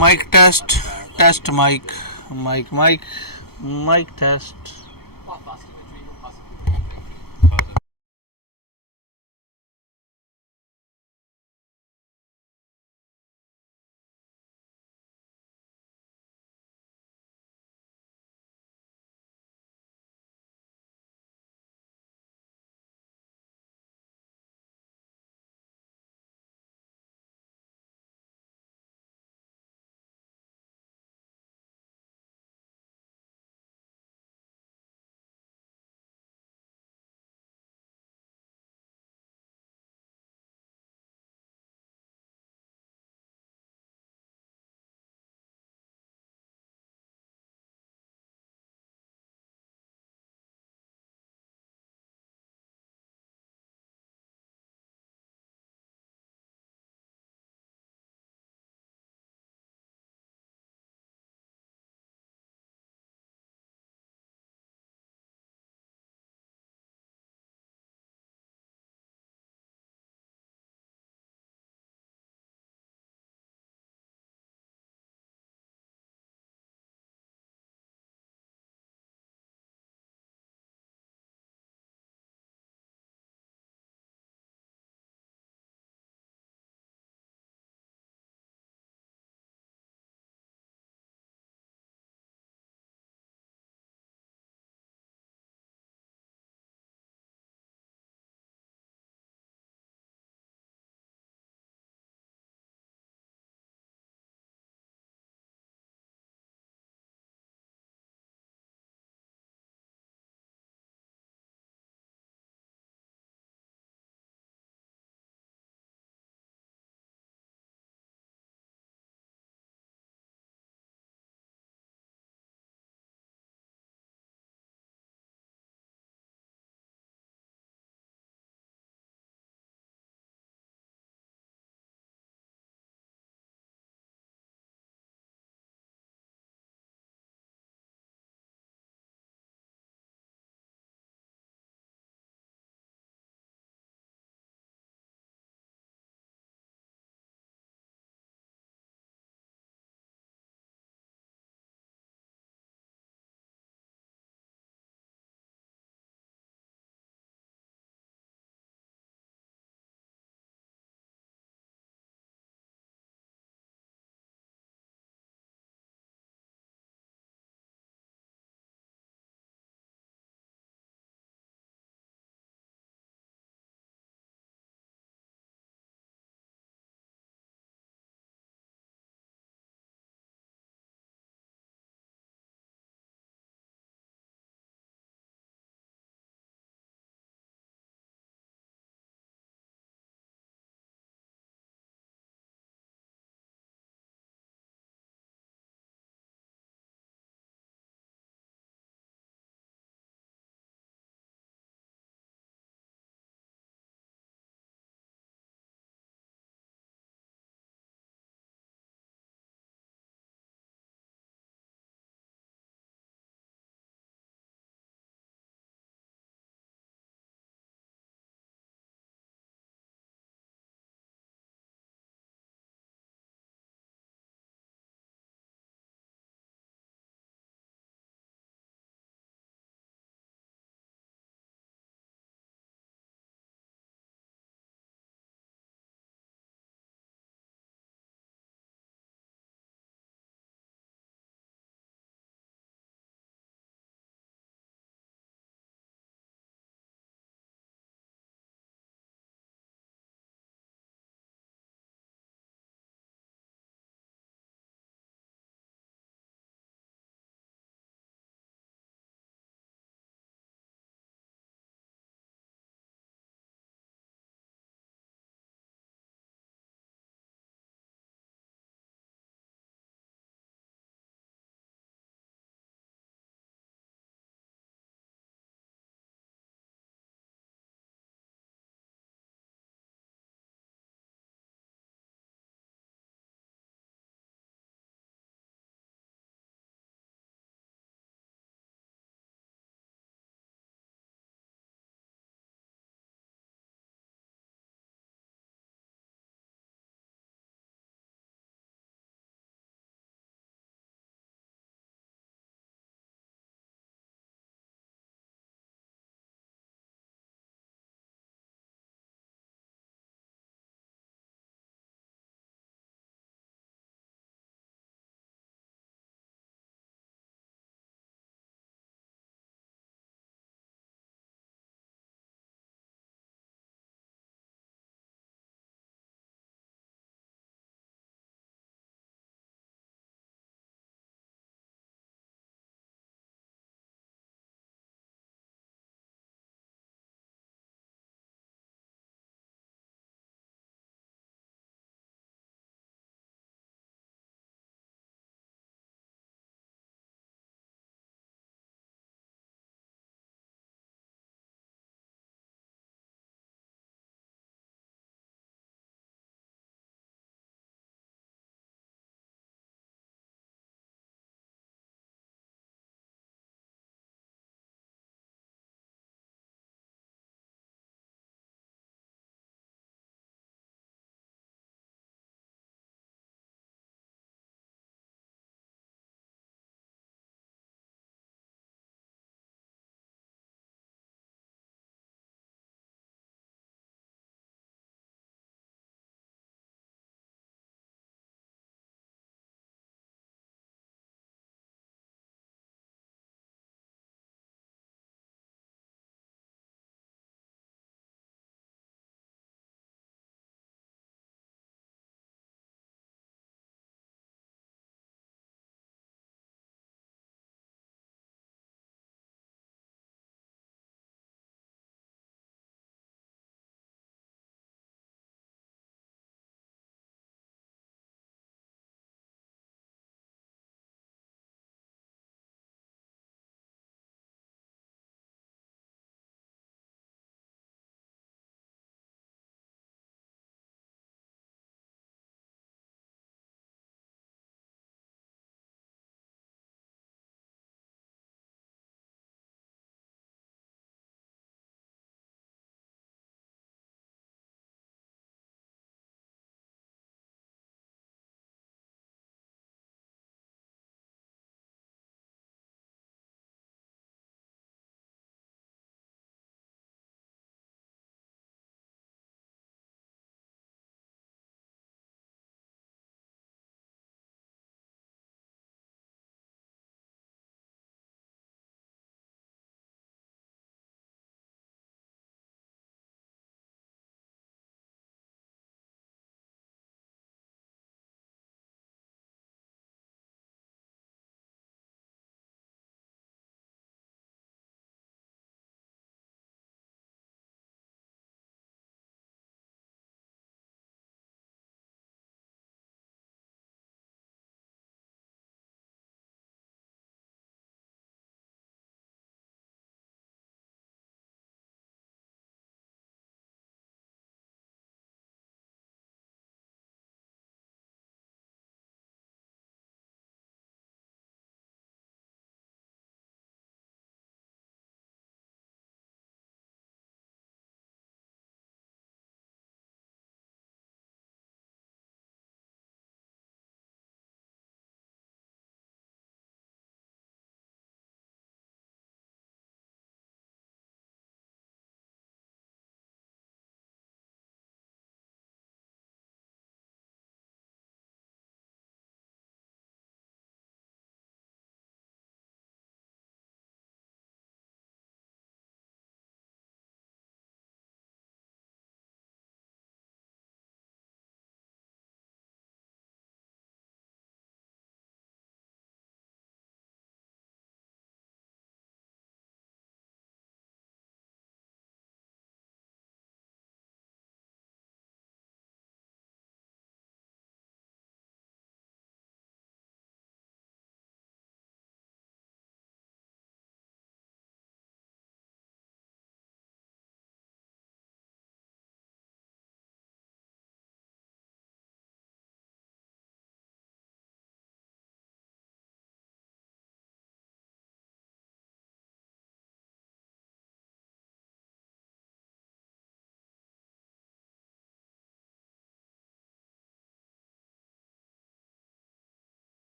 Mic test, test mic test.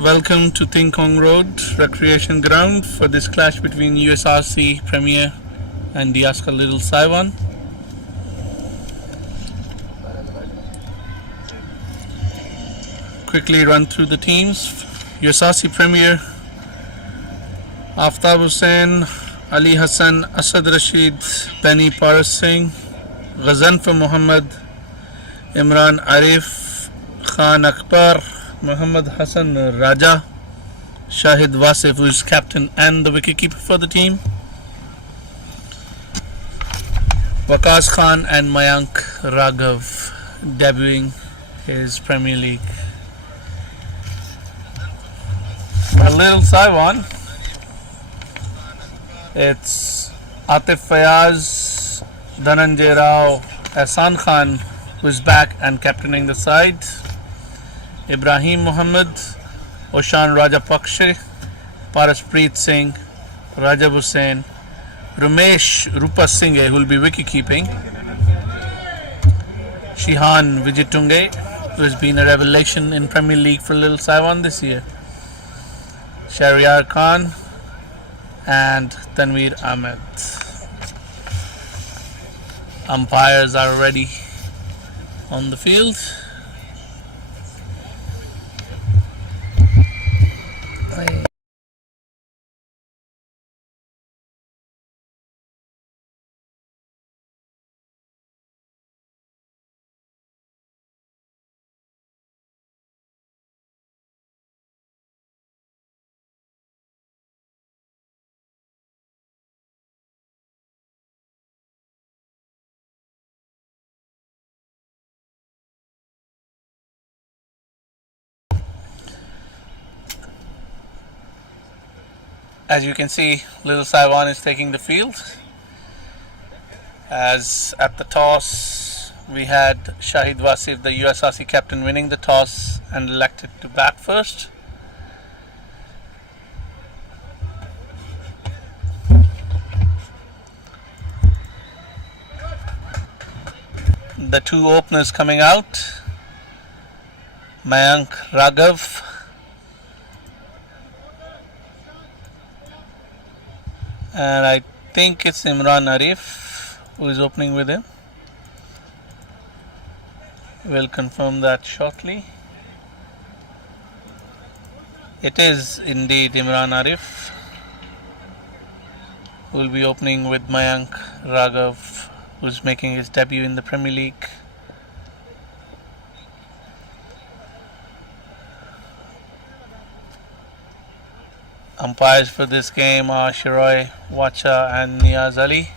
Welcome to Ting Kong Road Recreation Ground for this clash between USRC Premier and Diaska Little Sai Wan. Quickly run through the teams. USRC Premier Aftab Hussain, Ali Hassan, Asad Rashid, Penny Paras Singh, Ghazanfar Muhammad, Imran Arif, Khan Akbar, Muhammad Hassan Raja, Shahid Wasif, who is captain and the wicketkeeper for the team, Waqas Khan and Mayank Raghav debuting his Premier League. For Little Sai Wan, it's Atif Fayaz, Dhananjay Rao, Ahsan Khan, who is back and captaining the side, Ibrahim Muhammad, Oshan Rajapakshe, Paraspreet Singh, Rajab Hussain, Ramesh Rupa Singh, who will be wicket keeping, Shihan Vijitunge, who has been a revelation in Premier League for Little Sai Wan this year, Shahryar Khan and Tanveer Ahmed. Umpires are ready on the field. As you can see, Little Sai Wan is taking the field. As at the toss, we had Shahid Wasif, the USRC captain, winning the toss and elected to bat first. The two openers coming out, Mayank Raghav and I think it's Imran Arif who is opening with him. We'll confirm that shortly. It is indeed Imran Arif who will be opening with Mayank Raghav, who is making his debut in the Premier League. Umpires for this game are Shiroy Wacha and Niaz Ali,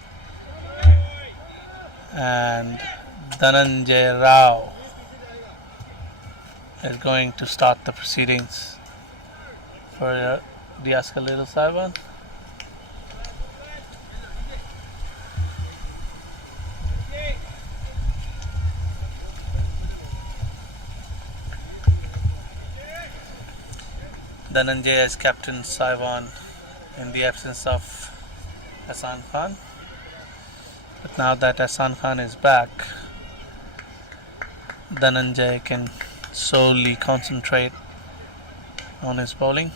and Dhananjay Rao is going to start the proceedings for Diaska Little Sai Wan. Dhananjay as captain Sai Wan in the absence of Ahsan Khan. But now that Ahsan Khan is back, Dhananjay can solely concentrate on his bowling.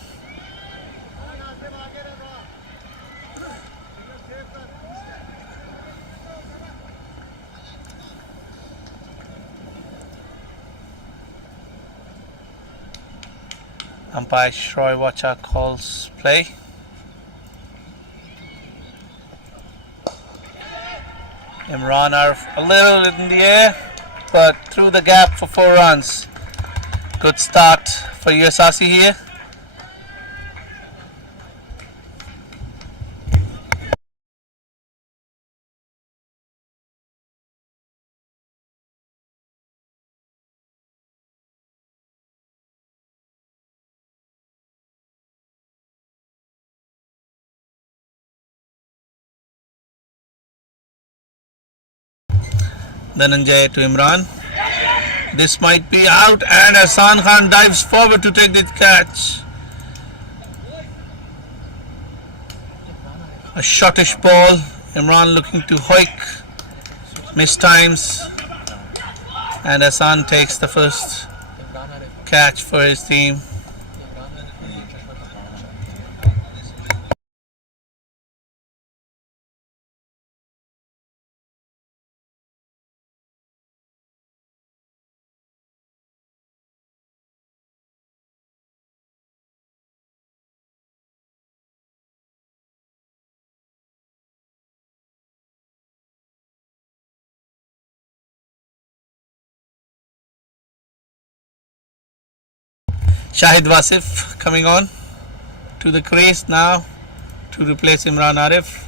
Umpire Shroy Wacha calls play. Imran are a little in the air, but through the gap for 4 runs. Good start for USRC here. Dhananjay to Imran. This might be out, and Ahsan Khan dives forward to take the catch. A shortish ball. Imran looking to hoik. Missed times. And Ahsan takes the first catch for his team. Shahid Wasif coming on to the crease now to replace Imran Arif.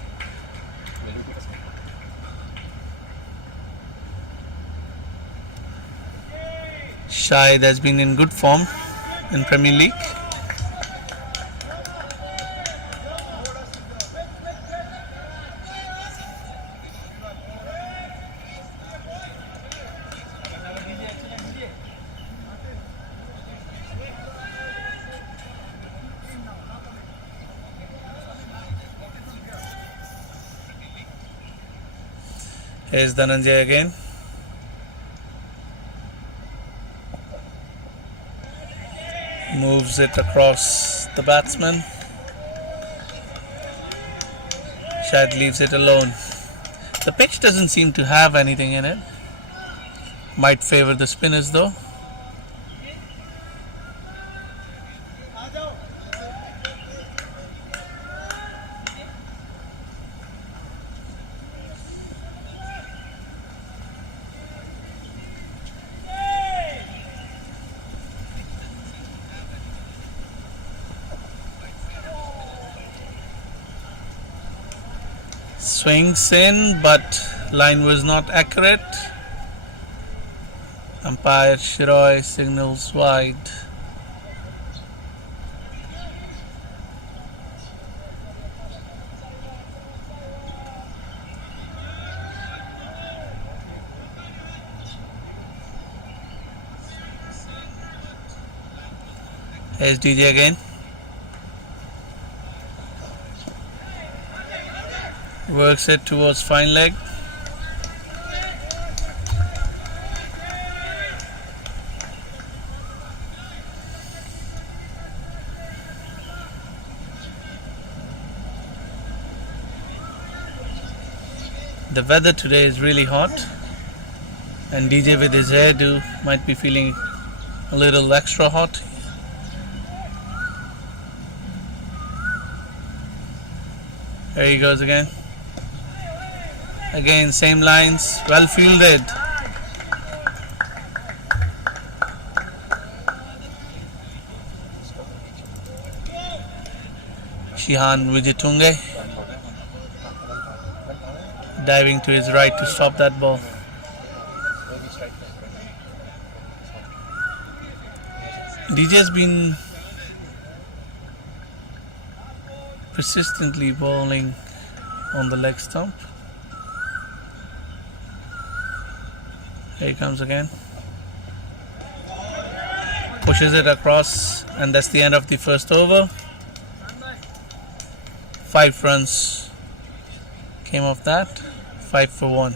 Shahid has been in good form in Premier League. Here's Dhananjay again. Moves it across the batsman. Shahid leaves it alone. The pitch doesn't seem to have anything in it. Might favor the spinners though. Swings in, but line was not accurate. Umpire Shiroy signals wide. Here's DJ again. Works it towards fine leg. The weather today is really hot, and DJ with his hairdo might be feeling a little extra hot. There he goes again. Again, same lines, well fielded. Shihan Vijitunge diving to his right to stop that ball. DJ's been persistently bowling on the leg stump. Here he comes again. Pushes it across, and that's the end of the first over. 5 runs came off that. 5 for 1.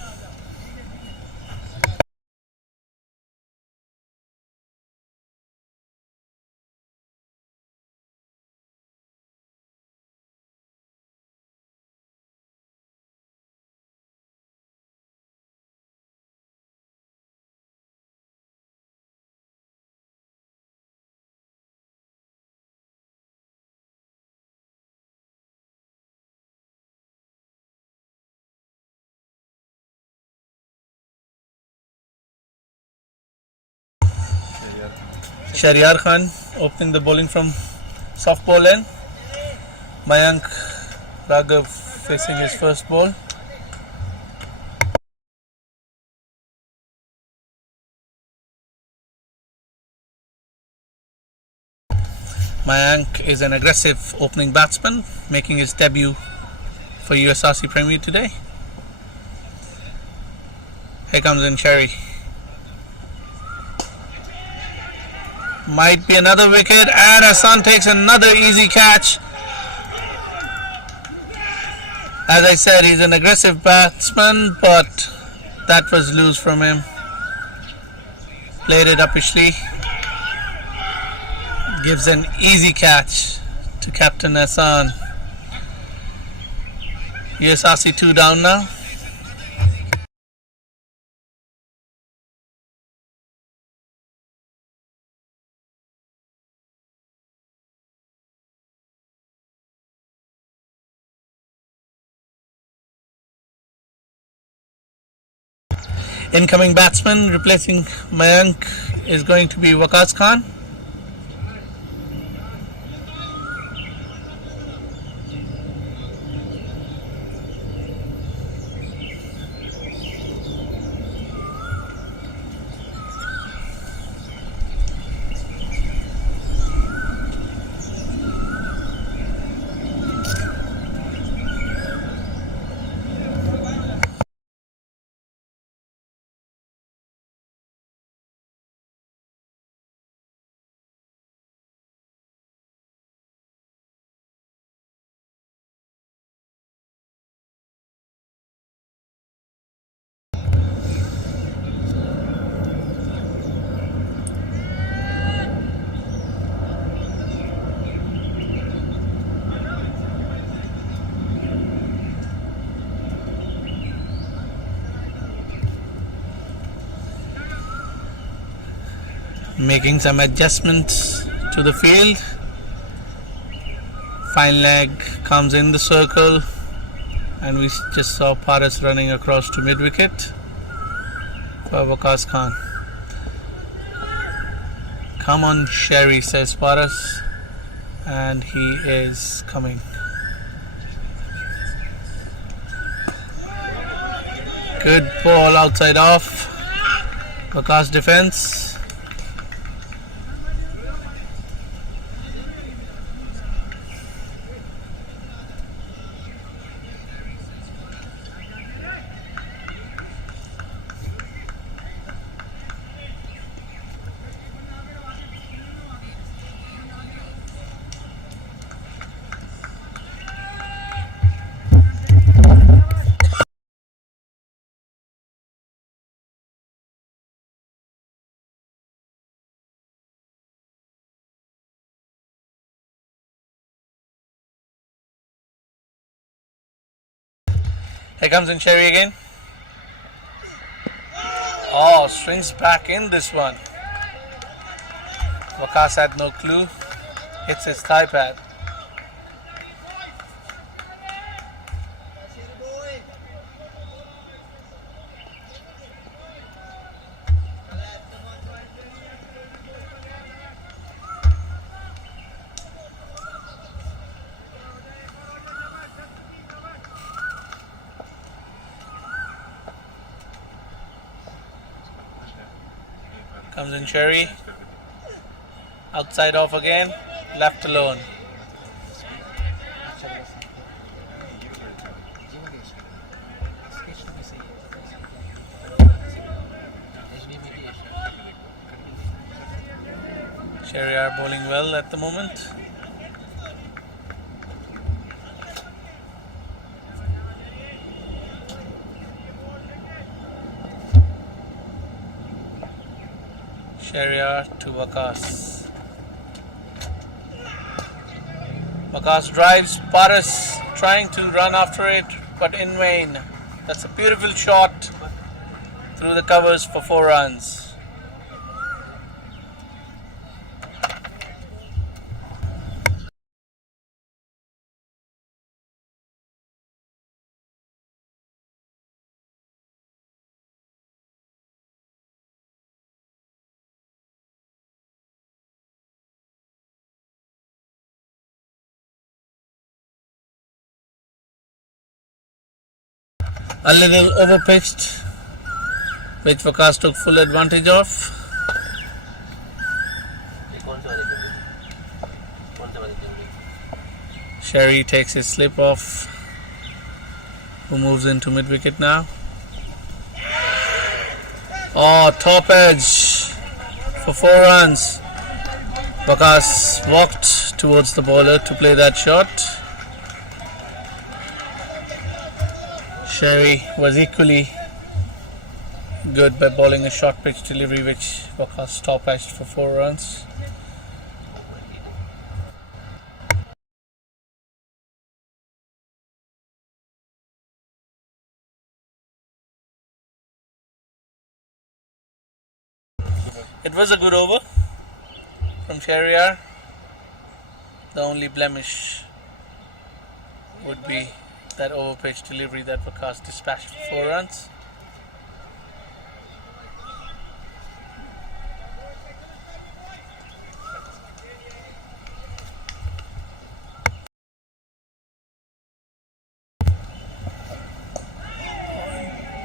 Shahryar Khan opening the bowling from soft ball end. Mayank Raghav facing his first ball. Mayank is an aggressive opening batsman, making his debut for USRC Premier today. Here comes in Sherry. Might be another wicket, and Hassan takes another easy catch. As I said, he's an aggressive batsman, but that was loose from him. Played it uppishly. Gives an easy catch to Captain Hassan. USRC 2 down now. Incoming batsman replacing Mayank is going to be Waqas Khan. making some adjustments to the field. Fine leg comes in the circle, and we just saw Paras running across to mid wicket for Waqas Khan. Come on, Sherry, says Paras, and he is coming. Good ball outside off. Waqas defense. Here comes in Sherry again. Oh, swings back in this one. Waqas had no clue. Hits his thigh pad. Comes in Sherry. Outside off again. Left alone. Sherry are bowling well at the moment. Shahryar to Waqas. Waqas drives. Paras trying to run after it, but in vain. That's a beautiful shot through the covers for 4 runs. A little overpitched, which Waqas took full advantage of. Sherry takes his slip off, who moves into mid wicket now. Oh, top edge for 4 runs. Waqas walked towards the bowler to play that shot. Sherry was equally good by bowling a short pitch delivery, which Waqas top edged for 4 runs. It was a good over from Shahryar. The only blemish would be that overpitch delivery that Waqas dispatched for 4 runs.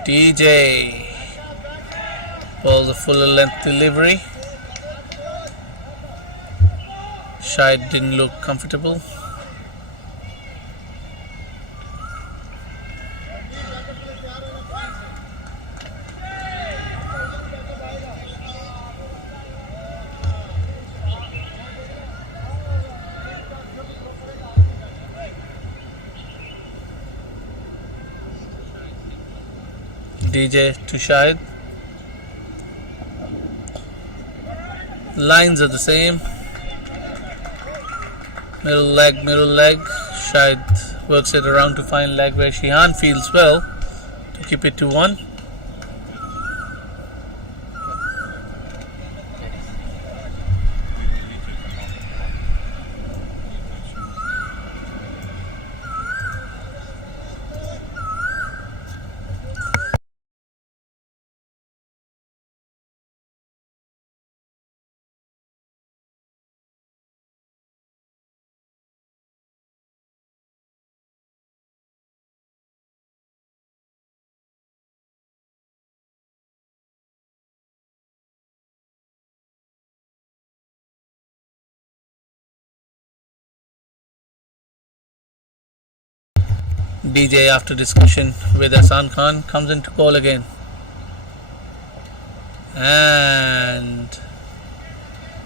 DJ bowls a fuller length delivery. Shahid didn't look comfortable. DJ to Shahid. Lines are the same. Middle leg. Shahid works it around to find leg where Shihan feels well to keep it to 1. DJ, after discussion with Hasan Khan, comes into ball again. And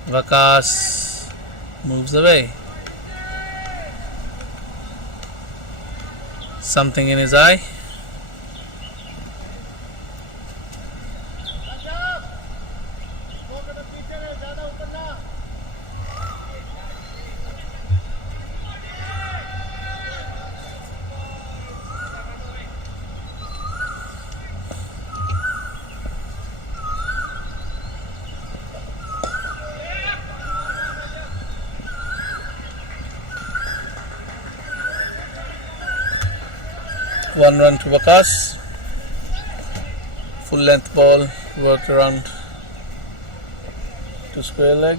Waqas moves away. Something in his eye. One run to Waqas. Full length ball worked around to square leg.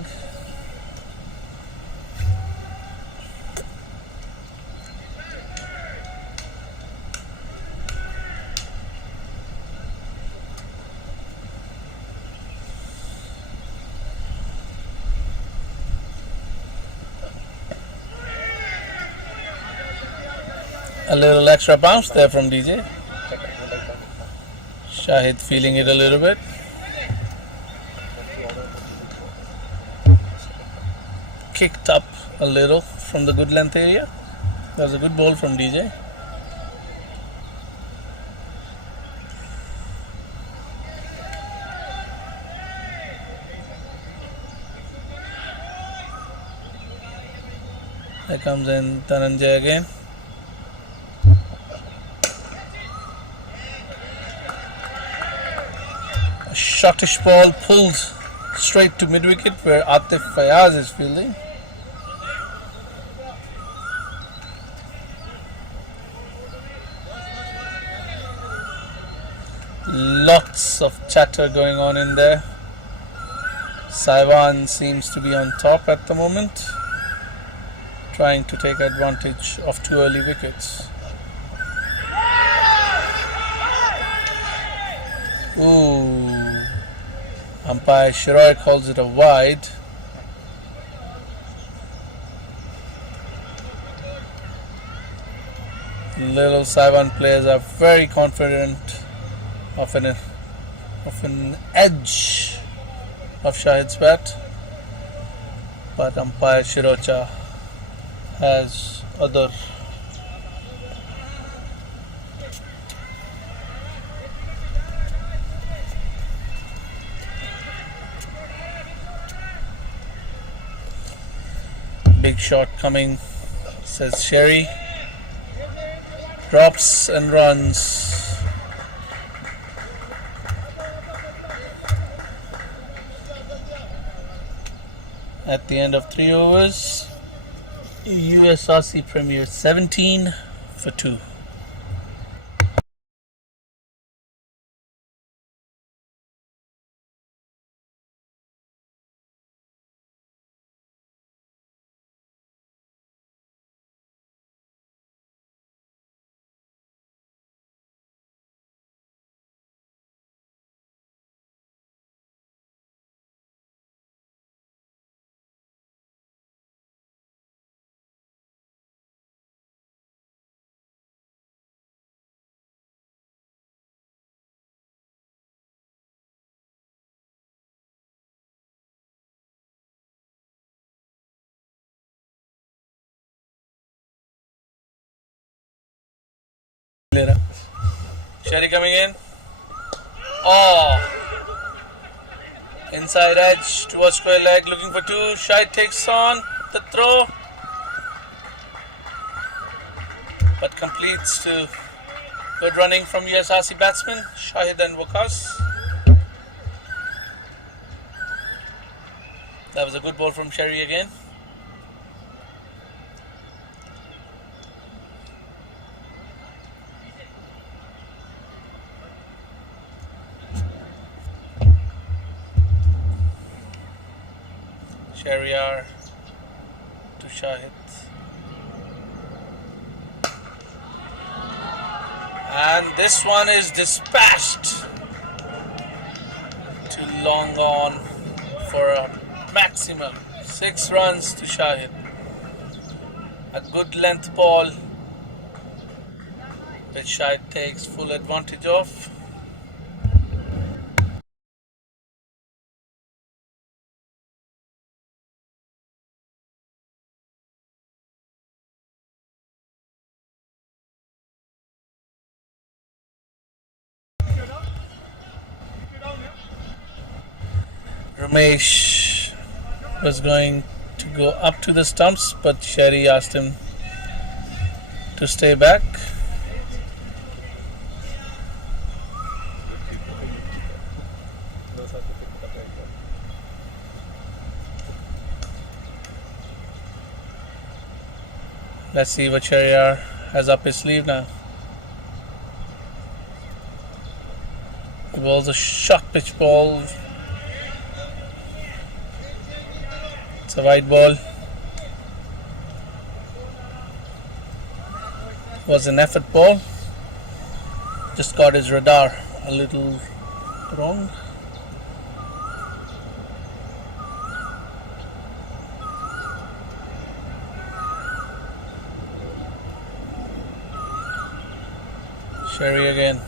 A little extra bounce there from DJ. Shahid feeling it a little bit. Kicked up a little from the good length area. That was a good ball from DJ. There comes in Dhananjay again. Shortish ball pulled straight to mid wicket where Atif Fayaz is fielding. Lots of chatter going on in there. Sai Wan seems to be on top at the moment, trying to take advantage of 2 early wickets. Ooh. Umpire Shiroy calls it a wide. Little Sai Wan players are very confident of an edge of Shahid's bat, but umpire Shirocha has other big shot coming, says Sherry. Drops and runs. At the end of 3 overs, USRC Premier 17 for 2. Sherry coming in. Oh! Inside edge towards square leg, looking for 2. Shahid takes on the throw, but completes to good running from USRC batsmen Shahid and Waqas. That was a good ball from Sherry again. Shahryar to Shahid. And this one is dispatched to long on for a maximum 6 runs to Shahid. A good length ball which Shahid takes full advantage of. Ramesh was going to go up to the stumps, but Sherry asked him to stay back. Let's see what Sherry has up his sleeve now. The ball's a short pitch ball. It's a wide ball. Was an effort ball. Just got his radar a little wrong. Sherry again.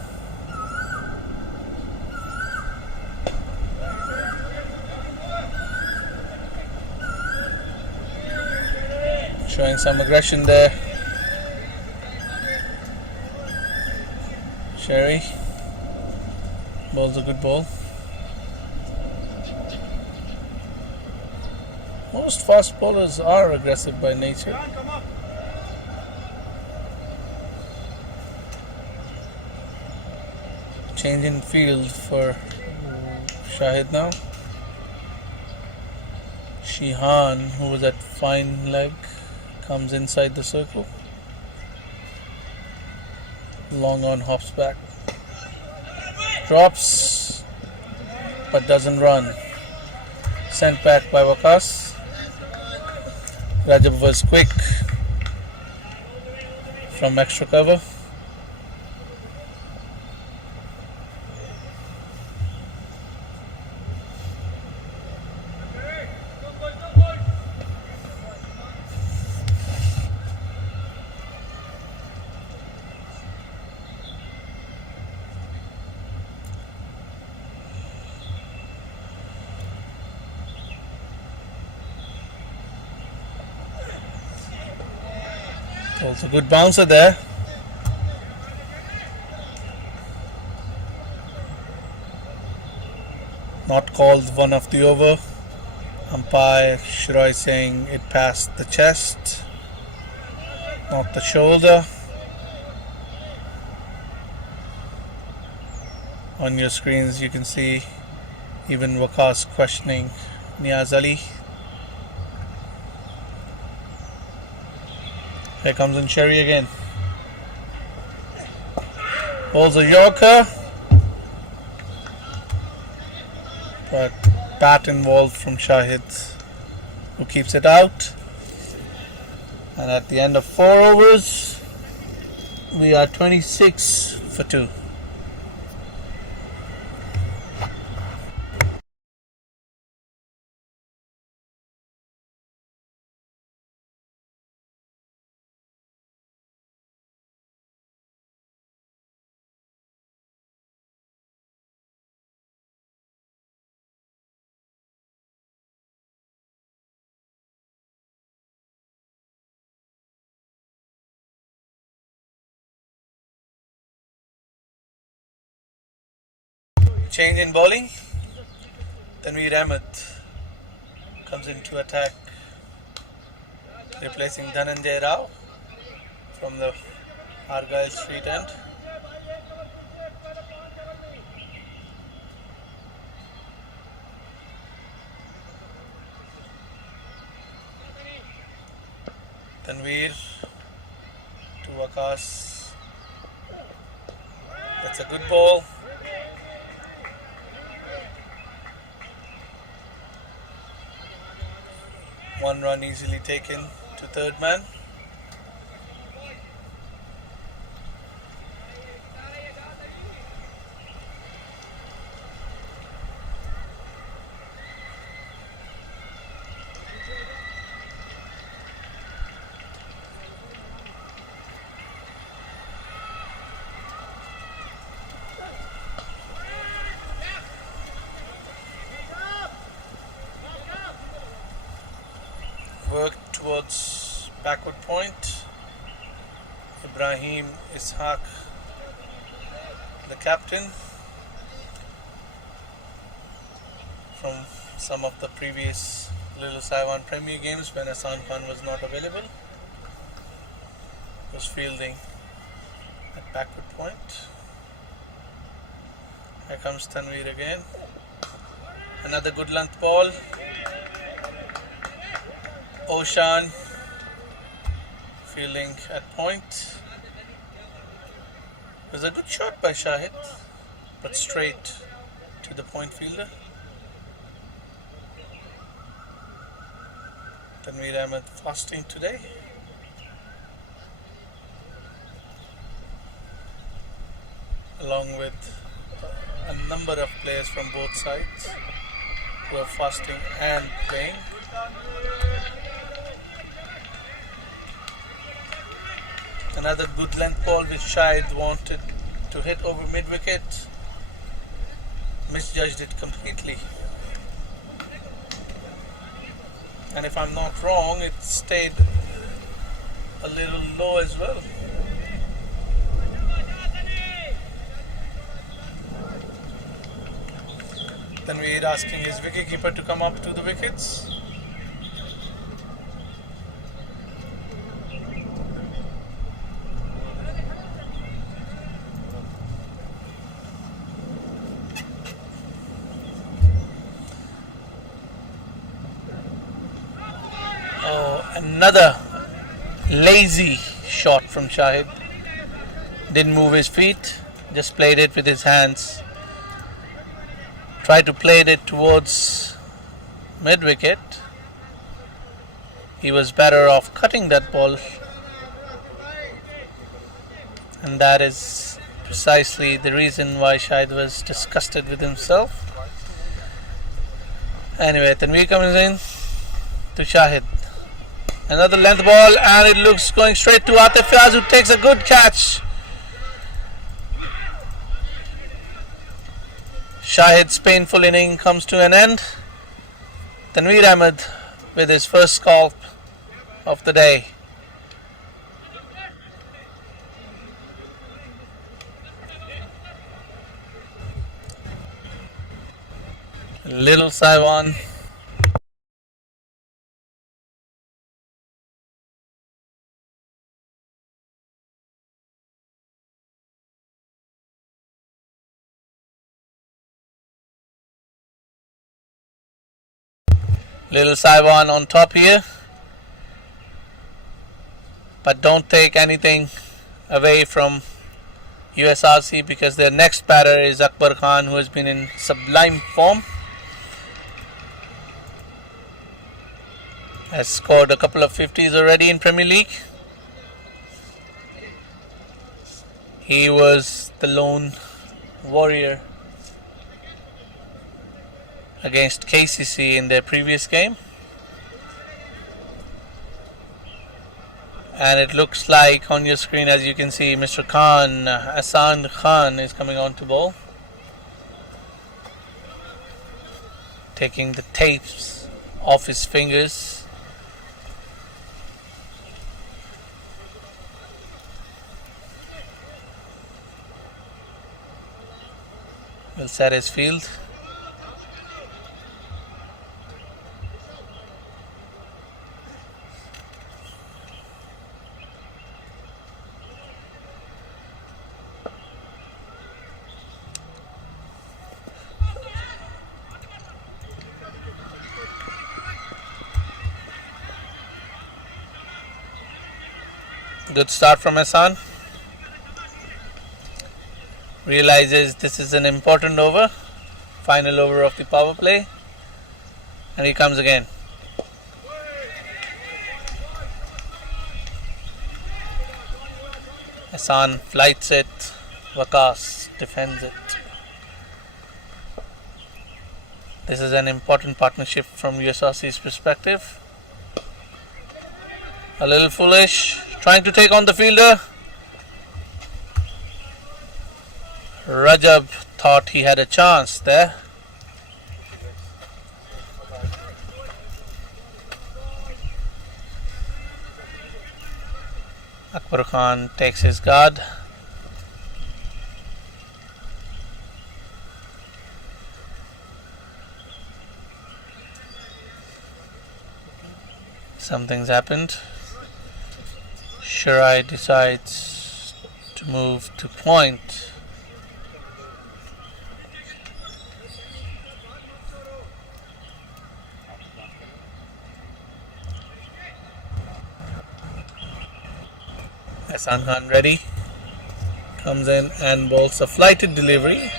Showing some aggression there. Sherry. Ball's a good ball. Most fast bowlers are aggressive by nature. Change in field for Shahid now. Shihan, who was at fine leg, comes inside the circle. Long on, hops back. Drops, but doesn't run. Sent back by Waqas. Rajab was quick from extra cover. Also good bouncer there. Not called one of the over. Umpire Shroy saying it passed the chest, not the shoulder. On your screens you can see even Waqas questioning Niaz Ali. Here comes in Sherry again. Ball's a Yorker, but bat involved from Shahid, who keeps it out. And at the end of 4 overs, we are 26 for 2. Change in bowling. Tanveer Ahmed comes into attack, replacing Dhananjay Rao from the Argyle Street end. Tanveer to Waqas. That's a good ball. One run easily taken to third man. towards backward point. Ibrahim Ishaq, the captain, from some of the previous Little Sai Wan Premier games when Hasan Khan was not available, was fielding at backward point. Here comes Tanveer again. Another good length ball. Oshan fielding at point. It was a good shot by Shahid, but straight to the point fielder. Tanveer Ahmed fasting today. Along with a number of players from both sides who are fasting and playing. Another good length ball which Shahid wanted to hit over mid wicket. Misjudged it completely. And if I'm not wrong, it stayed a little low as well. Then we're asking his wicketkeeper to come up to the wickets. Oh, another lazy shot from Shahid. Didn't move his feet, just played it with his hands. Tried to play it towards mid wicket. He was better off cutting that ball, and that is precisely the reason why Shahid was disgusted with himself. Anyway, Tanveer comes in to Shahid. Another length ball, and it looks going straight to Atif Fayaz, who takes a good catch. Shahid's painful inning comes to an end. Tanveer Ahmed with his first scalp of the day. Little Sai Wan. Little Sai Wan on top here, but don't take anything away from USRC because their next batter is Akbar Khan, who has been in sublime form. Has scored a couple of 50s already in Premier League. He was the lone warrior against KCC in their previous game, and it looks like on your screen, as you can see, Mr. Khan, Hasan Khan, is coming on to bowl, taking the tapes off his fingers. Will set his field. Good start from Hasan. Realizes this is an important over, final over of the power play, and he comes again. Hasan flights it, Waqas defends it. This is an important partnership from USRC's perspective. A little foolish, trying to take on the fielder. Rajab thought he had a chance there. Akbar Khan takes his guard. Something's happened. Shirai decides to move to point. Hasan Khan ready. Comes in and bowls a flighted delivery,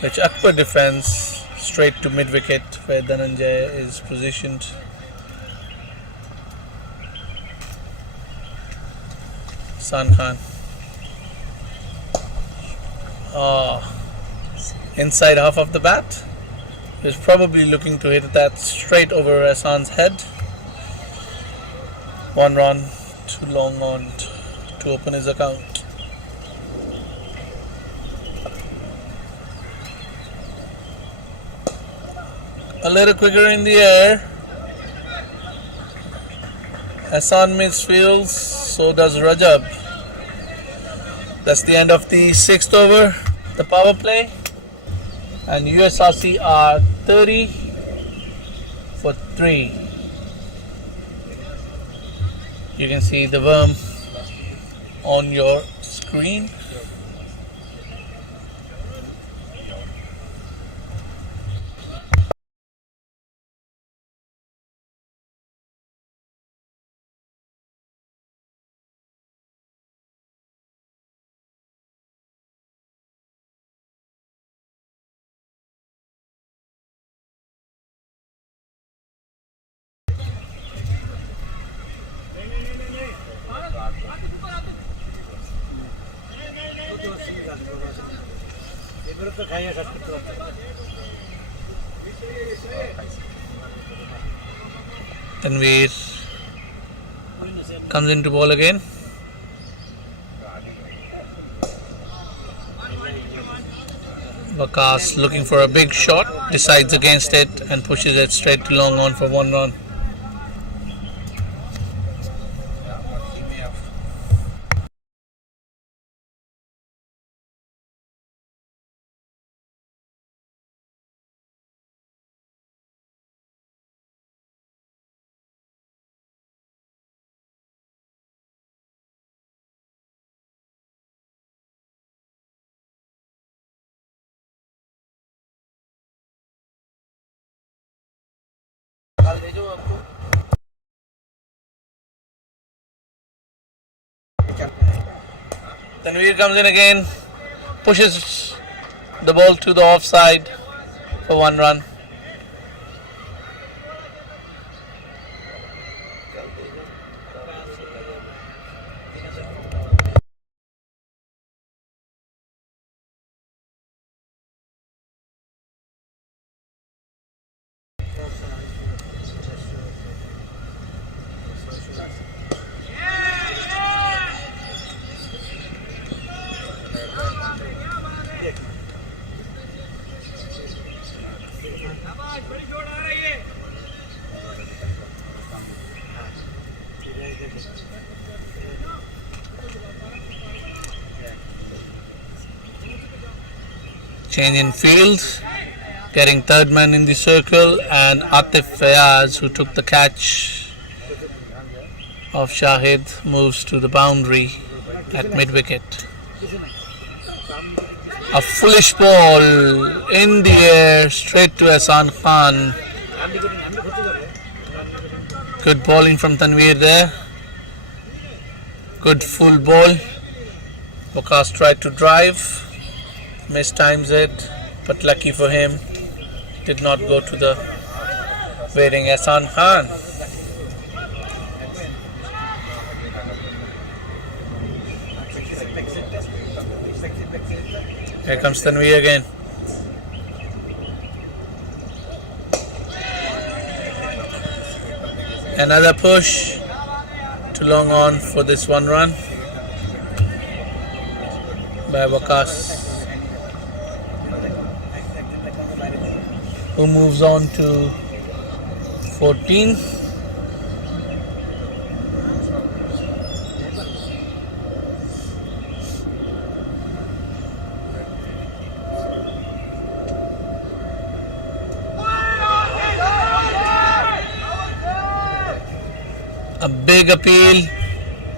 which Akbar defends straight to mid wicket where Dhananjay is positioned. Hasan Khan. Inside half of the bat. He was probably looking to hit that straight over Hasan's head. 1 run, too long on to open his account. A little quicker in the air. Hasan misfields, so does Rajab. That's the end of the 6th over, the power play. And USRC are 30 for 3. You can see the worm on your screen. Tanveer comes into ball again. Waqas looking for a big shot, decides against it and pushes it straight to long on for 1 run. Tanveer comes in again, pushes the ball to the offside for 1 run. Change in field, getting third man in the circle, and Atif Fayaz, who took the catch of Shahid, moves to the boundary at mid wicket. A foolish ball in the air straight to Hasan Khan. Good bowling from Tanveer there. Good full ball. Waqas tried to drive, mistimes it, but lucky for him, did not go to the waiting Hasan Khan. Here comes Tanveer again. Another push to long on for this 1 run by Waqas, who moves on to 14. A big appeal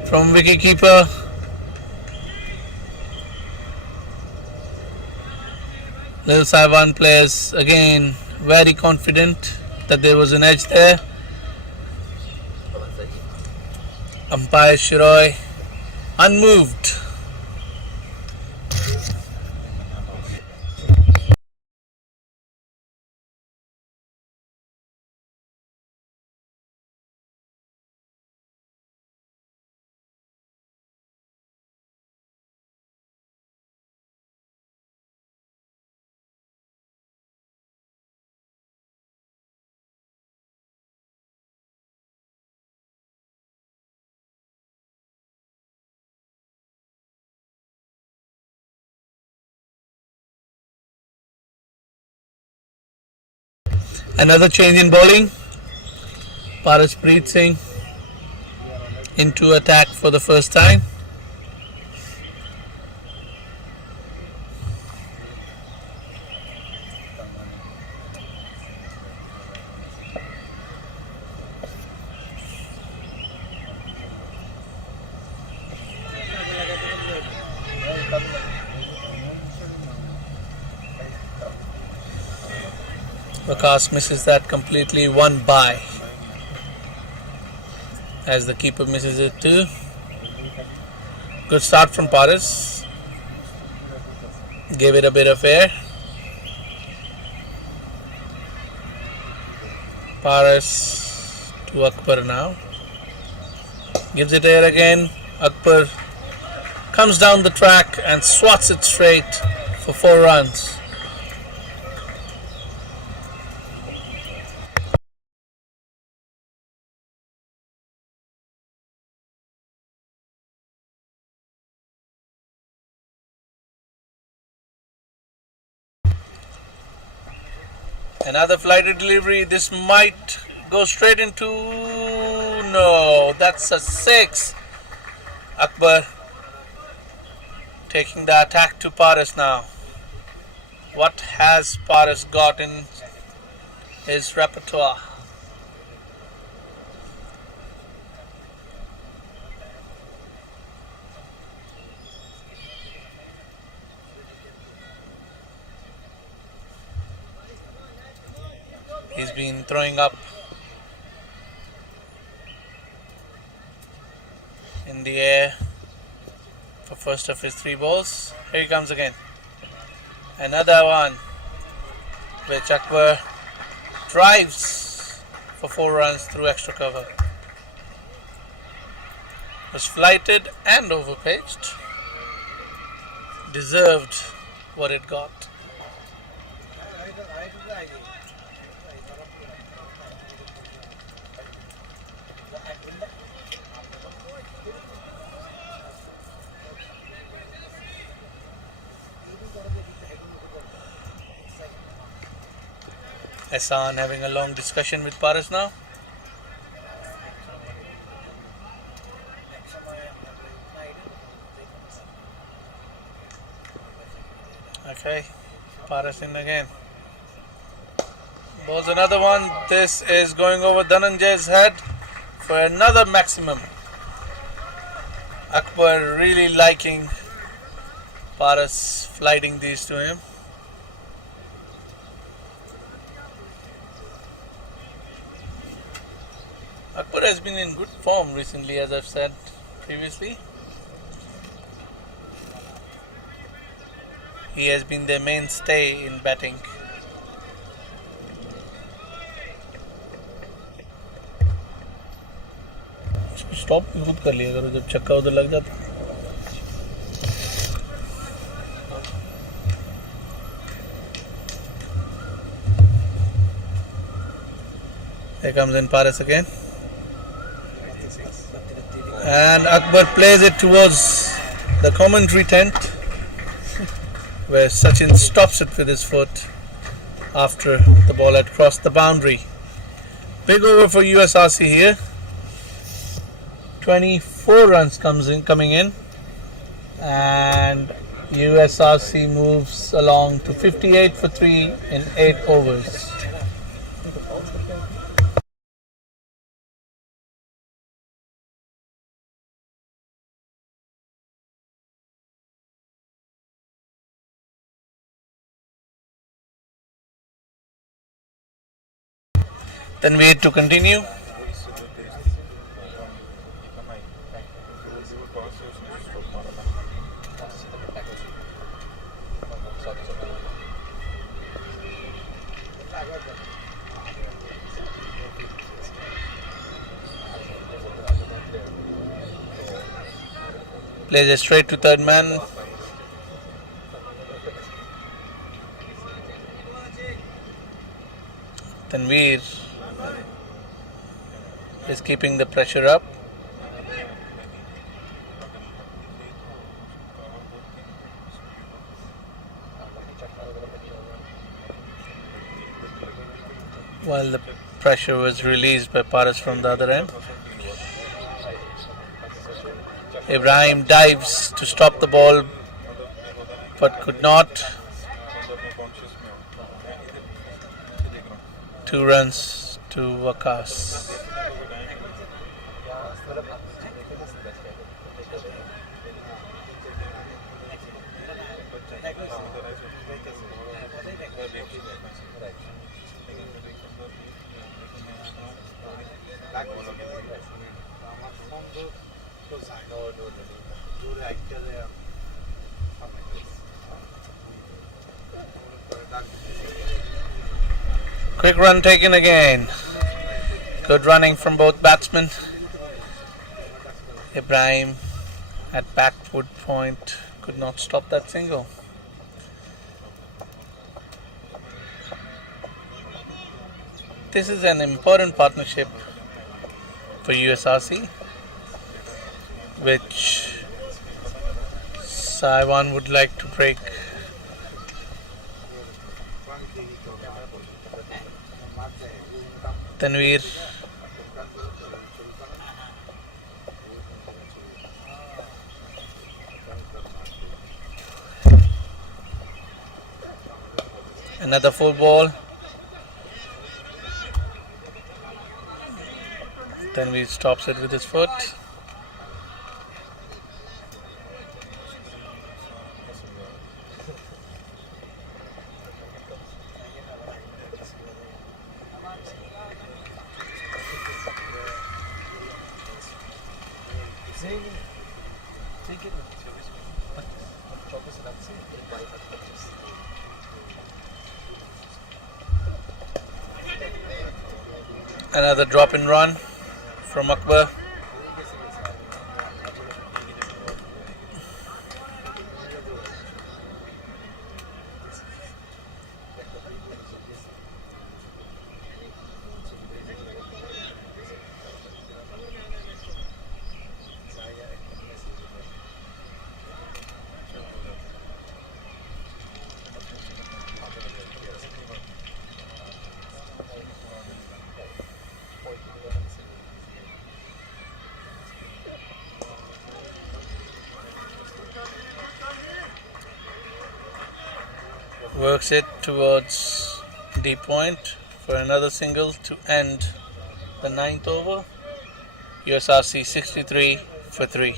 from wicketkeeper. Little Sai Wan players again very confident that there was an edge there. Umpire Shiroi unmoved. Another change in bowling. Paraspreet Singh into attack for the first time. Vikas misses that completely, one by, as the keeper misses it too. Good start from Paras. Gave it a bit of air. Paras to Akbar now. Gives it air again. Akbar comes down the track and swats it straight for 4 runs. Another flighted delivery. This might go straight into... No, that's a 6. Akbar taking the attack to Paras now. What has Paras got in his repertoire? He's been throwing up in the air for first of his 3 balls. Here he comes again. Another one which Akbar drives for 4 runs through extra cover. Was flighted and overpitched. Deserved what it got. Ehsan having a long discussion with Paras now. Okay, Paras in again. Bowls another one. This is going over Dhananjay's head for another maximum. Akbar really liking Paras flighting these to him. Akbar has been in good form recently, as I've said previously. He has been their mainstay in batting. Stop खुद कर लिया करो जब छक्का उधर लग जाता. Here comes in Paras again. And Akbar plays it towards the commentary tent, where Sachin stops it with his foot after the ball had crossed the boundary. Big over for USRC here. 24 runs coming in, and USRC moves along to 58 for 3 in 8 overs. Tanveer to continue. Plays it straight to third man. Tanveer is keeping the pressure up. While the pressure was released by Paras from the other end. Ibrahim dives to stop the ball but could not. 2 runs to Waqas. Quick run taken again. Good running from both batsmen. Ibrahim at backward point could not stop that single. This is an important partnership for USRC, which Sai Wan would like to break. Tanveer another full ball. Tanveer stops it with his foot. Another drop and run from Akbar. Works it towards deep point for another single to end the 9th over. USRC 63 for 3.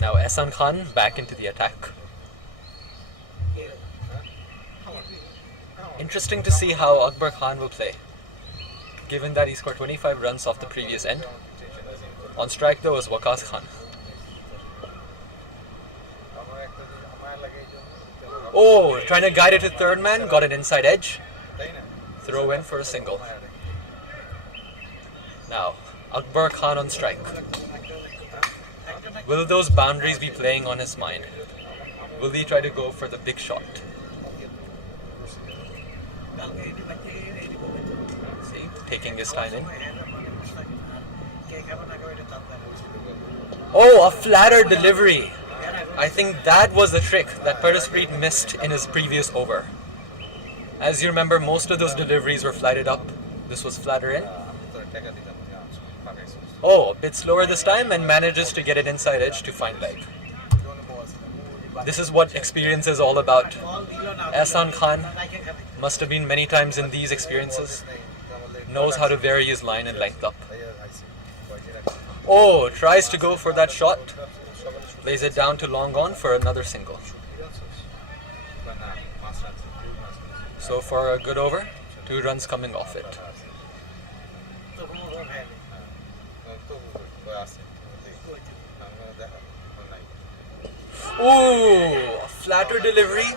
Now Ehsan Khan back into the attack. Interesting to see how Akbar Khan will play, given that he scored 25 runs off the previous end. On strike though was Waqas Khan. Oh, trying to guide it to third man, got an inside edge. Throw in for a single. Now, Akbar Khan on strike. Will those boundaries be playing on his mind? Will he try to go for the big shot? See, taking his time in. Oh, a flatter delivery. I think that was the trick that Paraspreet missed in his previous over. As you remember, most of those deliveries were flatted up. This was flatter in. Oh, a bit slower this time and manages to get it inside edge to find leg. This is what experience is all about. Ehsan Khan must have been many times in these experiences. Knows how to vary his line and length up. Oh, tries to go for that shot. Lays it down to long on for another single. So for a good over, 2 runs coming off it. Ooh, a flatter delivery.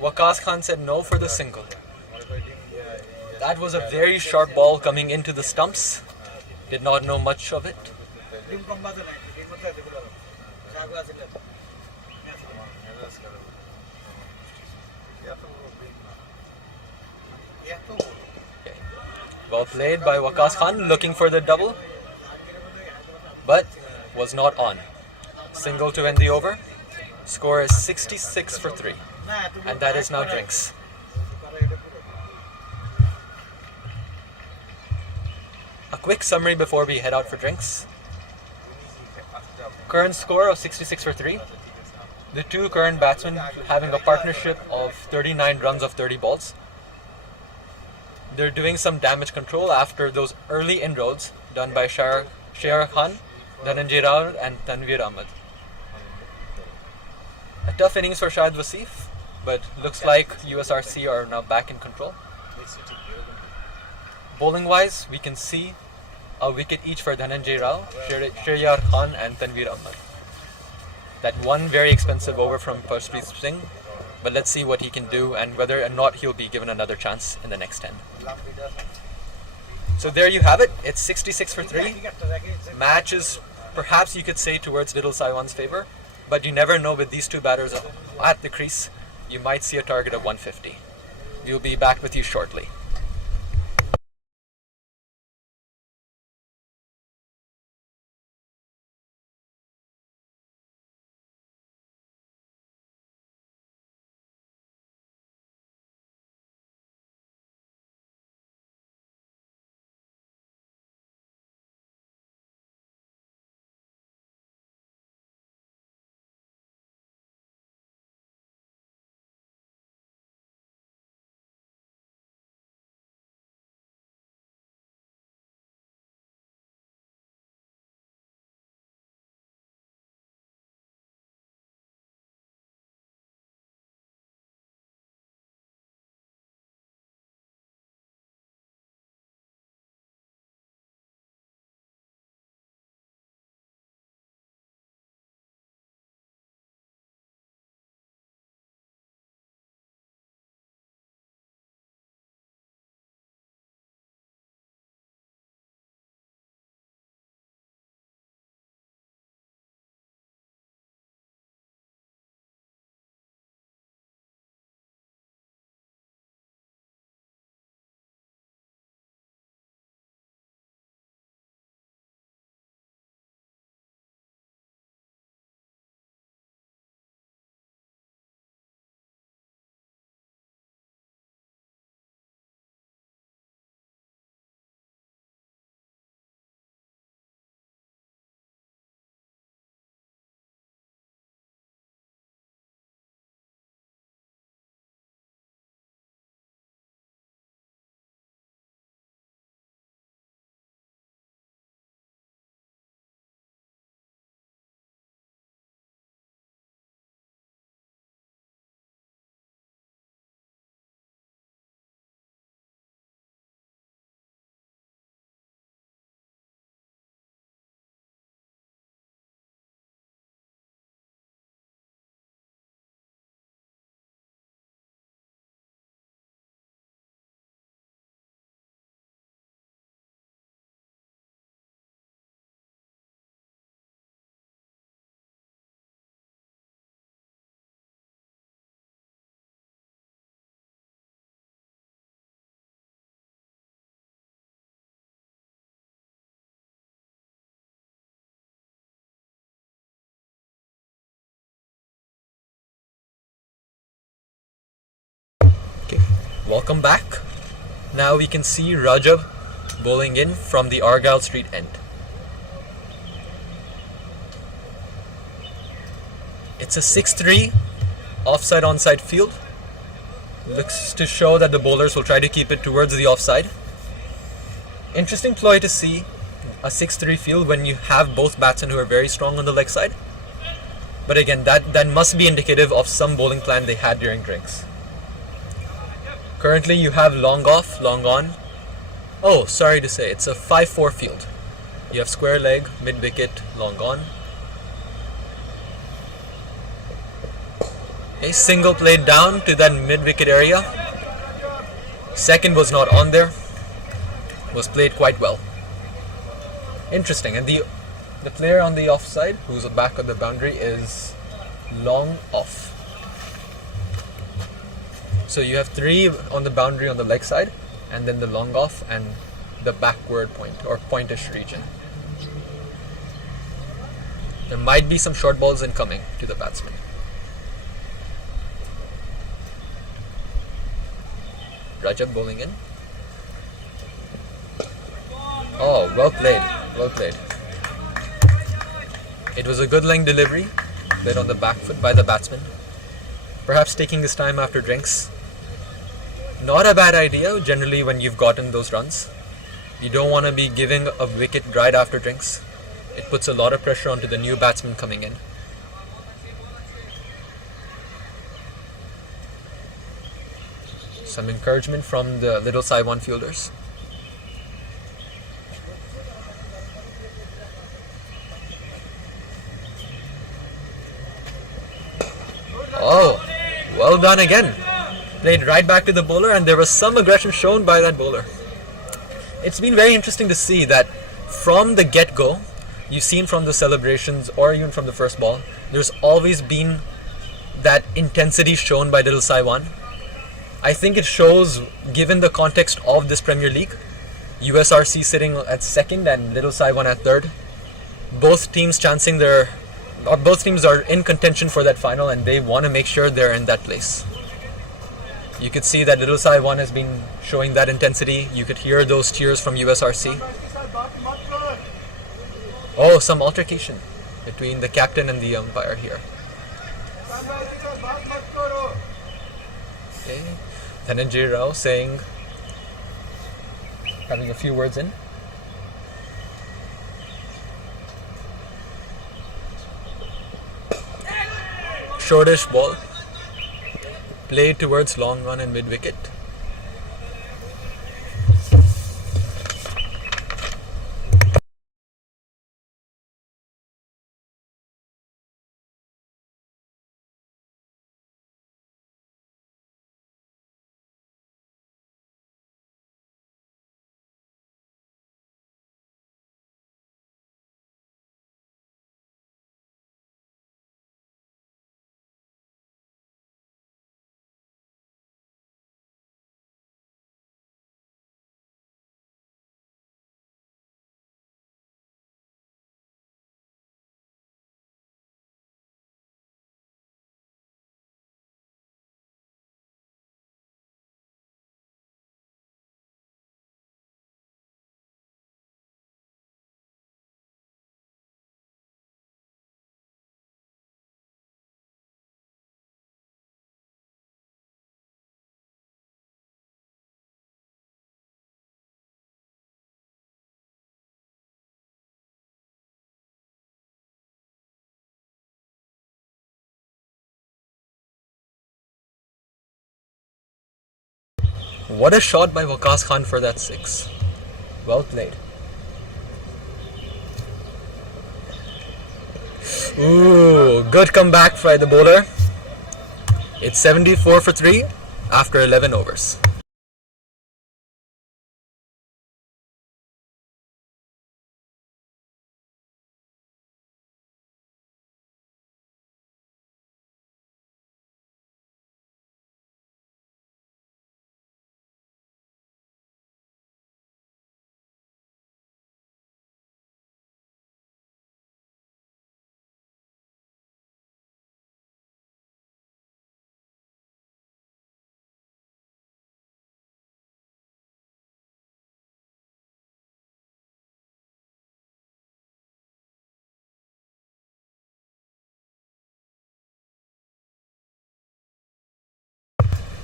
Waqas Khan said no for the single. That was a very sharp ball coming into the stumps. Did not know much of it. Okay. Well played by Waqas Khan, looking for the double, but was not on. Single to end the over. Score is 66 for 3. And that is now drinks. A quick summary before we head out for drinks. Current score of 66 for 3. The two current batsmen having a partnership of 39 runs of 30 balls. They're doing some damage control after those early inroads done by Shahar Khan, Dhananjay Rao and Tanveer Ahmed. A tough innings for Shahid Wasif, but looks like USRC are now back in control. Bowling wise, we can see a wicket each for Dhananjay Rao, Shahriyar Khan and Tanveer Ahmed. That one very expensive over from Parshpreet Singh, but let's see what he can do and whether or not he'll be given another chance in the next 10. So there you have it, it's 66 for 3. Match is perhaps you could say towards little Sai Wan's favour, but you never know with these two batters at the crease, you might see a target of 150. We'll be back with you shortly. Welcome back. Now we can see Rajab bowling in from the Argyle Street end. It's a 6-3 offside onside field. Looks to show that the bowlers will try to keep it towards the offside. Interesting ploy to see a 6-3 field when you have both batsmen who are very strong on the leg side. But again, that must be indicative of some bowling plan they had during drinks. Currently you have long off, long on. Oh, sorry to say, it's a 5-4 field. You have square leg, mid wicket, long on. A single played down to that mid wicket area. Second was not on there. Was played quite well. Interesting. And the player on the offside, who's back on the boundary, is long off. So you have 3 on the boundary on the leg side, and then the long off and the backward point or pointish region. There might be some short balls incoming to the batsman. Rajab bowling in. Oh, well played, well played. It was a good length delivery, played on the back foot by the batsman. Perhaps taking his time after drinks. Not a bad idea generally when you've gotten those runs. You don't want to be giving a wicket right after drinks. It puts a lot of pressure onto the new batsman coming in. Some encouragement from the little Sai Wan fielders. Oh, well done again. Played right back to the bowler, and there was some aggression shown by that bowler. It's been very interesting to see that from the get-go, you've seen from the celebrations or even from the first ball, there's always been that intensity shown by little Sai Wan. I think it shows, given the context of this Premier League, USRC sitting at second and little Sai Wan at third. Both teams both teams are in contention for that final, and they want to make sure they're in that place. You could see that little Sai Wan has been showing that intensity. You could hear those cheers from USRC. Oh, some altercation between the captain and the umpire here. Okay. Dhananjay Rao having a few words in. Shortish ball. Played towards long on and mid wicket. What a shot by Waqas Khan for that 6. Well played. Ooh, good comeback by the bowler. It's 74 for 3 after 11 overs.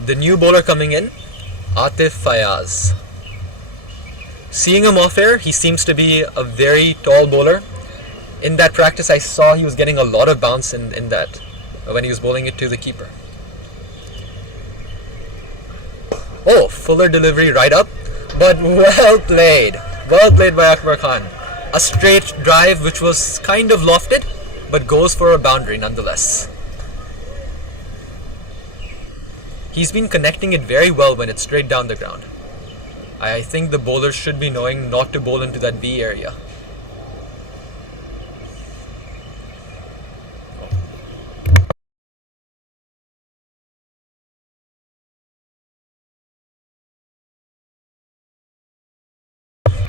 The new bowler coming in, Atif Fayaz. Seeing him off air, he seems to be a very tall bowler. In that practice, I saw he was getting a lot of bounce in that when he was bowling it to the keeper. Oh, fuller delivery right up, but well played. Well played by Akbar Khan. A straight drive which was kind of lofted, but goes for a boundary nonetheless. He's been connecting it very well when it's straight down the ground. I think the bowlers should be knowing not to bowl into that V area.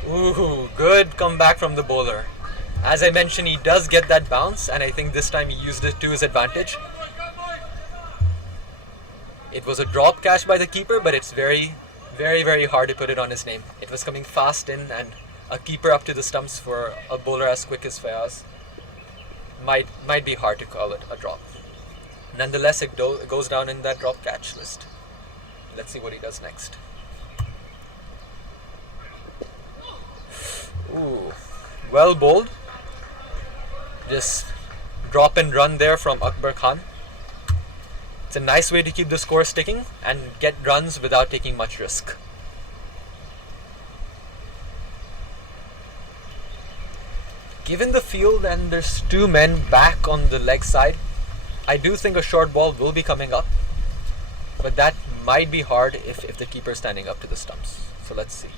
Ooh, good comeback from the bowler. As I mentioned, he does get that bounce, and I think this time he used it to his advantage. It was a drop catch by the keeper, but it's very, very hard to put it on his name. It was coming fast in, and a keeper up to the stumps for a bowler as quick as Fayaz might be hard to call it a drop. Nonetheless, it goes down in that drop catch list. Let's see what he does next. Ooh, well bowled. Just drop and run there from Akbar Khan. It's a nice way to keep the score sticking and get runs without taking much risk. Given the field and there's two men back on the leg side, I do think a short ball will be coming up, but that might be hard if the keeper is standing up to the stumps. So let's see.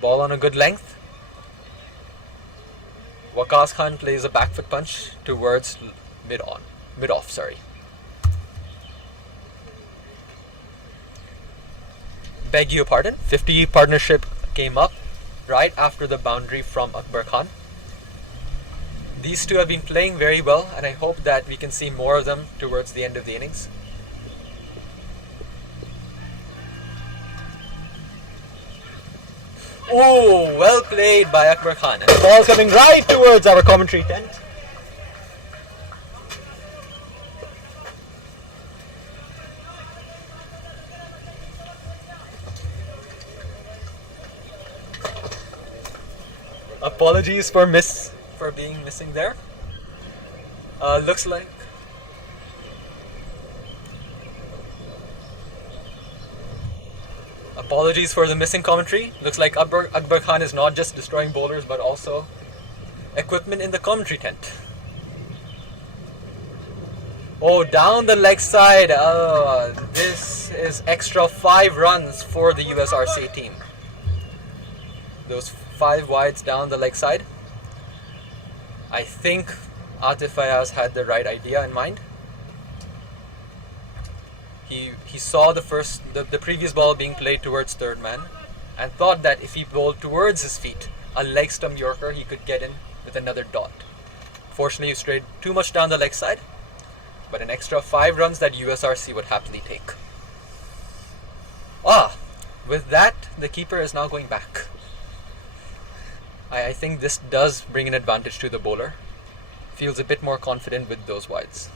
Ball on a good length. Waqas Khan plays a back foot punch towards mid-off, sorry. Beg your pardon, 50 partnership came up right after the boundary from Akbar Khan. These two have been playing very well, and I hope that we can see more of them towards the end of the innings. Oh, well played by Akbar Khan. And the ball coming right towards our commentary tent. Apologies for being missing there. Looks like apologies for the missing commentary. Looks like Akbar Khan is not just destroying bowlers but also equipment in the commentary tent. Oh, down the leg side. This is extra 5 runs for the USRC team. Those 5 wides down the leg side. I think Atif Fayaz had the right idea in mind. He saw the previous ball being played towards third man and thought that if he bowled towards his feet, a leg stump Yorker, he could get in with another dot. Fortunately, he strayed too much down the leg side, but an extra 5 runs that USRC would happily take. With that, the keeper is now going back. I think this does bring an advantage to the bowler. Feels a bit more confident with those wides.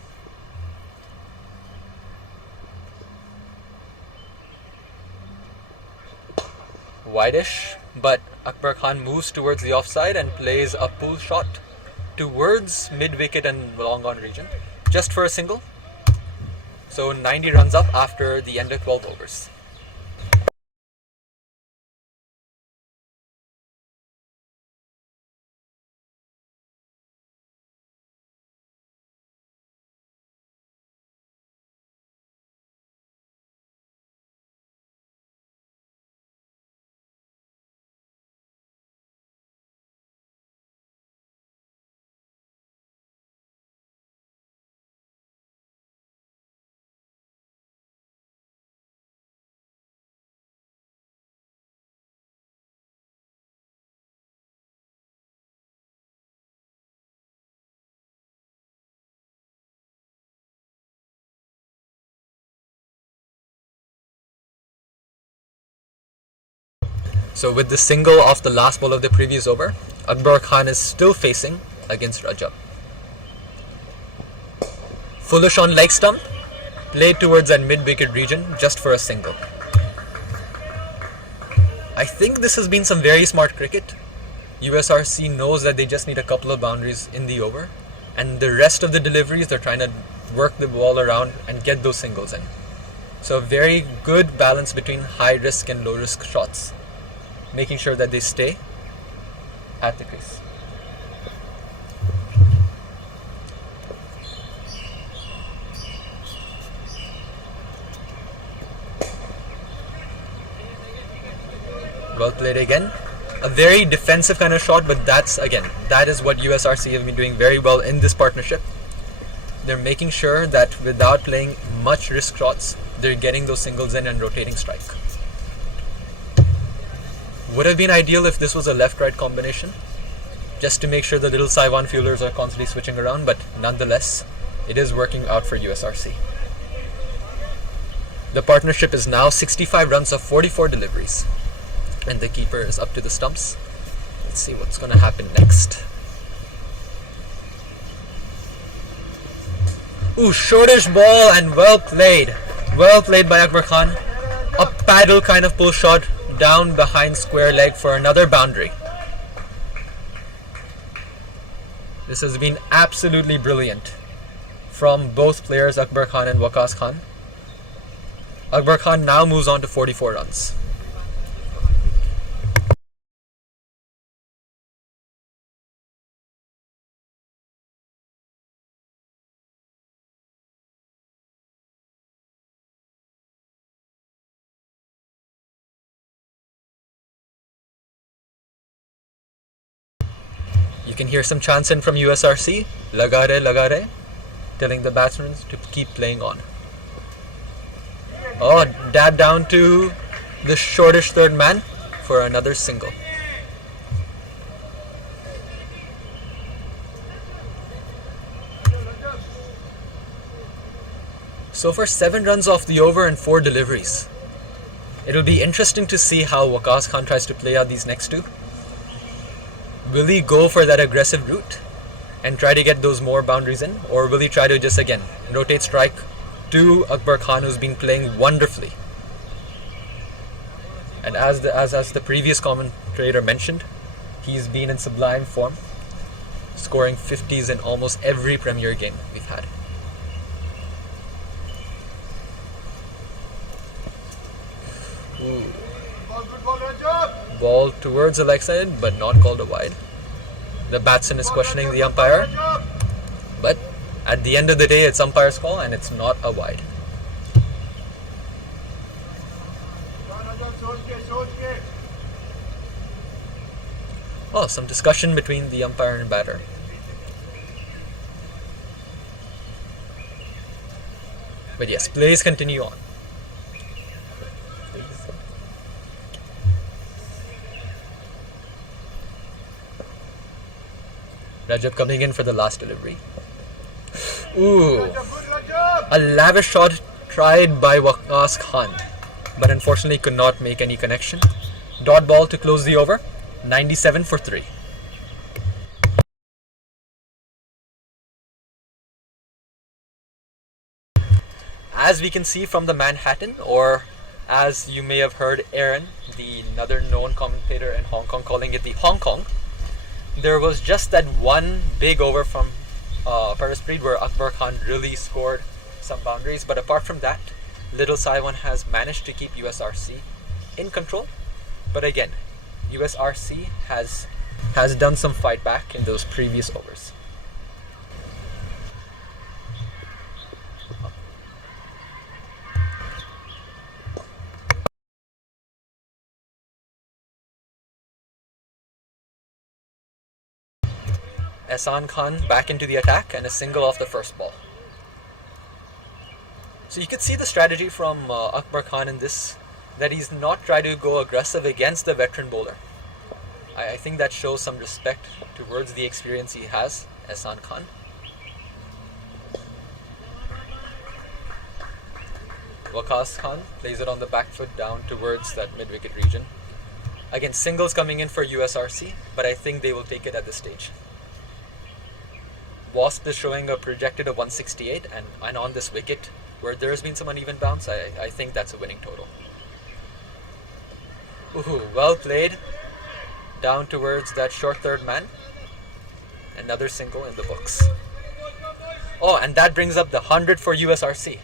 Wideish, but Akbar Khan moves towards the offside and plays a pull shot towards mid-wicket and long-on region, just for a single. So 90 runs up after the end of 12 overs. So with the single off the last ball of the previous over, Akbar Khan is still facing against Rajab. Foolish on leg stump, played towards that mid-wicket region just for a single. I think this has been some very smart cricket. USRC knows that they just need a couple of boundaries in the over, and the rest of the deliveries they're trying to work the ball around and get those singles in. So a very good balance between high risk and low risk shots, making sure that they stay at the crease. Well played again. A very defensive kind of shot, but that is what USRC have been doing very well in this partnership. They're making sure that without playing much risk shots, they're getting those singles in and rotating strike. Would have been ideal if this was a left-right combination, just to make sure the little Sai Wan fielders are constantly switching around, but nonetheless, it is working out for USRC. The partnership is now 65 runs of 44 deliveries. And the keeper is up to the stumps. Let's see what's going to happen next. Ooh, shortish ball and well played. Well played by Akbar Khan. A paddle kind of pull shot down behind square leg for another boundary. This has been absolutely brilliant from both players, Akbar Khan and Waqas Khan. Akbar Khan now moves on to 44 runs. You can hear some chants in from USRC, lagare, telling the batsmen to keep playing on. Oh, dab down to the shortish third man for another single. So for 7 runs off the over and 4 deliveries. It'll be interesting to see how Waqas Khan tries to play out these next 2. Will he go for that aggressive route and try to get those more boundaries in, or will he try to just again rotate strike to Akbar Khan, who's been playing wonderfully? And as the previous commentator mentioned, he's been in sublime form, scoring 50s in almost every Premier game we've had. Ooh. Ball towards the leg side, but not called a wide. The batsman is questioning the umpire, but at the end of the day, it's umpire's call and it's not a wide. Oh, some discussion between the umpire and batter. But yes, plays continue on. Rajab coming in for the last delivery. Ooh, a lavish shot tried by Waqas Khan, but unfortunately could not make any connection. Dot ball to close the over, 97 for 3. As we can see from the Manhattan, or as you may have heard Aaron, the another known commentator in Hong Kong, calling it the Hong Kong, there was just that one big over from Paraspreet where Akbar Khan really scored some boundaries. But apart from that, little Sai Wan has managed to keep USRC in control. But again, USRC has done some fight back in those previous overs. Ehsan Khan back into the attack and a single off the first ball. So you could see the strategy from Akbar Khan in this, that he's not trying to go aggressive against the veteran bowler. I think that shows some respect towards the experience he has, Ehsan Khan. Waqas Khan plays it on the back foot down towards that mid-wicket region. Again, singles coming in for USRC, but I think they will take it at this stage. Wasp is showing a projected of 168, and on this wicket, where there has been some uneven bounce, I think that's a winning total. Ooh, well played. Down towards that short third man. Another single in the books. Oh, and that brings up the 100 for USRC.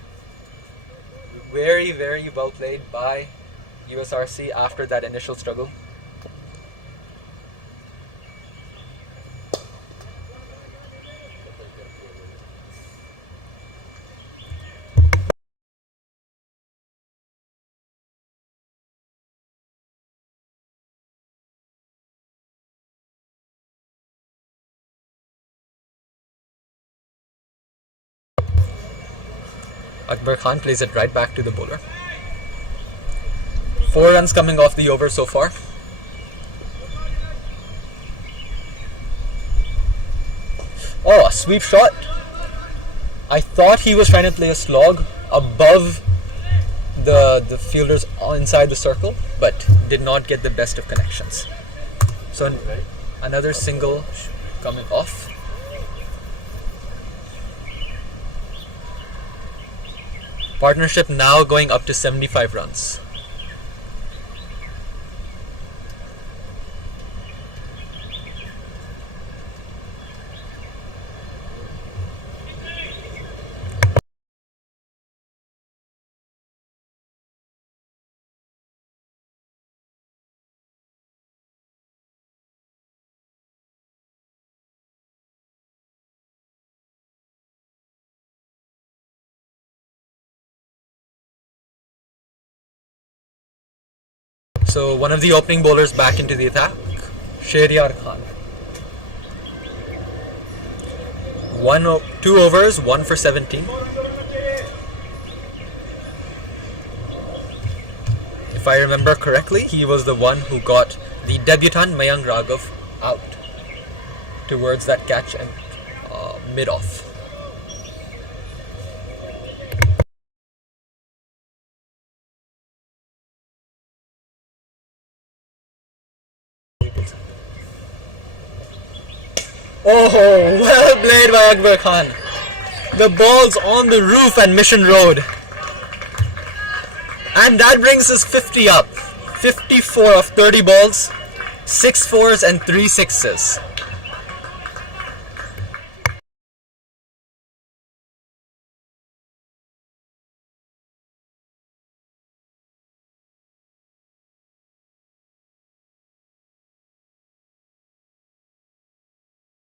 Very, very well played by USRC after that initial struggle. Akbar Khan plays it right back to the bowler. 4 runs coming off the over so far. Oh, a sweep shot. I thought he was trying to play a slog above the fielders inside the circle, but did not get the best of connections. So another single coming off. Partnership now going up to 75 runs. So one of the opening bowlers back into the attack, Shehryar Khan. 2 overs, 1 for 17. If I remember correctly, he was the one who got the debutant Mayank Raghav out towards that catch and mid-off. Oh, well played by Akbar Khan. The ball's on the roof at Mission Road. And that brings us 50 up. 54 of 30 balls, 6 fours and 3 sixes.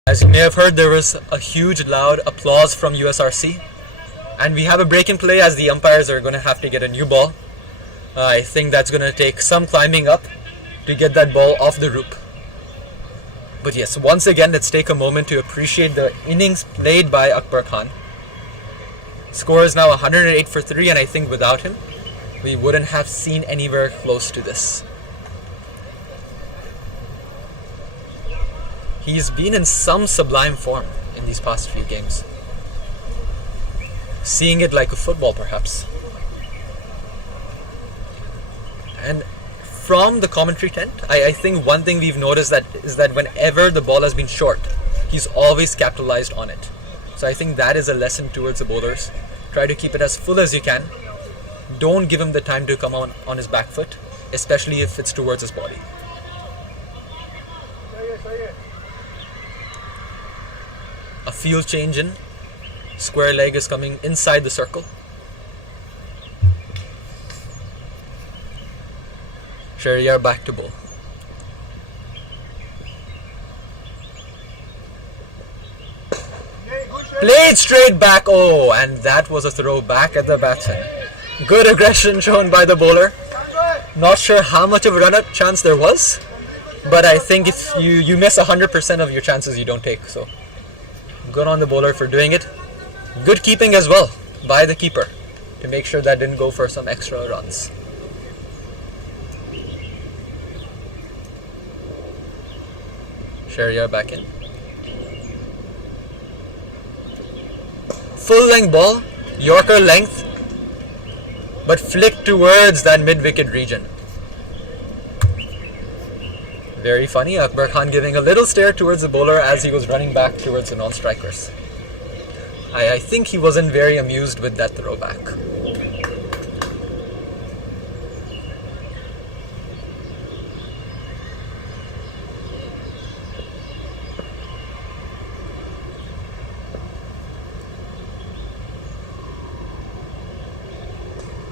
As you may have heard, there was a huge loud applause from USRC, and we have a break in play as the umpires are going to have to get a new ball. I think that's going to take some climbing up to get that ball off the roop. But yes, once again, let's take a moment to appreciate the innings played by Akbar Khan. Score is now 108 for 3, and I think without him, we wouldn't have seen anywhere close to this. He's been in some sublime form in these past few games. Seeing it like a football, perhaps. And from the commentary tent, I think one thing we've noticed is that whenever the ball has been short, he's always capitalized on it. So I think that is a lesson towards the bowlers. Try to keep it as full as you can. Don't give him the time to come on his back foot, especially if it's towards his body. A field change in. Square leg is coming inside the circle. Shehryar back to bowl. Played straight back. Oh, and that was a throw back at the batsman. Good aggression shown by the bowler. Not sure how much of a run-up chance there was, but I think if you miss 100% of your chances, you don't take. So good on the bowler for doing it. Good keeping as well by the keeper to make sure that didn't go for some extra runs. Shehryar back in. Full length ball, Yorker length, but flicked towards that mid-wicket region. Very funny, Akbar Khan giving a little stare towards the bowler as he was running back towards the non-strikers. I think he wasn't very amused with that throwback.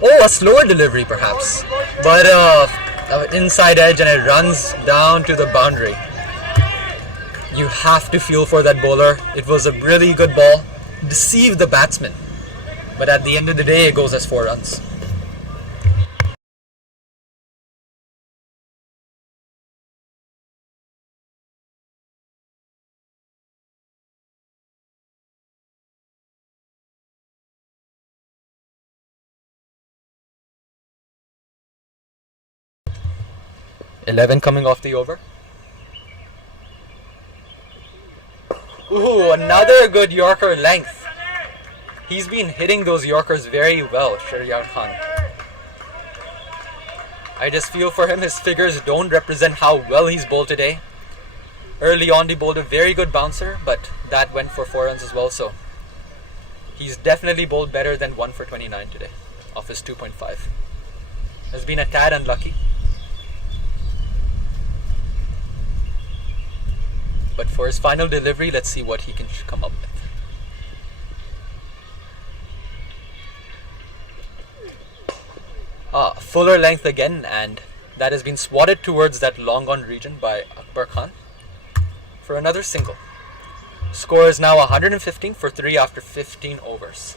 Oh, a slower delivery perhaps, but inside edge, and it runs down to the boundary. You have to feel for that bowler. It was a really good ball, deceived the batsman, but at the end of the day it goes as 4 runs. "11 coming off the over. Ooh, another good Yorker length. He's been hitting those Yorkers very well, Shahriyar Khan. I just feel for him, his figures don't represent how well he's bowled today. Early on he bowled a very good bouncer, but that went for 4 runs as well, so he's definitely bowled better than 1 for 29 today, off his 2.5. Has been a tad unlucky. But for his final delivery, let's see what he can come up with. Fuller length again, and that has been swatted towards that long on region by Akbar Khan for another single. Score is now 115 for 3 after 15 overs.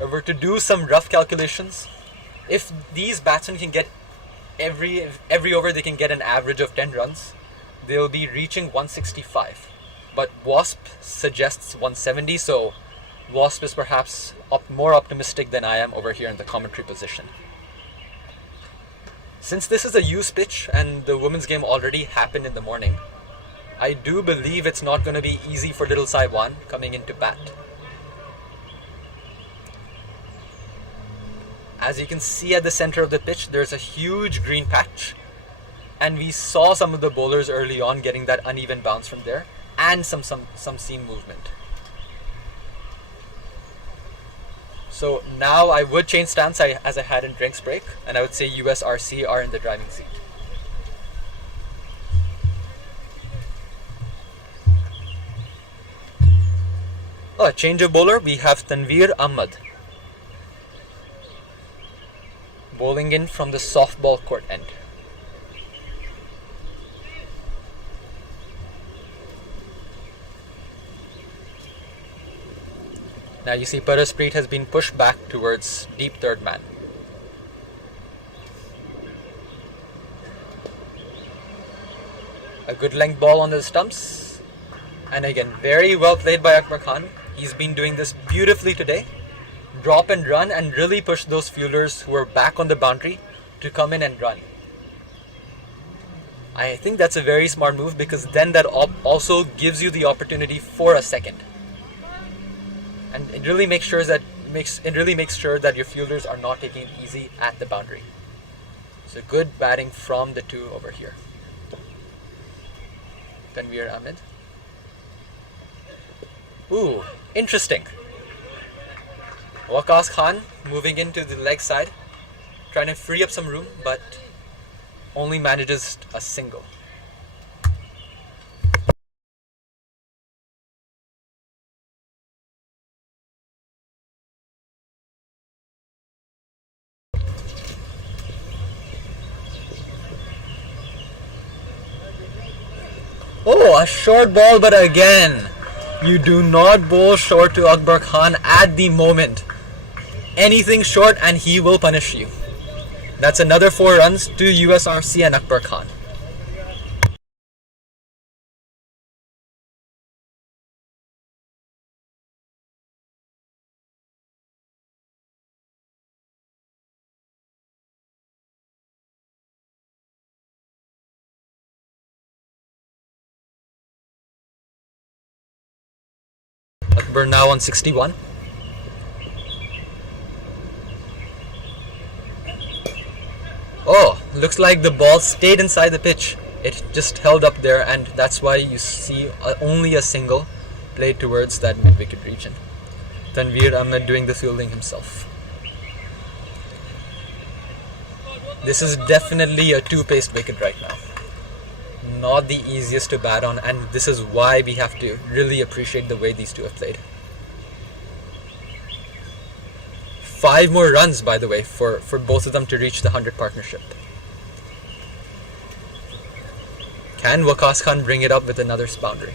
If we're to do some rough calculations, if these batsmen can get every over they can get an average of 10 runs, they'll be reaching 165. But Wasp suggests 170, so Wasp is perhaps more optimistic than I am over here in the commentary position. Since this is a use pitch and the women's game already happened in the morning, I do believe it's not going to be easy for little Sai Wan coming into bat. As you can see at the center of the pitch, there's a huge green patch. And we saw some of the bowlers early on getting that uneven bounce from there, and some seam movement. So now I would change stance as I had in drinks break, and I would say USRC are in the driving seat. Oh, change of bowler, we have Tanveer Ahmed bowling in from the softball court end. Now you see Paraspreet has been pushed back towards deep third man. A good length ball on the stumps. And again, very well played by Akbar Khan. He's been doing this beautifully today. Drop and run and really push those fielders who are back on the boundary to come in and run. I think that's a very smart move, because then that also gives you the opportunity for a second. And it really makes sure that your fielders are not taking it easy at the boundary. So good batting from the two over here. Tanveer Ahmed. Ooh, interesting. Waqas Khan moving into the leg side, trying to free up some room, but only manages a single. Oh, a short ball, but again, you do not bowl short to Akbar Khan at the moment. Anything short and he will punish you. That's another 4 runs to USRC and Akbar Khan. Akbar now on 61. Oh, looks like the ball stayed inside the pitch. It just held up there, and that's why you see only a single played towards that mid-wicket region. Tanveer Ahmed doing the fielding himself. This is definitely a two-paced wicket right now. Not the easiest to bat on, and this is why we have to really appreciate the way these two have played. 5 more runs, by the way, for both of them to reach the 100 partnership. Can Waqas Khan bring it up with another boundary?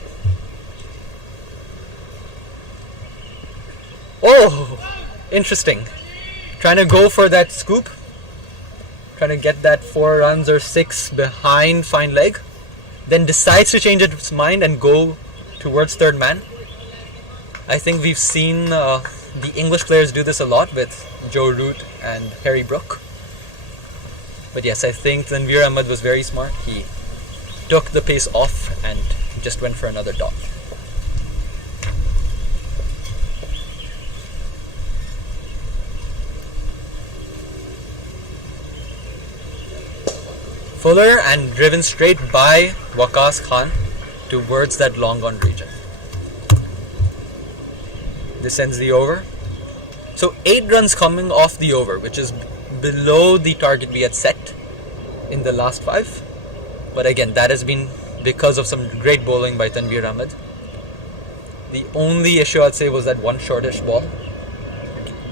Oh, interesting. Trying to go for that scoop. Trying to get that 4 runs or 6 behind fine leg. Then decides to change its mind and go towards third man. I think we've seen the English players do this a lot with Joe Root and Harry Brook. But yes, I think Tanveer Ahmed was very smart. He took the pace off and just went for another dot. Fuller and driven straight by Waqas Khan towards that long on region. This ends the over. So 8 runs coming off the over, which is below the target we had set in the last 5. But again, that has been because of some great bowling by Tanveer Ahmed. The only issue I'd say was that one shortish ball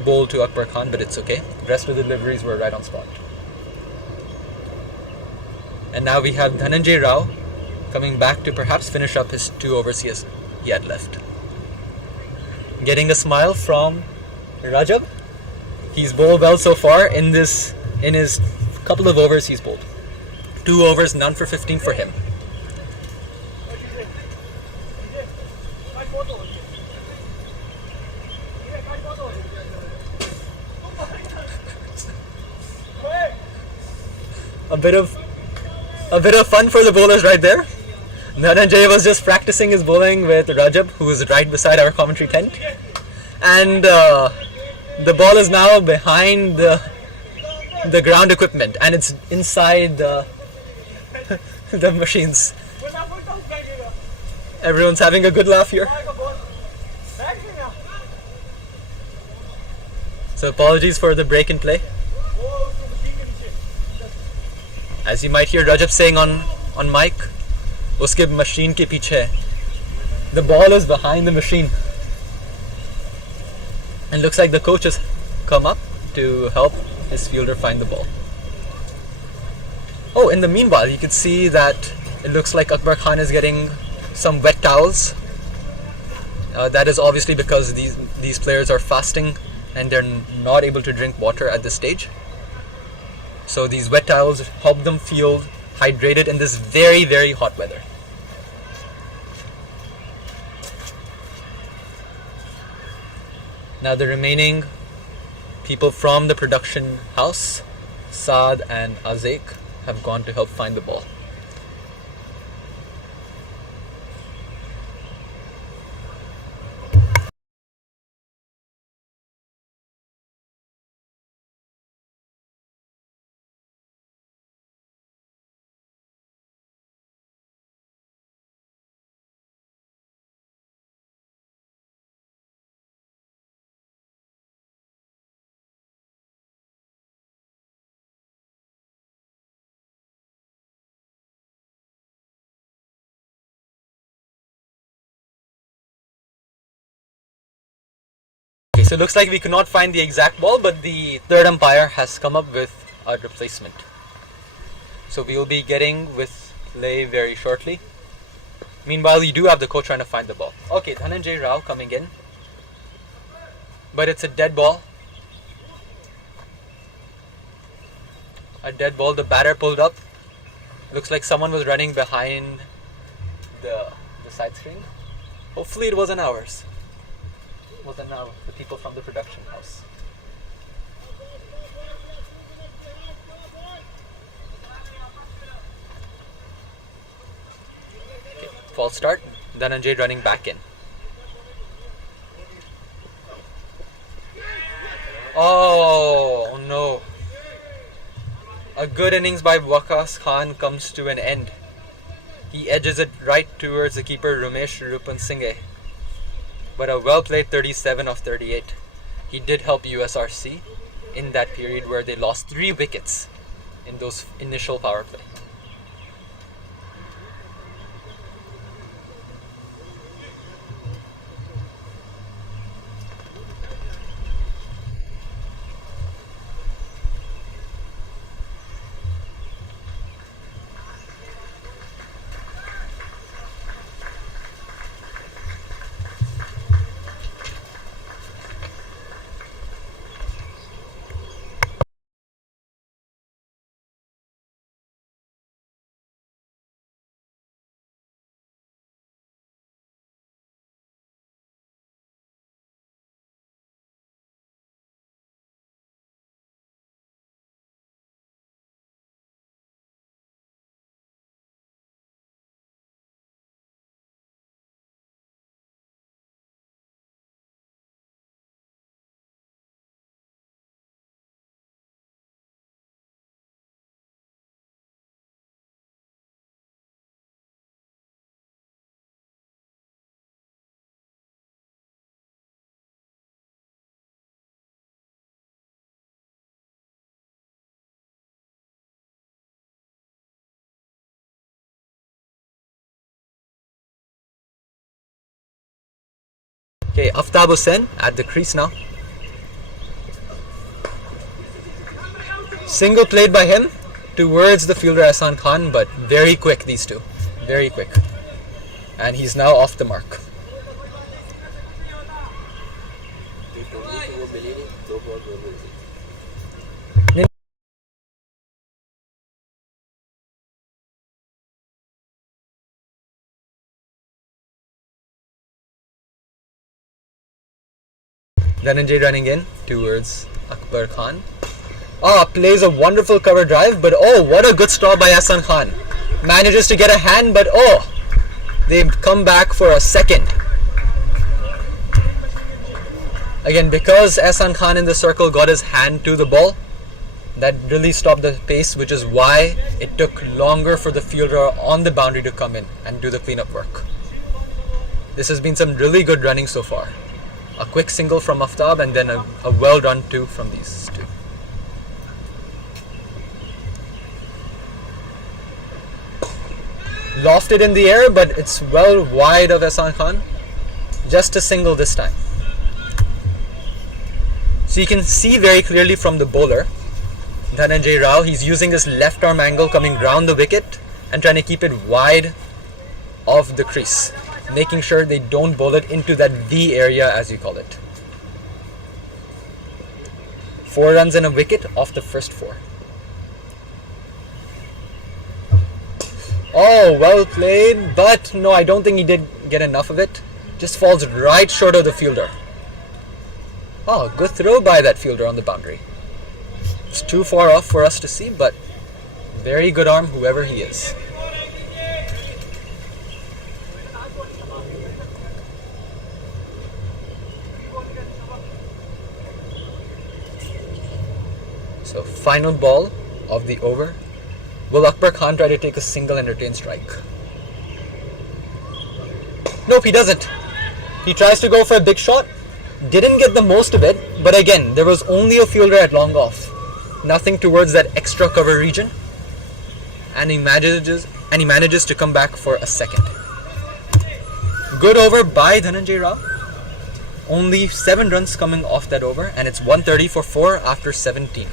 bowled to Akbar Khan, but it's okay. The rest of the deliveries were right on spot. And now we have Dhananjay Rao coming back to perhaps finish up his 2 overs he had left. Getting a smile from Rajab. He's bowled well so far in his couple of overs he's bowled. 2 overs, none for 15 for him. A bit of fun for the bowlers right there. Dhananjay was just practicing his bowling with Rajab, who is right beside our commentary tent. And the ball is now behind the ground equipment, and it's inside the machines. Everyone's having a good laugh here. So apologies for the break in play. As you might hear Rajab saying on mic, uske machine ke piche. The ball is behind the machine. And looks like the coach has come up to help his fielder find the ball. Oh, in the meanwhile, you can see that it looks like Akbar Khan is getting some wet towels. That is obviously because these players are fasting and they're not able to drink water at this stage. So these wet towels help them feel hydrated in this very, very hot weather. Now the remaining people from the production house, Saad and Azek, have gone to help find the ball. Okay, so it looks like we could not find the exact ball, but the third umpire has come up with a replacement. So we will be getting with play very shortly. Meanwhile, you do have the coach trying to find the ball. Okay, Dhananjay Rao coming in. But it's a dead ball. A dead ball. The batter pulled up. Looks like someone was running behind the side screen. Hopefully it wasn't ours. It wasn't the people from the production house. Okay, false start. Dhananjay running back in. Oh no. A good innings by Waqas Khan comes to an end. He edges it right towards the keeper Ramesh Rupan Singhe. but a well played 37 of 38. He did help USRC in that period where they lost 3 wickets in those initial power play. Okay, Aftab Hussain at the crease now. Single played by him towards the fielder Ehsan Khan, but very quick, these two. Very quick. And he's now off the mark. Dhananjay running in towards Akbar Khan. Plays a wonderful cover drive, but what a good stop by Ehsan Khan. Manages to get a hand, but they come back for a second. Again, because Ehsan Khan in the circle got his hand to the ball, that really stopped the pace, which is why it took longer for the fielder on the boundary to come in and do the cleanup work. This has been some really good running so far. A quick single from Aftab and then a well run two from these two. Lofted in the air, but it's well wide of Ehsan Khan. Just a single this time. So you can see very clearly from the bowler, Dhananjay Rao, he's using his left arm angle coming round the wicket and trying to keep it wide of the crease, making sure they don't bowl it into that V area, as you call it. 4 runs and a wicket off the first 4. Well played, but no, I don't think he did get enough of it. Just falls right short of the fielder. Good throw by that fielder on the boundary. It's too far off for us to see, but very good arm, whoever he is. So final ball of the over. Will Akbar Khan try to take a single and retain strike? Nope, he doesn't. He tries to go for a big shot. Didn't get the most of it, but again, there was only a fielder at long off. Nothing towards that extra cover region. And he manages to come back for a second. Good over by Dhananjay Rao. Only 7 runs coming off that over, and it's 130 for 4 after 17.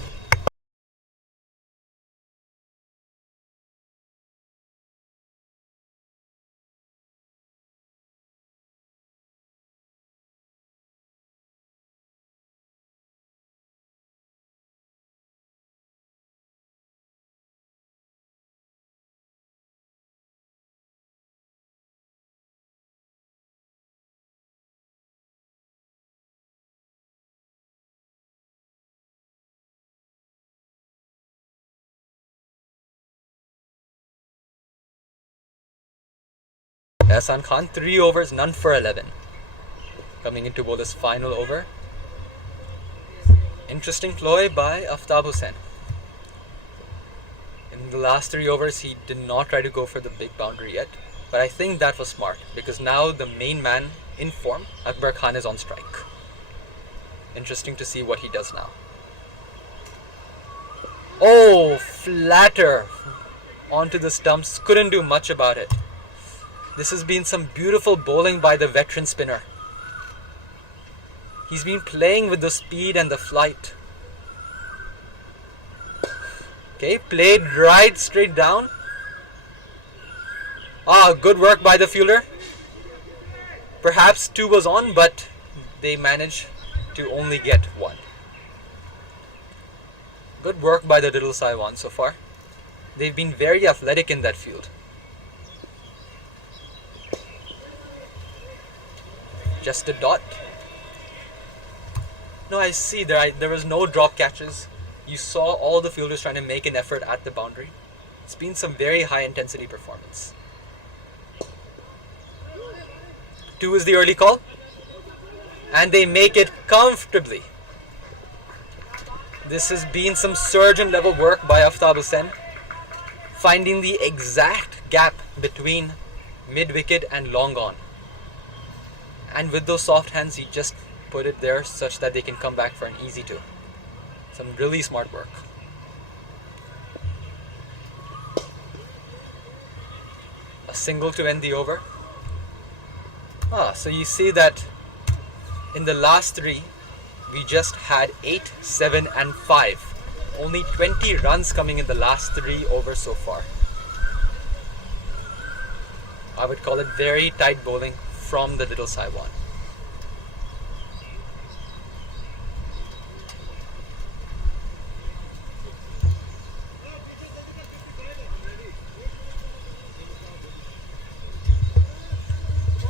Ehsan Khan, 3 overs, none for 11. Coming into bowl his final over. Interesting ploy by Aftab Hussain. In the last 3 overs, he did not try to go for the big boundary yet. But I think that was smart, because now the main man in form, Akbar Khan is on strike. Interesting to see what he does now. Oh, flatter onto the stumps. Couldn't do much about it. This has been some beautiful bowling by the veteran spinner. He's been playing with the speed and the flight. Okay, played right straight down. Good work by the fielder. Perhaps 2 was on, but they managed to only get 1. Good work by the little Sai Wan so far. They've been very athletic in that field. Just a dot. No, I see there was no drop catches. You saw all the fielders trying to make an effort at the boundary. It's been some very high intensity performance. 2 is the early call. And they make it comfortably. This has been some surgeon level work by Aftab Hussain, finding the exact gap between mid wicket and long on. And with those soft hands, he just put it there such that they can come back for an easy 2. Some really smart work. A single to end the over. So you see that in the last 3, we just had 8, 7 and 5. Only 20 runs coming in the last 3 overs so far. I would call it very tight bowling from the little Sai Wan.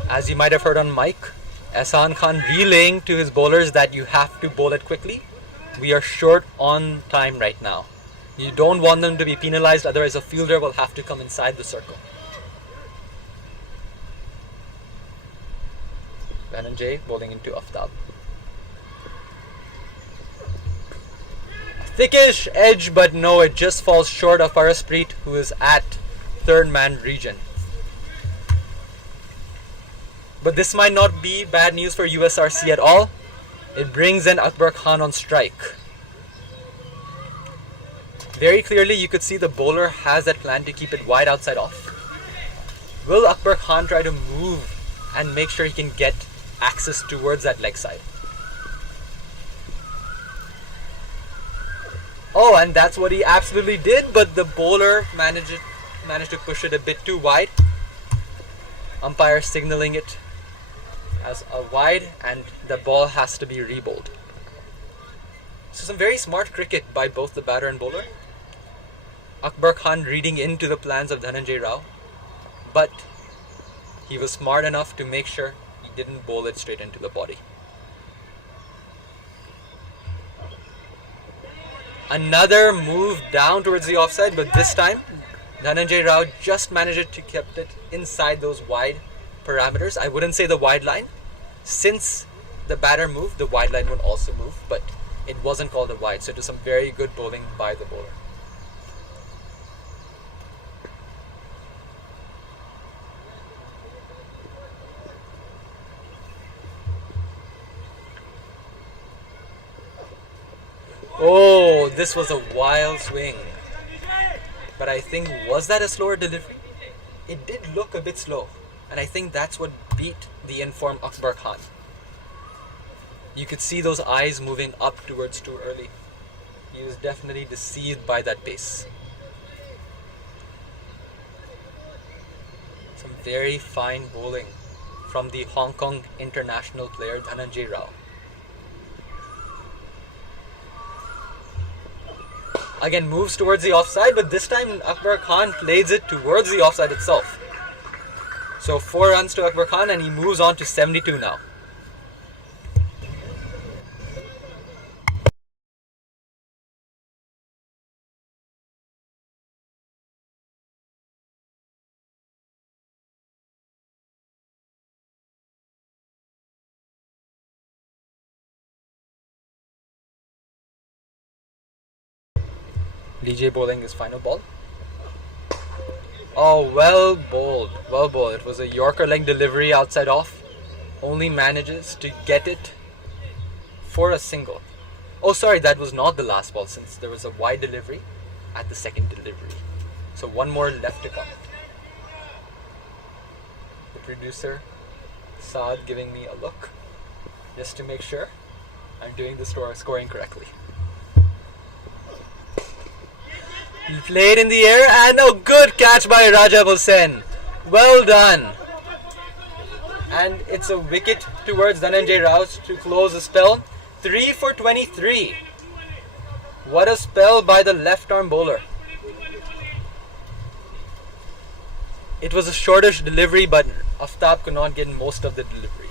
As you might have heard on mic, Ehsan Khan relaying to his bowlers that you have to bowl it quickly. We are short on time right now. You don't want them to be penalized, otherwise a fielder will have to come inside the circle. Dhananjay bowling into Aftab. Thickish edge, but no, it just falls short of Arasprit, who is at 3rd man region. But this might not be bad news for USRC at all. It brings in Akbar Khan on strike. Very clearly you could see the bowler has that plan to keep it wide outside off. Will Akbar Khan try to move and make sure he can get access towards that leg side? Oh, and that's what he absolutely did, but the bowler managed to push it a bit too wide. Umpire signaling it as a wide, and the ball has to be rebowled. So some very smart cricket by both the batter and bowler. Akbar Khan reading into the plans of Dhananjay Rao, but he was smart enough to make sure he didn't bowl it straight into the body. Another move down towards the offside, but this time Dhananjay Rao just managed to keep it inside those wide parameters. I wouldn't say the wide line. Since the batter moved, the wide line would also move, but it wasn't called a wide, so it was some very good bowling by the bowler. Oh, this was a wild swing. But I think, was that a slower delivery? It did look a bit slow. And I think that's what beat the informed Akbar Khan. You could see those eyes moving up towards too early. He was definitely deceived by that pace. Some very fine bowling from the Hong Kong international player Dhananjay Rao. Again, moves towards the offside, but this time Akbar Khan plays it towards the offside itself. So 4 runs to Akbar Khan, and he moves on to 72 now. DJ bowling his final ball. Oh, well bowled, well bowled. It was a Yorker leg delivery outside off. only manages to get it for a single. Oh, sorry, that was not the last ball since there was a wide delivery at the second delivery. So one more left to come. The producer, Saad, giving me a look just to make sure I'm doing the scoring correctly. He played in the air and a good catch by Rajab Hussain. Well done. And it's a wicket towards Dhananjay Rao to close the spell. 3 for 23. What a spell by the left arm bowler. It was a shortish delivery, but Aftab could not get most of the delivery.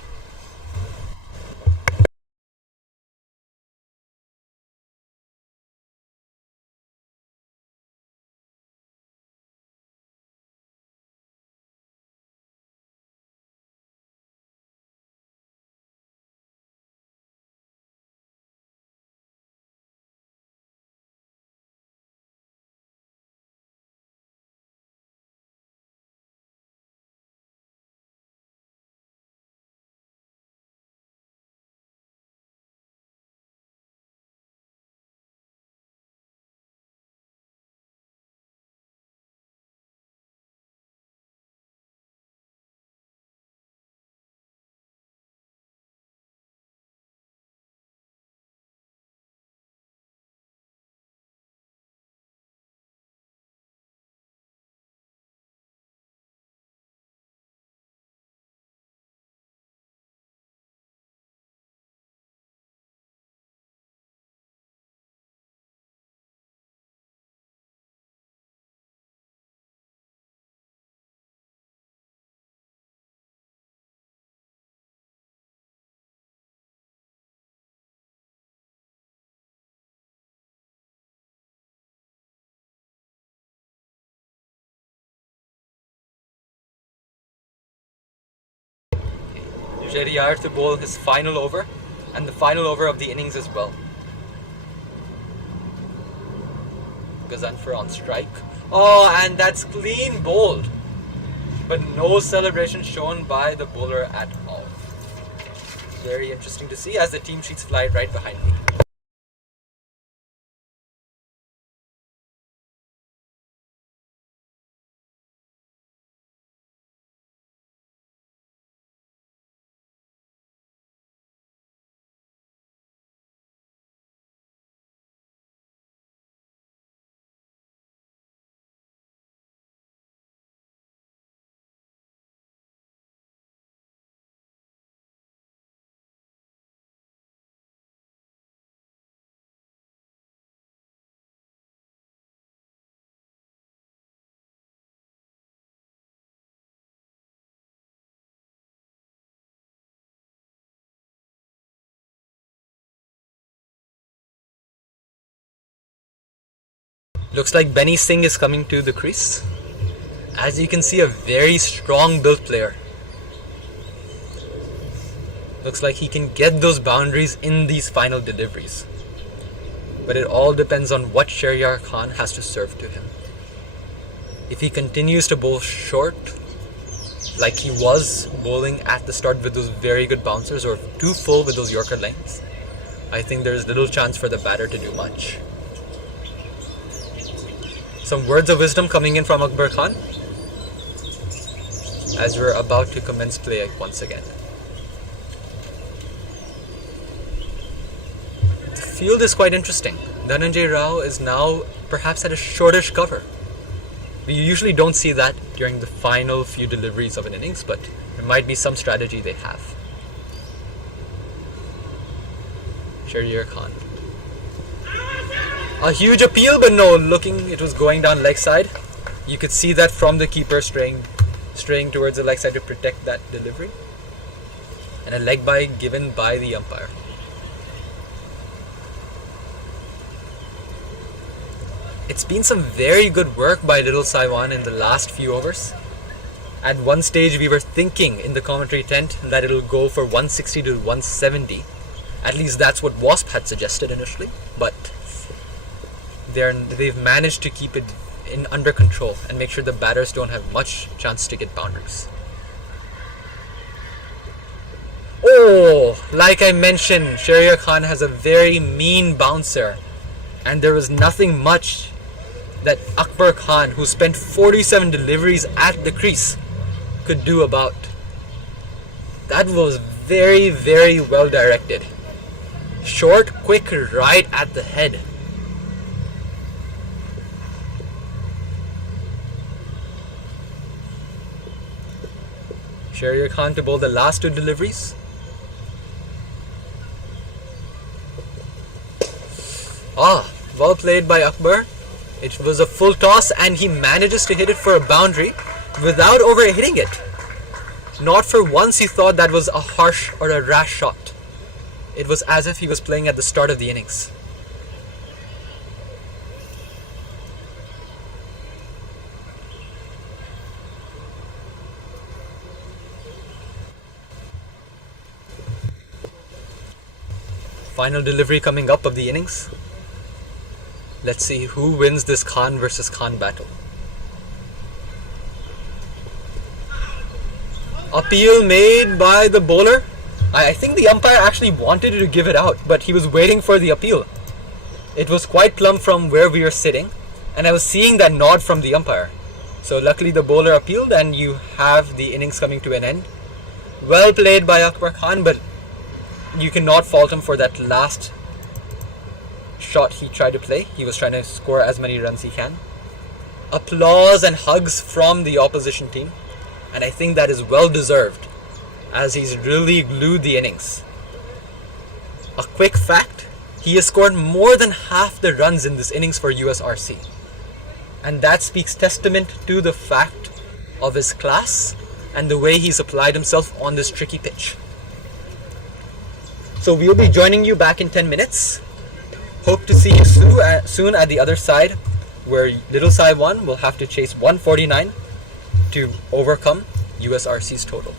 Sheriar to bowl his final over and the final over of the innings as well. Gazanfar on strike. Oh, and that's clean bowled. But no celebration shown by the bowler at all. Very interesting to see as the team sheets fly right behind me. Looks like Benny Singh is coming to the crease. As you can see, a very strong built player. Looks like he can get those boundaries in these final deliveries. But it all depends on what Sheriar Khan has to serve to him. If he continues to bowl short, like he was bowling at the start with those very good bouncers, or too full with those Yorker lengths, I think there's little chance for the batter to do much. Some words of wisdom coming in from Akbar Khan as we're about to commence play once again. The field is quite interesting. Dhananjay Rao is now perhaps at a shortish cover. We usually don't see that during the final few deliveries of an innings, but there might be some strategy they have. Sheriar Khan. A huge appeal, but no, looking, it was going down leg side. You could see that from the keeper straying towards the leg side to protect that delivery. And a leg bye given by the umpire. It's been some very good work by little Sai Wan in the last few overs. At one stage we were thinking in the commentary tent that it'll go for 160 to 170. At least that's what Wasp had suggested initially, but they've managed to keep it under control and make sure the batters don't have much chance to get boundaries. Oh, like I mentioned, Shahryar Khan has a very mean bouncer, and there was nothing much that Akbar Khan, who spent 47 deliveries at the crease, could do about. That was very, very well directed. Short, quick, right at the head. Shahryar Khan to bowl the last two deliveries. Well played by Akbar. It was a full toss and he manages to hit it for a boundary without overhitting it. Not for once he thought that was a harsh or a rash shot. It was as if he was playing at the start of the innings. Final delivery coming up of the innings. Let's see who wins this Khan versus Khan battle. Appeal made by the bowler. I think the umpire actually wanted to give it out, but he was waiting for the appeal. It was quite plumb from where we were sitting, and I was seeing that nod from the umpire. So luckily the bowler appealed and you have the innings coming to an end. Well played by Akbar Khan, but you cannot fault him for that last shot he tried to play. He was trying to score as many runs he can. Applause and hugs from the opposition team, and I think that is well deserved as he's really glued the innings. A quick fact, he has scored more than half the runs in this innings for USRC, and that speaks testament to the fact of his class and the way he's applied himself on this tricky pitch. So we'll be joining you back in 10 minutes. Hope to see you soon at the other side, where little Sai Wan will have to chase 149 to overcome USRC's total.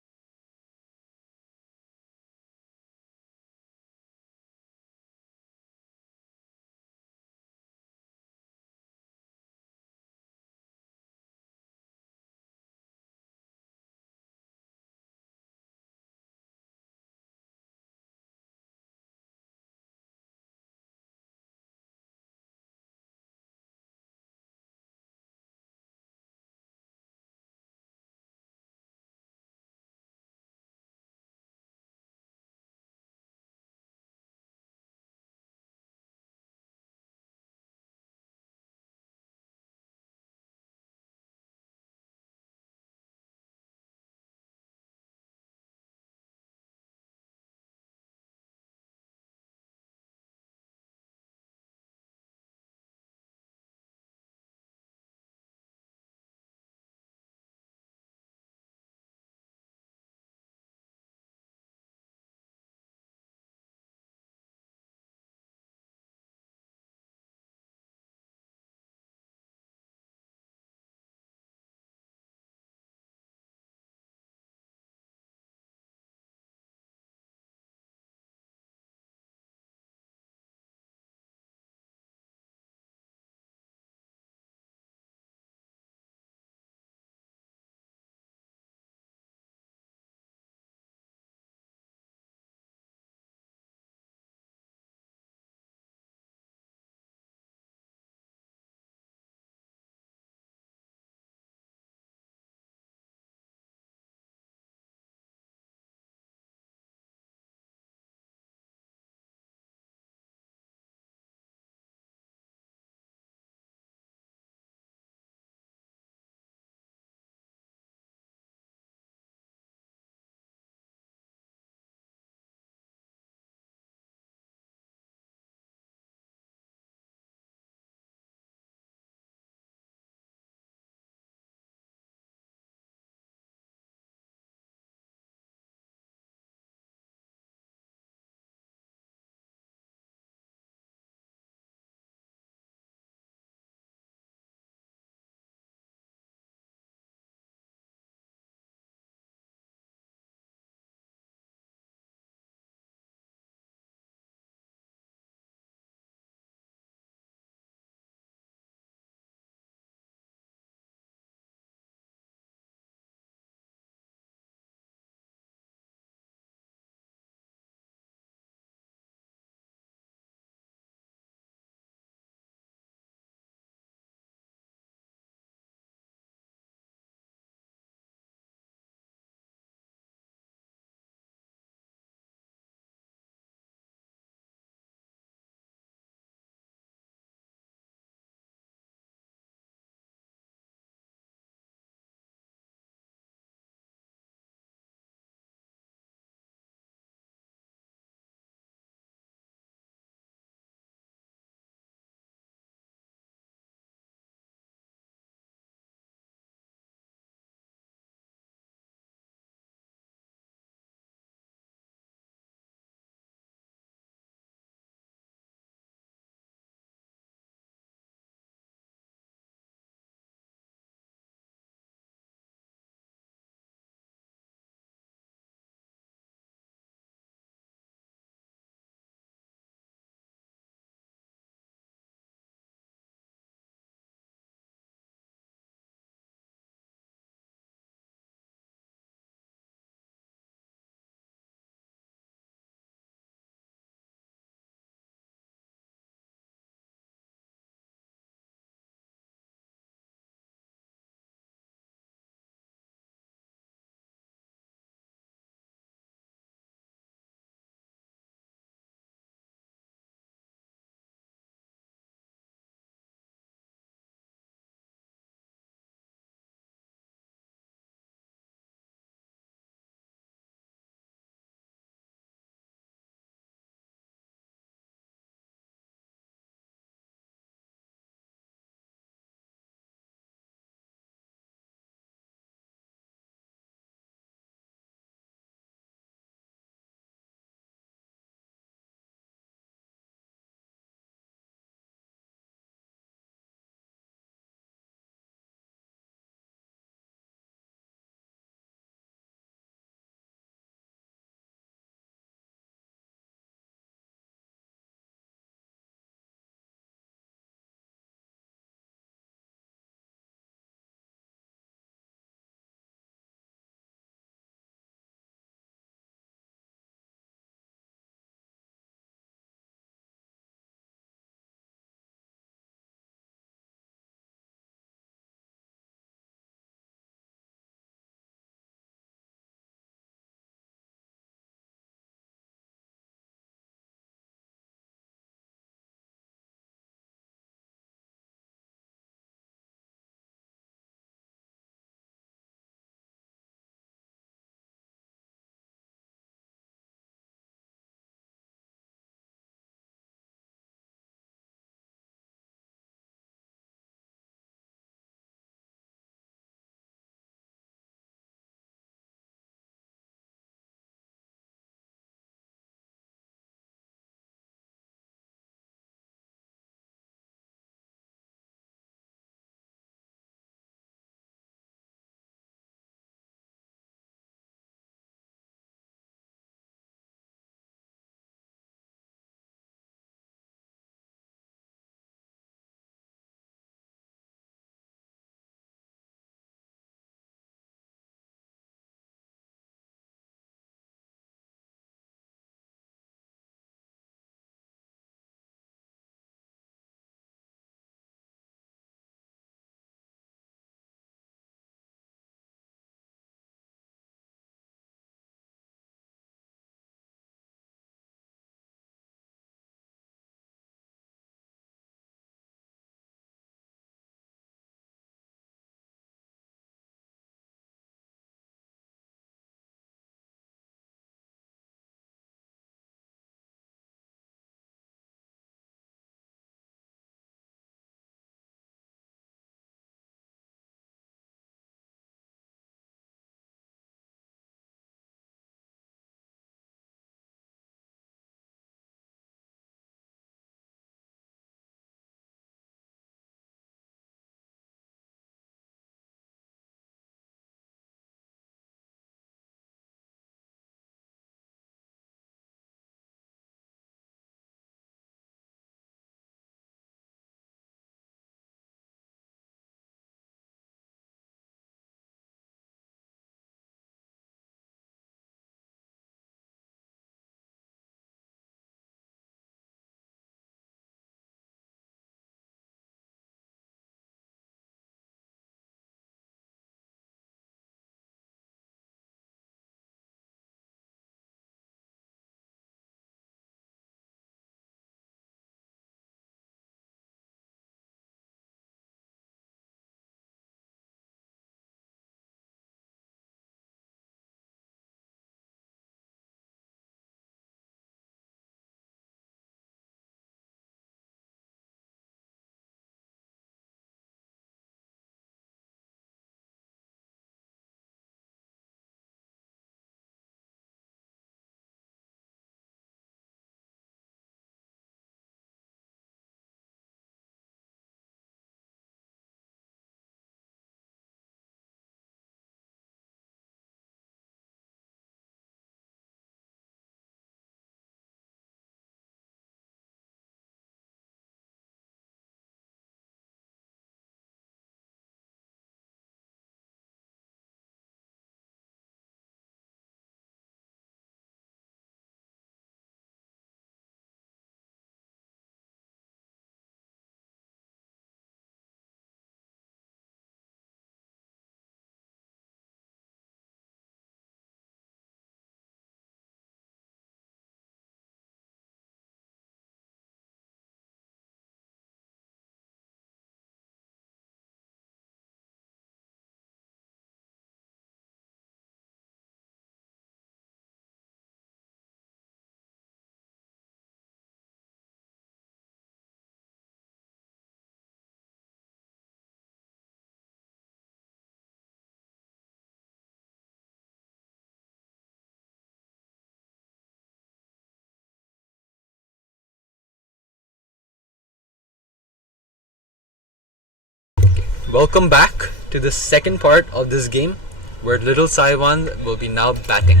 Welcome back to the second part of this game where little Sai Wan will be now batting.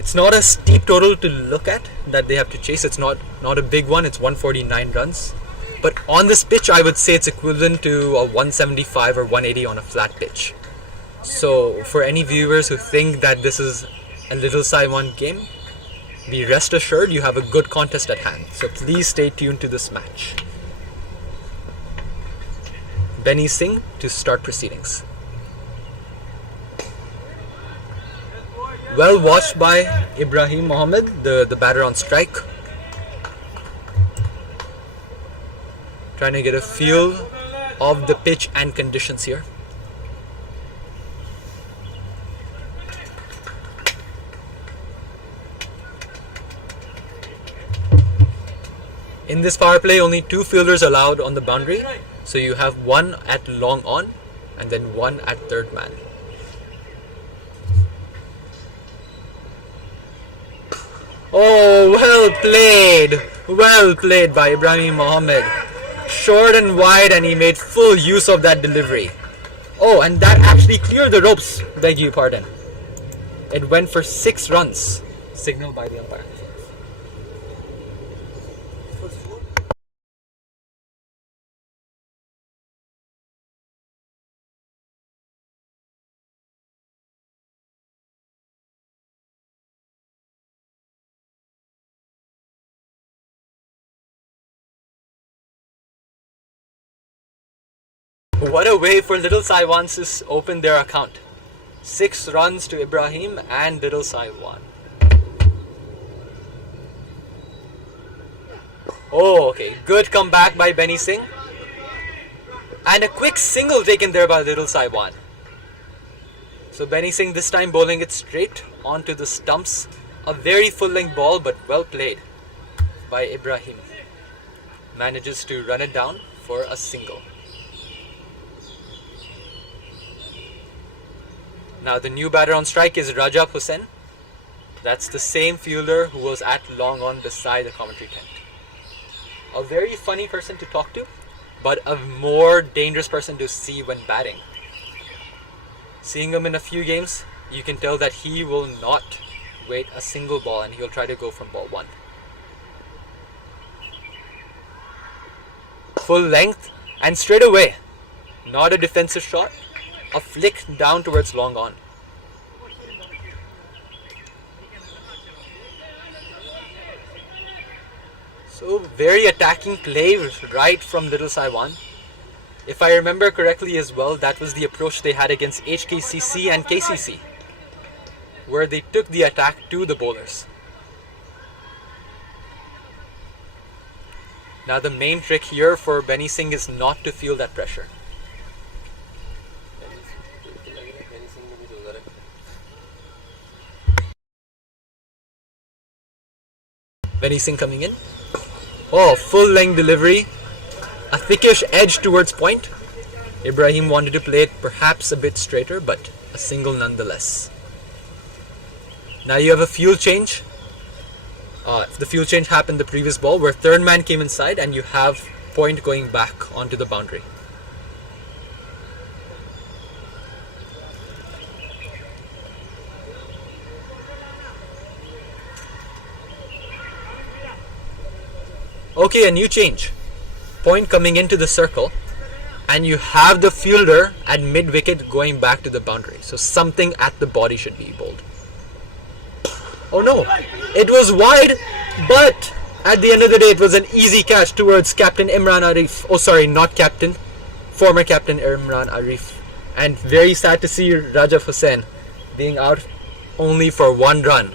It's not a steep total to look at that they have to chase. It's not a big one. It's 149 runs. But on this pitch, I would say it's equivalent to a 175 or 180 on a flat pitch. So for any viewers who think that this is a little Sai Wan game, be rest assured you have a good contest at hand. So please stay tuned to this match. Benny Singh to start proceedings. Well watched by Ibrahim Mohammed, the batter on strike. Trying to get a feel of the pitch and conditions here. In this power play, only 2 fielders allowed on the boundary. So you have one at long on and then one at third man. Oh, well played by Ibrahim Mohammed. Short and wide, and he made full use of that delivery. Oh, and that actually cleared the ropes, beg your pardon. It went for 6 runs, signaled by the umpire. What a way for little Sai Wan to open their account. 6 runs to Ibrahim and little Sai Wan. Oh, okay. Good comeback by Benny Singh. And a quick single taken there by little Sai Wan. So Benny Singh this time bowling it straight onto the stumps. A very full-length ball, but well played by Ibrahim. Manages to run it down for a single. Now the new batter on strike is Rajab Hussain. That's the same fielder who was at long on beside the commentary tent. A very funny person to talk to, but a more dangerous person to see when batting. Seeing him in a few games, you can tell that he will not wait a single ball and he'll try to go from ball 1. Full length and straight away. Not a defensive shot. A flick down towards long on. So very attacking play right from little Sai Wan. If I remember correctly as well, that was the approach they had against HKCC and KCC, where they took the attack to the bowlers. Now the main trick here for Benny Singh is not to feel that pressure. Benny Singh coming in. Oh, full length delivery. A thickish edge towards point. Ibrahim wanted to play it perhaps a bit straighter, but a single nonetheless. Now you have a fuel change. The fuel change happened the previous ball where third man came inside and you have point going back onto the boundary. Okay, a new change. Point coming into the circle and you have the fielder at mid wicket going back to the boundary. So something at the body should be bowled. Oh no, it was wide, but at the end of the day it was an easy catch towards Captain Imran Arif. Oh sorry, not captain, former Captain Imran Arif. And very sad to see Rajab Hussain being out only for 1 run.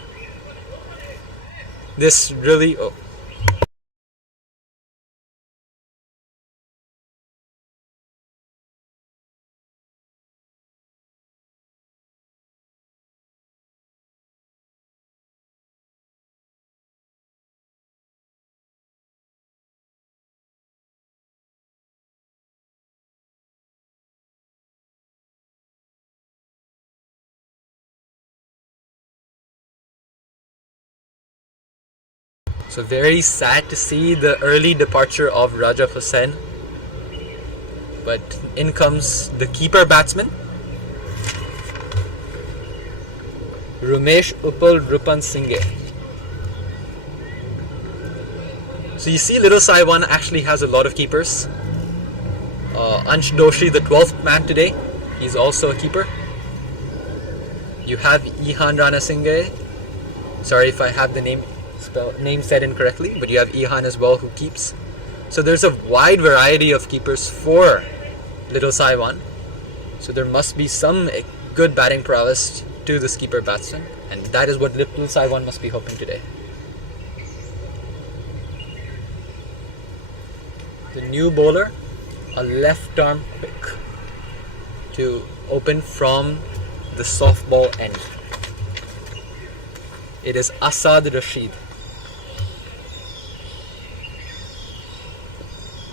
This really... Oh. So very sad to see the early departure of Rajab Hussain. But in comes the keeper batsman, Rumesh Uppal Rupan Singhe. So you see, little Sai Wan actually has a lot of keepers. Ansh Doshi, the 12th man today, he's also a keeper. You have Ihan Rana Singhe. Sorry if I have the name said incorrectly, but you have Ihan as well who keeps. So there's a wide variety of keepers for little Sai Wan. So there must be some good batting prowess to this keeper batsman, and that is what little Sai Wan must be hoping today. The new bowler, a left arm pick to open from the softball end. It is Asad Rashid.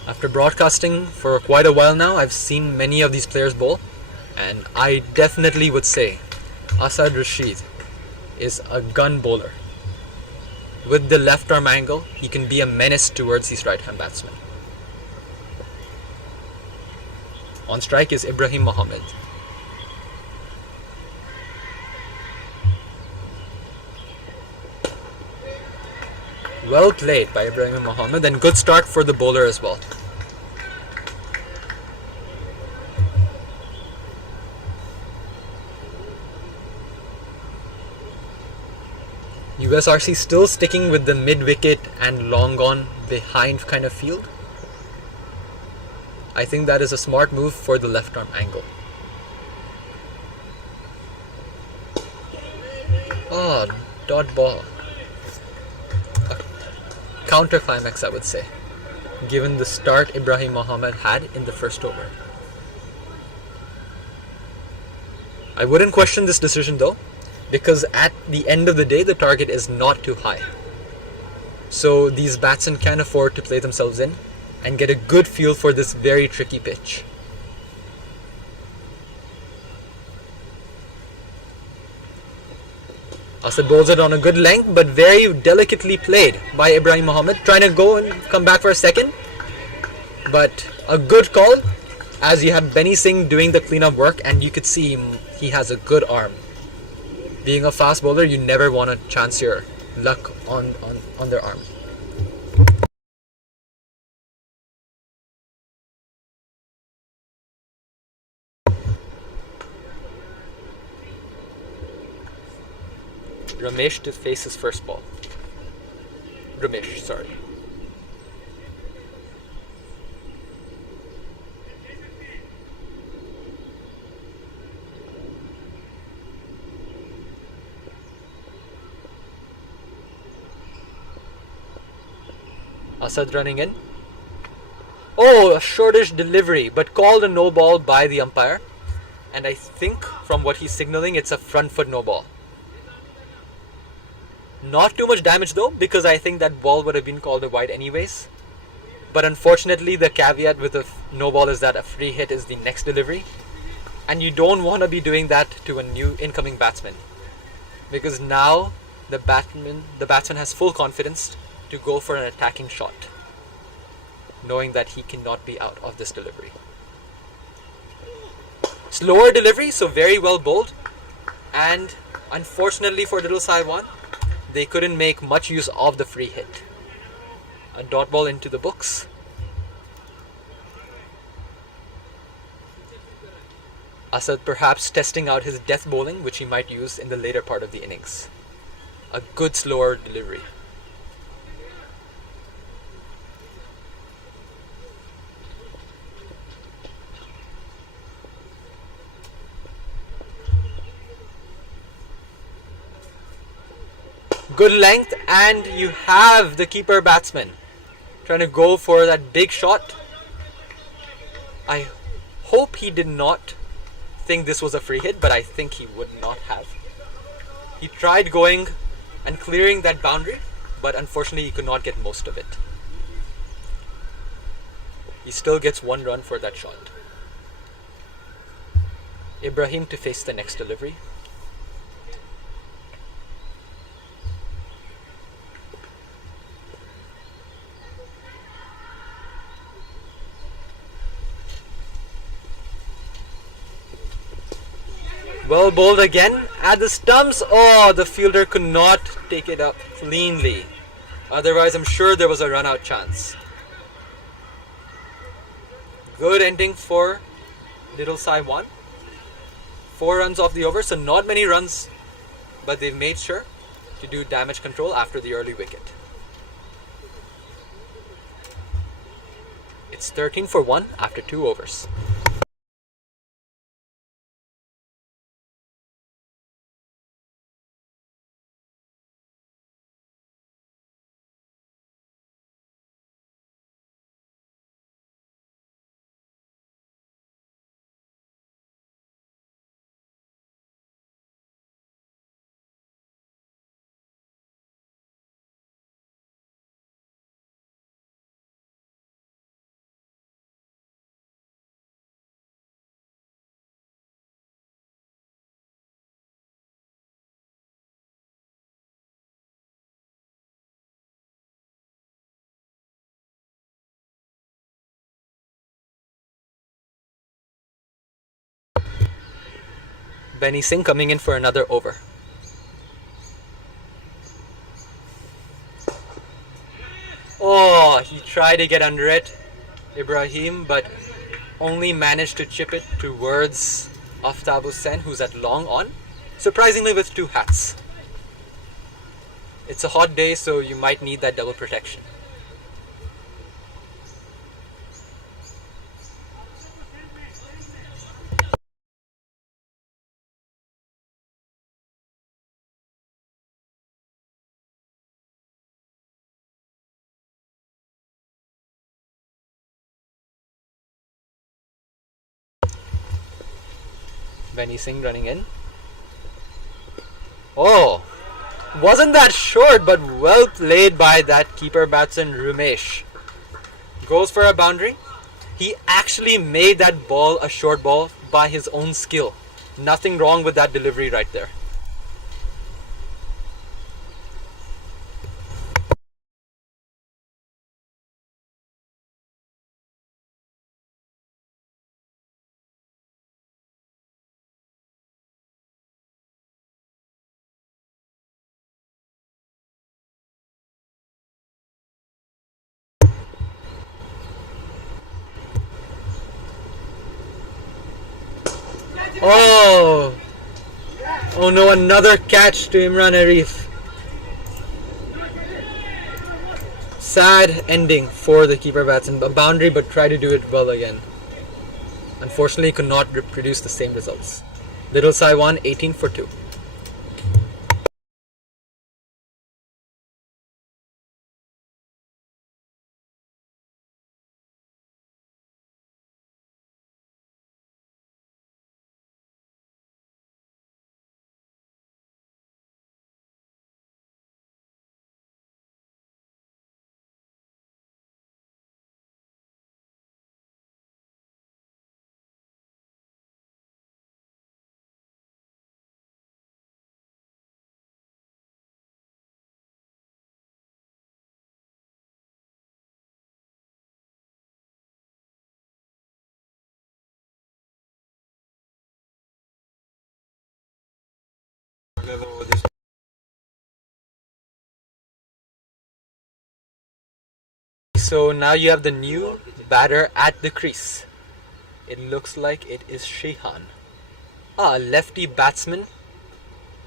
After broadcasting for quite a while now, I've seen many of these players bowl, and I definitely would say Asad Rashid is a gun bowler. With the left arm angle, he can be a menace towards these right hand batsmen. On strike is Ibrahim Mohammed. Well played by Ibrahim Mohammed, and good start for the bowler as well. USRC still sticking with the mid-wicket and long on behind kind of field. I think that is a smart move for the left arm angle. Oh, dot ball. A counter climax, I would say, given the start Ibrahim Mohammed had in the first over. I wouldn't question this decision though, because at the end of the day, the target is not too high. So these batsmen can afford to play themselves in and get a good feel for this very tricky pitch. Asad bowls it on a good length, but very delicately played by Ibrahim Mohammed, trying to go and come back for a second. But a good call, as you had Benny Singh doing the cleanup work, and you could see he has a good arm. Being a fast bowler, you never want to chance your luck on their arm. Ramesh to face his first ball. Ramesh, sorry. Asad running in. Oh, a shortish delivery, but called a no ball by the umpire. And I think from what he's signaling, it's a front foot no ball. Not too much damage though, because I think that ball would have been called a wide anyways. But unfortunately, the caveat with a no ball is that a free hit is the next delivery. And you don't want to be doing that to a new incoming batsman, because now the batsman has full confidence to go for an attacking shot, knowing that he cannot be out of this delivery. Slower delivery, so very well bowled. And unfortunately for little Sai Wan, they couldn't make much use of the free hit. A dot ball into the books. Asad perhaps testing out his death bowling, which he might use in the later part of the innings. A good slower delivery. Good length, and you have the keeper batsman trying to go for that big shot. I hope he did not think this was a free hit, but I think he would not have. He tried going and clearing that boundary, but unfortunately he could not get most of it. He still gets 1 run for that shot. Ibrahim to face the next delivery. Well bowled again at the stumps. Oh, the fielder could not take it up cleanly. Otherwise, I'm sure there was a run out chance. Good ending for little Sai Wan. 4 runs off the over, so not many runs, but they've made sure to do damage control after the early wicket. It's 13 for 1 after 2 overs. Benny Singh coming in for another over. Oh, he tried to get under it, Ibrahim, but only managed to chip it towards Aftab Hussain, who's at long on, surprisingly with 2 hats. It's a hot day, so you might need that double protection. Benny Singh running in. Oh, wasn't that short, but well played by that keeper batsman Rumesh. Goes for a boundary. He actually made that ball a short ball by his own skill. Nothing wrong with that delivery right there. Oh! Oh no, another catch to Imran Arif. Sad ending for the keeper batsman. A boundary, but try to do it well again. Unfortunately, could not reproduce the same results. Little Sai Wan 18 for 2. So now you have the new batter at the crease. It looks like it is Shehan. A lefty batsman.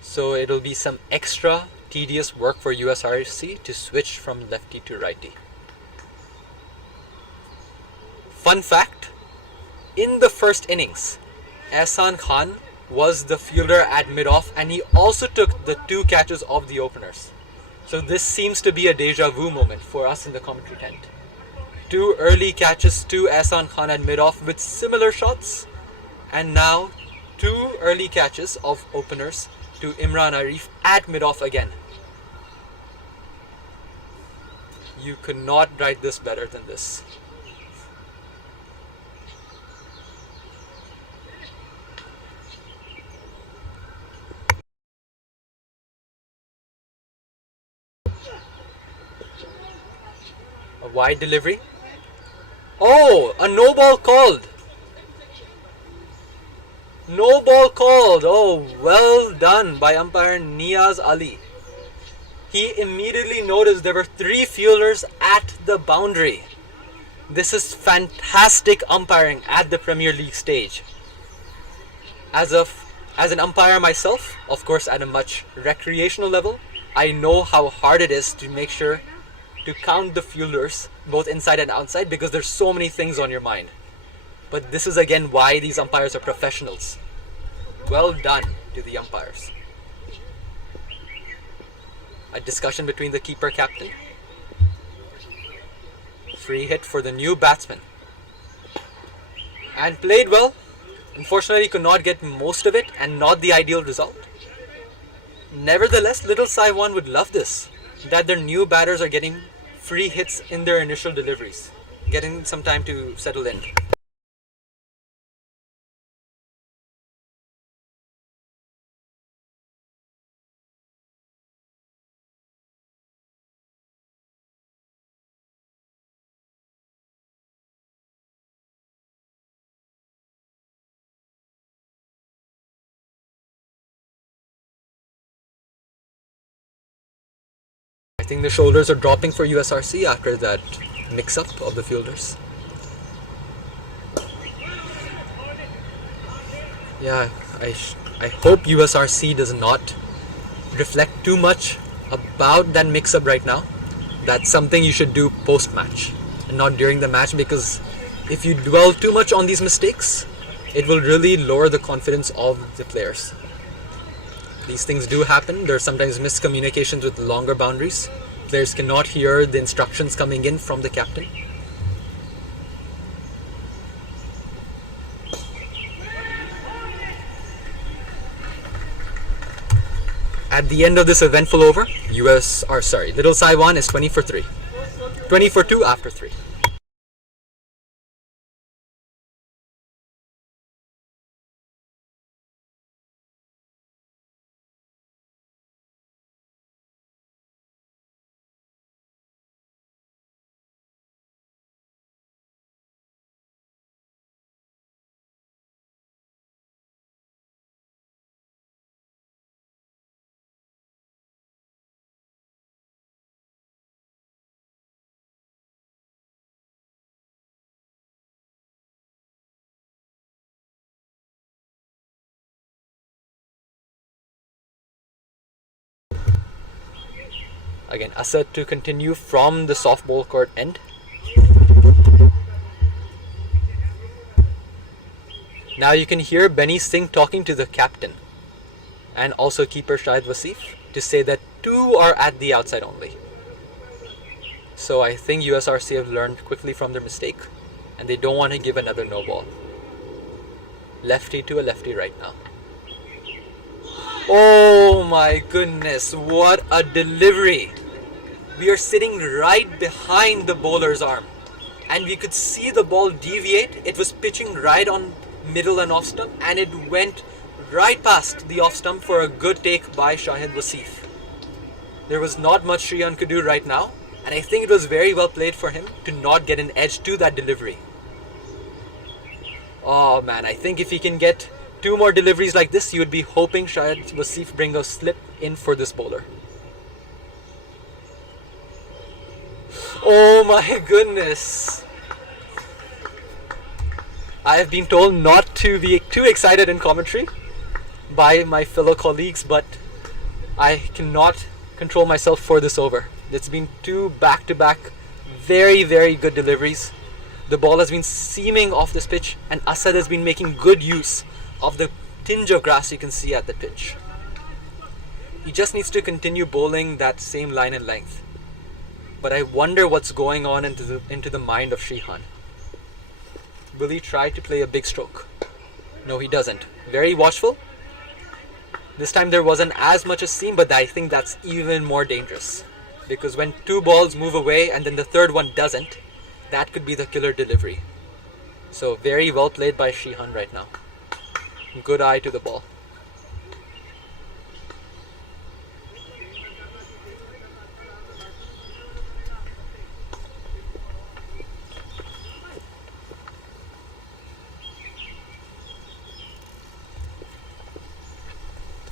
So it'll be some extra tedious work for USRC to switch from lefty to righty. Fun fact, in the first innings, Ehsan Khan was the fielder at mid-off and he also took the 2 catches of the openers. So this seems to be a deja vu moment for us in the commentary tent. 2 early catches to Ehsan Khan at mid-off with similar shots, and now 2 early catches of openers to Imran Arif at mid-off again. You could not write this better than this. A wide delivery. Oh, a no ball called. No ball called. Oh, well done by umpire Niaz Ali. He immediately noticed there were 3 fielders at the boundary. This is fantastic umpiring at the Premier League stage. As an umpire myself, of course at a much recreational level, I know how hard it is to make sure to count the fielders both inside and outside because there's so many things on your mind. But this is again why these umpires are professionals. Well done to the umpires. A discussion between the keeper captain. Free hit for the new batsman. And played well. Unfortunately could not get most of it and not the ideal result. Nevertheless, little Sai Wan would love this. That their new batters are getting free hits in their initial deliveries. Getting some time to settle in. I think the shoulders are dropping for USRC after that mix-up of the fielders. Yeah, I hope USRC does not reflect too much about that mix-up right now. That's something you should do post-match and not during the match, because if you dwell too much on these mistakes, it will really lower the confidence of the players. These things do happen. There are sometimes miscommunications with longer boundaries. Players cannot hear the instructions coming in from the captain. At the end of this eventful over, little Sai Wan is 20 for 3. 20 for 2 after 3. Again, Asad to continue from the softball court end. Now you can hear Benny Singh talking to the captain and also keeper Shahid Wasif to say that 2 are at the outside only. So I think USRC have learned quickly from their mistake and they don't want to give another no ball. Lefty to a lefty right now. Oh my goodness, what a delivery. We are sitting right behind the bowler's arm and we could see the ball deviate. It was pitching right on middle and off stump and it went right past the off stump for a good take by Shahid Wasif. There was not much Shriyan could do right now, and I think it was very well played for him to not get an edge to that delivery. Oh man, I think if he can get 2 more deliveries like this, you would be hoping Shahid Wasif bring a slip in for this bowler. Oh my goodness. I have been told not to be too excited in commentary by my fellow colleagues, but I cannot control myself for this over. It's been 2 back-to-back very, very good deliveries. The ball has been seaming off this pitch and Asad has been making good use of the tinge of grass you can see at the pitch. He just needs to continue bowling that same line and length. But I wonder what's going on into the mind of Shrihan. Will he try to play a big stroke? No, he doesn't. Very watchful. This time there wasn't as much a seam, but I think that's even more dangerous. Because when 2 balls move away and then the third one doesn't, that could be the killer delivery. So very well played by Shrihan right now. Good eye to the ball.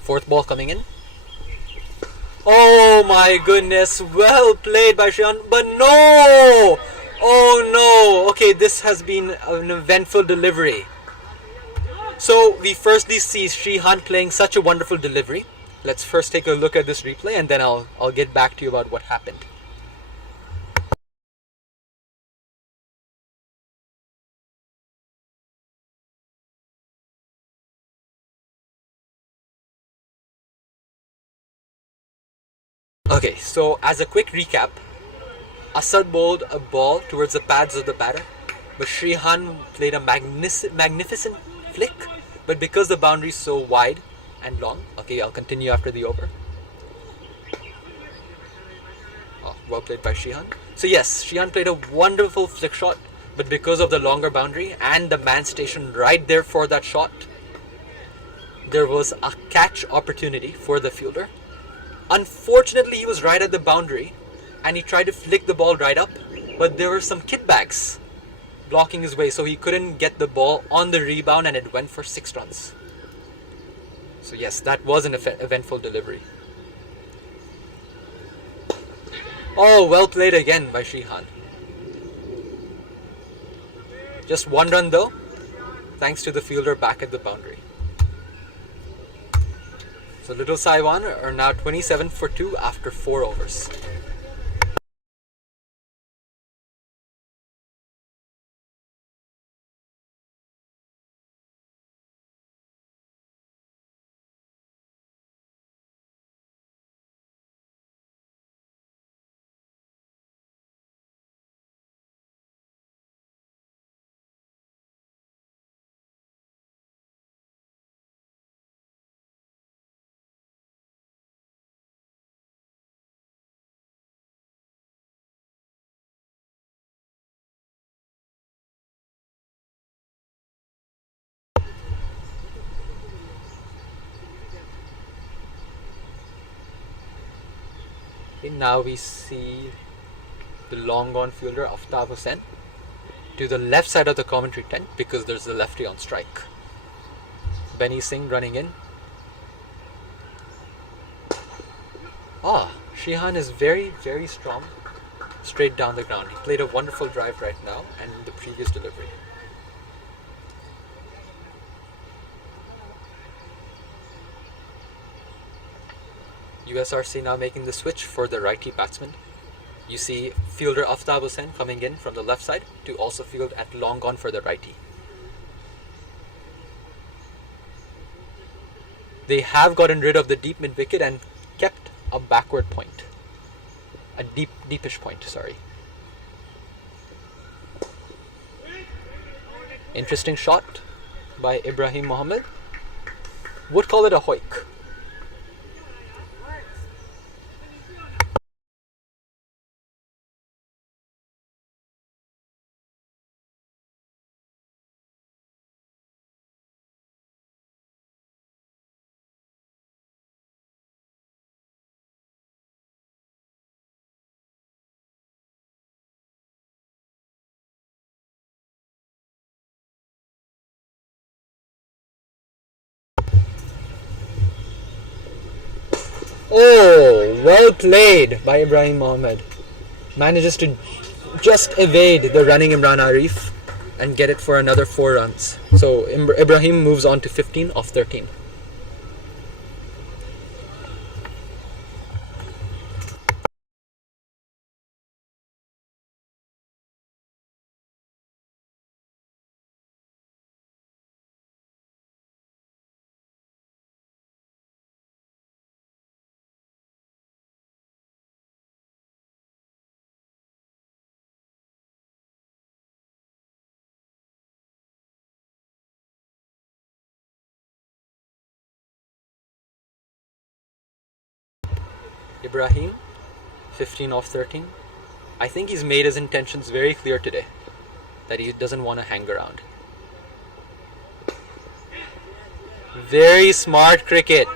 Fourth ball coming in. Oh my goodness, well played by Shihan, but no! Oh no! Okay, this has been an eventful delivery. So we firstly see Shihan playing such a wonderful delivery. Let's first take a look at this replay and then I'll get back to you about what happened. Okay, so as a quick recap, Asad bowled a ball towards the pads of the batter, but Shihan played a magnificent flick, but because the boundary is so wide and long, okay, I'll continue after the over. Oh, well played by Shihan. So yes, Shihan played a wonderful flick shot, but because of the longer boundary and the man stationed right there for that shot, there was a catch opportunity for the fielder. Unfortunately, he was right at the boundary and he tried to flick the ball right up, but there were some kit bags blocking his way, so he couldn't get the ball on the rebound and it went for 6 runs. So yes, that was an eventful delivery. Oh, well played again by Shihan. Just 1 run though, thanks to the fielder back at the boundary. So little Sai Wan are now 27 for 2 after 4 overs. Okay, now we see the long gone fielder Aftab Hussain to the left side of the commentary tent because there's a lefty on strike. Benny Singh running in. Shihan is very, very strong straight down the ground. He played a wonderful drive right now and the previous delivery. USRC now making the switch for the righty batsman. You see fielder Aftab Hussain coming in from the left side to also field at long on for the righty. They have gotten rid of the deep mid wicket and kept a backward point. A deepish point, sorry. Interesting shot by Ibrahim Mohammed. Would call it a hoik. Oh, well played by Ibrahim Mohammed. Manages to just evade the running Imran Arif and get it for another 4 runs. So Ibrahim moves on to 15 off 13. Ibrahim, 15 off 13. I think he's made his intentions very clear today, that he doesn't want to hang around. Very smart cricket.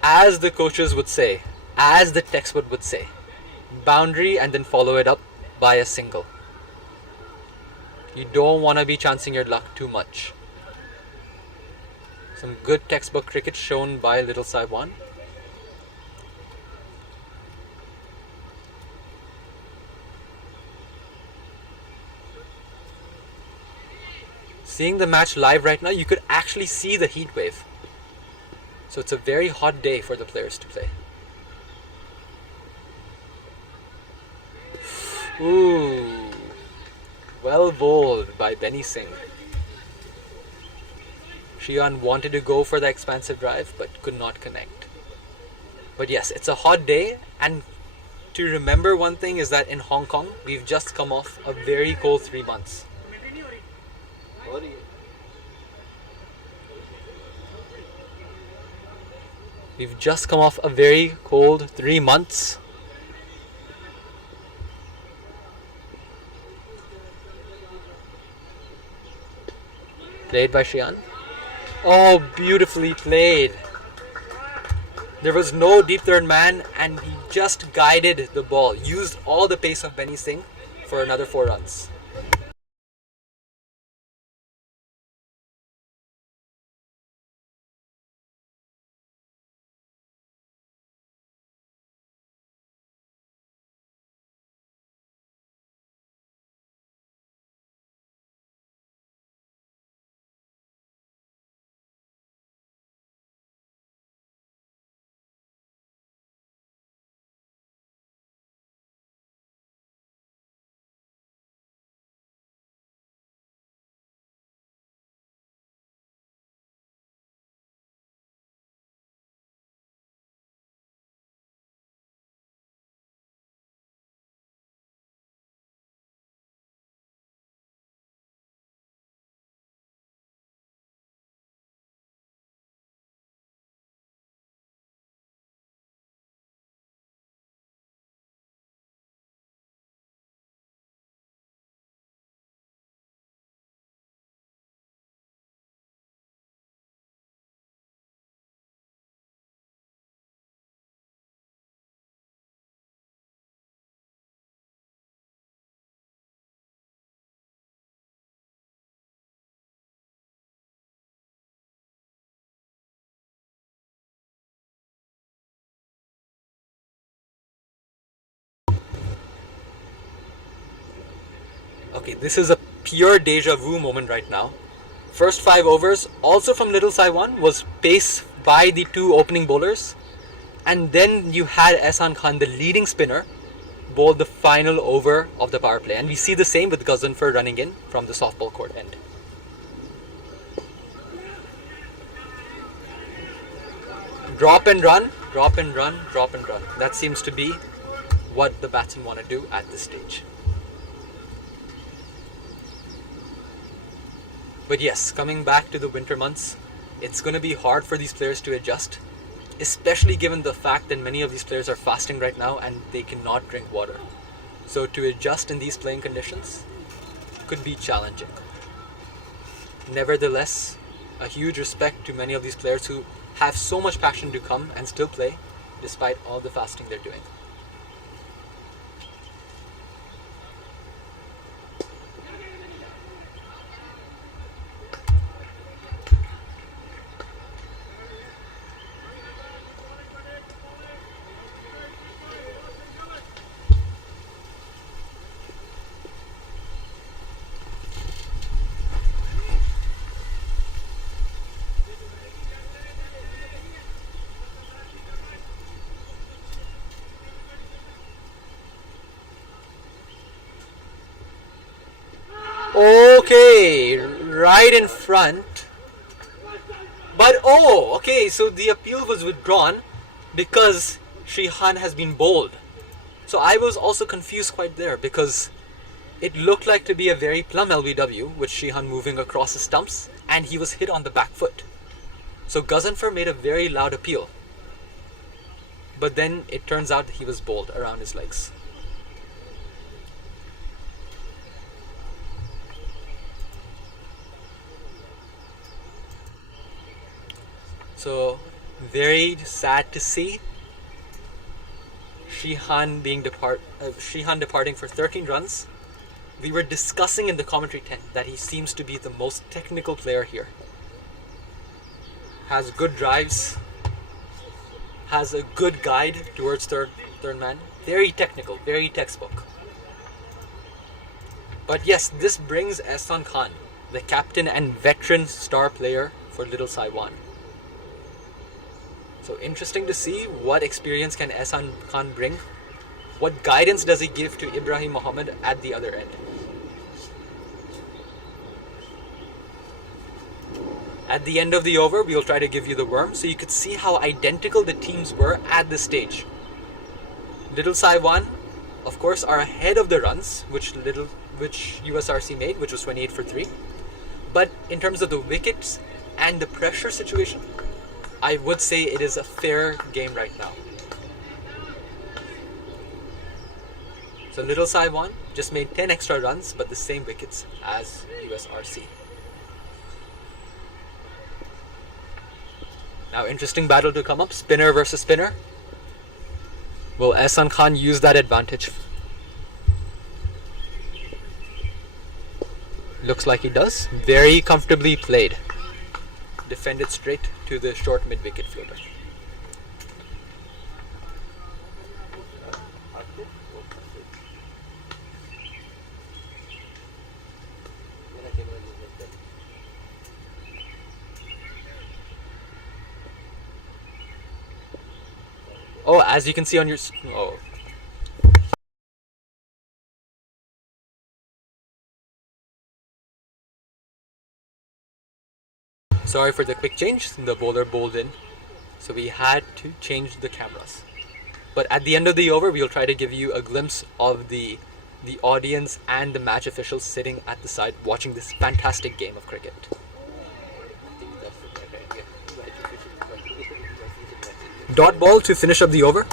As the coaches would say, as the textbook would say, boundary and then follow it up by a single. You don't want to be chancing your luck too much. Some good textbook cricket shown by little Sai Wan. Seeing the match live right now, you could actually see the heat wave. So it's a very hot day for the players to play. Ooh. Well bowled by Benny Singh. Shihan wanted to go for the expansive drive but could not connect. But yes, it's a hot day, and to remember one thing is that in Hong Kong, we've just come off a very cold 3 months. We've just come off a very cold 3 months. Played by Shihan. Oh, beautifully played. There was no deep third man and he just guided the ball. Used all the pace of Benny Singh for another 4 runs. Okay, this is a pure deja vu moment right now. First 5 overs, also from little Sai Wan, was paced by the 2 opening bowlers. And then you had Ehsan Khan, the leading spinner, bowl the final over of the power play. And we see the same with Gazanfar running in from the softball court end. Drop and run, drop and run, drop and run. That seems to be what the batsmen want to do at this stage. But yes, coming back to the winter months, it's going to be hard for these players to adjust, especially given the fact that many of these players are fasting right now and they cannot drink water. So to adjust in these playing conditions could be challenging. Nevertheless, a huge respect to many of these players who have so much passion to come and still play despite all the fasting they're doing. Okay, right in front. But okay, so the appeal was withdrawn because Shihan has been bowled. So I was also confused quite there because it looked like to be a very plumb LBW with Shihan moving across the stumps and he was hit on the back foot. So Gazanfar made a very loud appeal. But then it turns out he was bowled around his legs. So very sad to see Shihan departing for 13 runs. We were discussing in the commentary tent that he seems to be the most technical player here. has good drives, has a good guide towards third man. Very technical, very textbook. But yes, this brings Ehsan Khan, the captain and veteran star player for little Sai Wan. So interesting to see what experience can Ehsan Khan bring. What guidance does he give to Ibrahim Mohammed at the other end? At the end of the over, we'll try to give you the worm so you could see how identical the teams were at this stage. Little Sai Wan, of course, are ahead of the runs which USRC made, which was 28 for 3. But in terms of the wickets and the pressure situation, I would say it is a fair game right now. So little Sai Wan just made 10 extra runs, but the same wickets as USRC. Now, interesting battle to come up, spinner versus spinner. Will Ehsan Khan use that advantage? Looks like he does. Very comfortably played. Defended straight to the short mid-wicket fielder. Oh, as you can see on your... Oh. Sorry for the quick change. The bowler bowled in. So we had to change the cameras. But at the end of the over, we'll try to give you a glimpse of the audience and the match officials sitting at the side watching this fantastic game of cricket. Dot ball to finish up the over.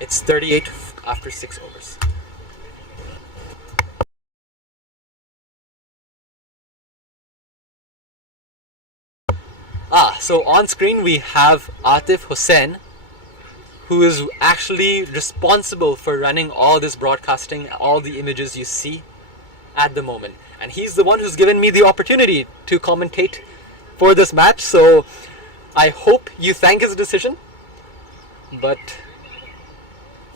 It's 38 after 6 overs. So on screen we have Atif Hussain, who is actually responsible for running all this broadcasting, all the images you see at the moment. And he's the one who's given me the opportunity to commentate for this match. So I hope you thank his decision. But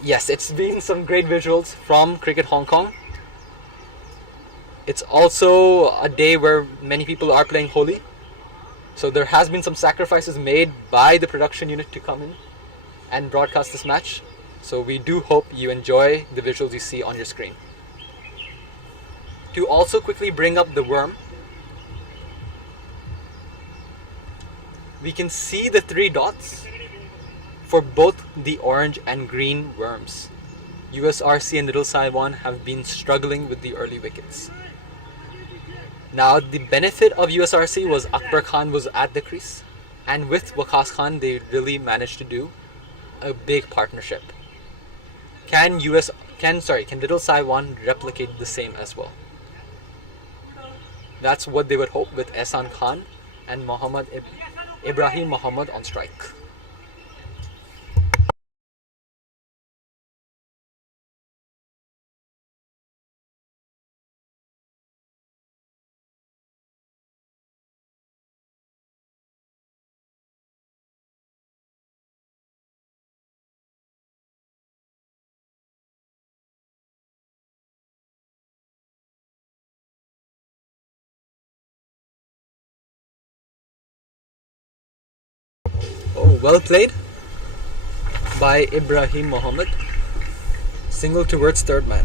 yes, it's been some great visuals from Cricket Hong Kong. It's also a day where many people are playing Holi. So there has been some sacrifices made by the production unit to come in and broadcast this match. So we do hope you enjoy the visuals you see on your screen. To also quickly bring up the worm, we can see the 3 dots for both the orange and green worms. USRC and Little Sai Wan have been struggling with the early wickets. Now, the benefit of USRC was Akbar Khan was at the crease, and with Waqas Khan, they really managed to do a big partnership. Can Little Sai Wan replicate the same as well? That's what they would hope with Ehsan Khan and Ibrahim Mohammed on strike. Oh, well played by Ibrahim Mohammed. Single towards third man.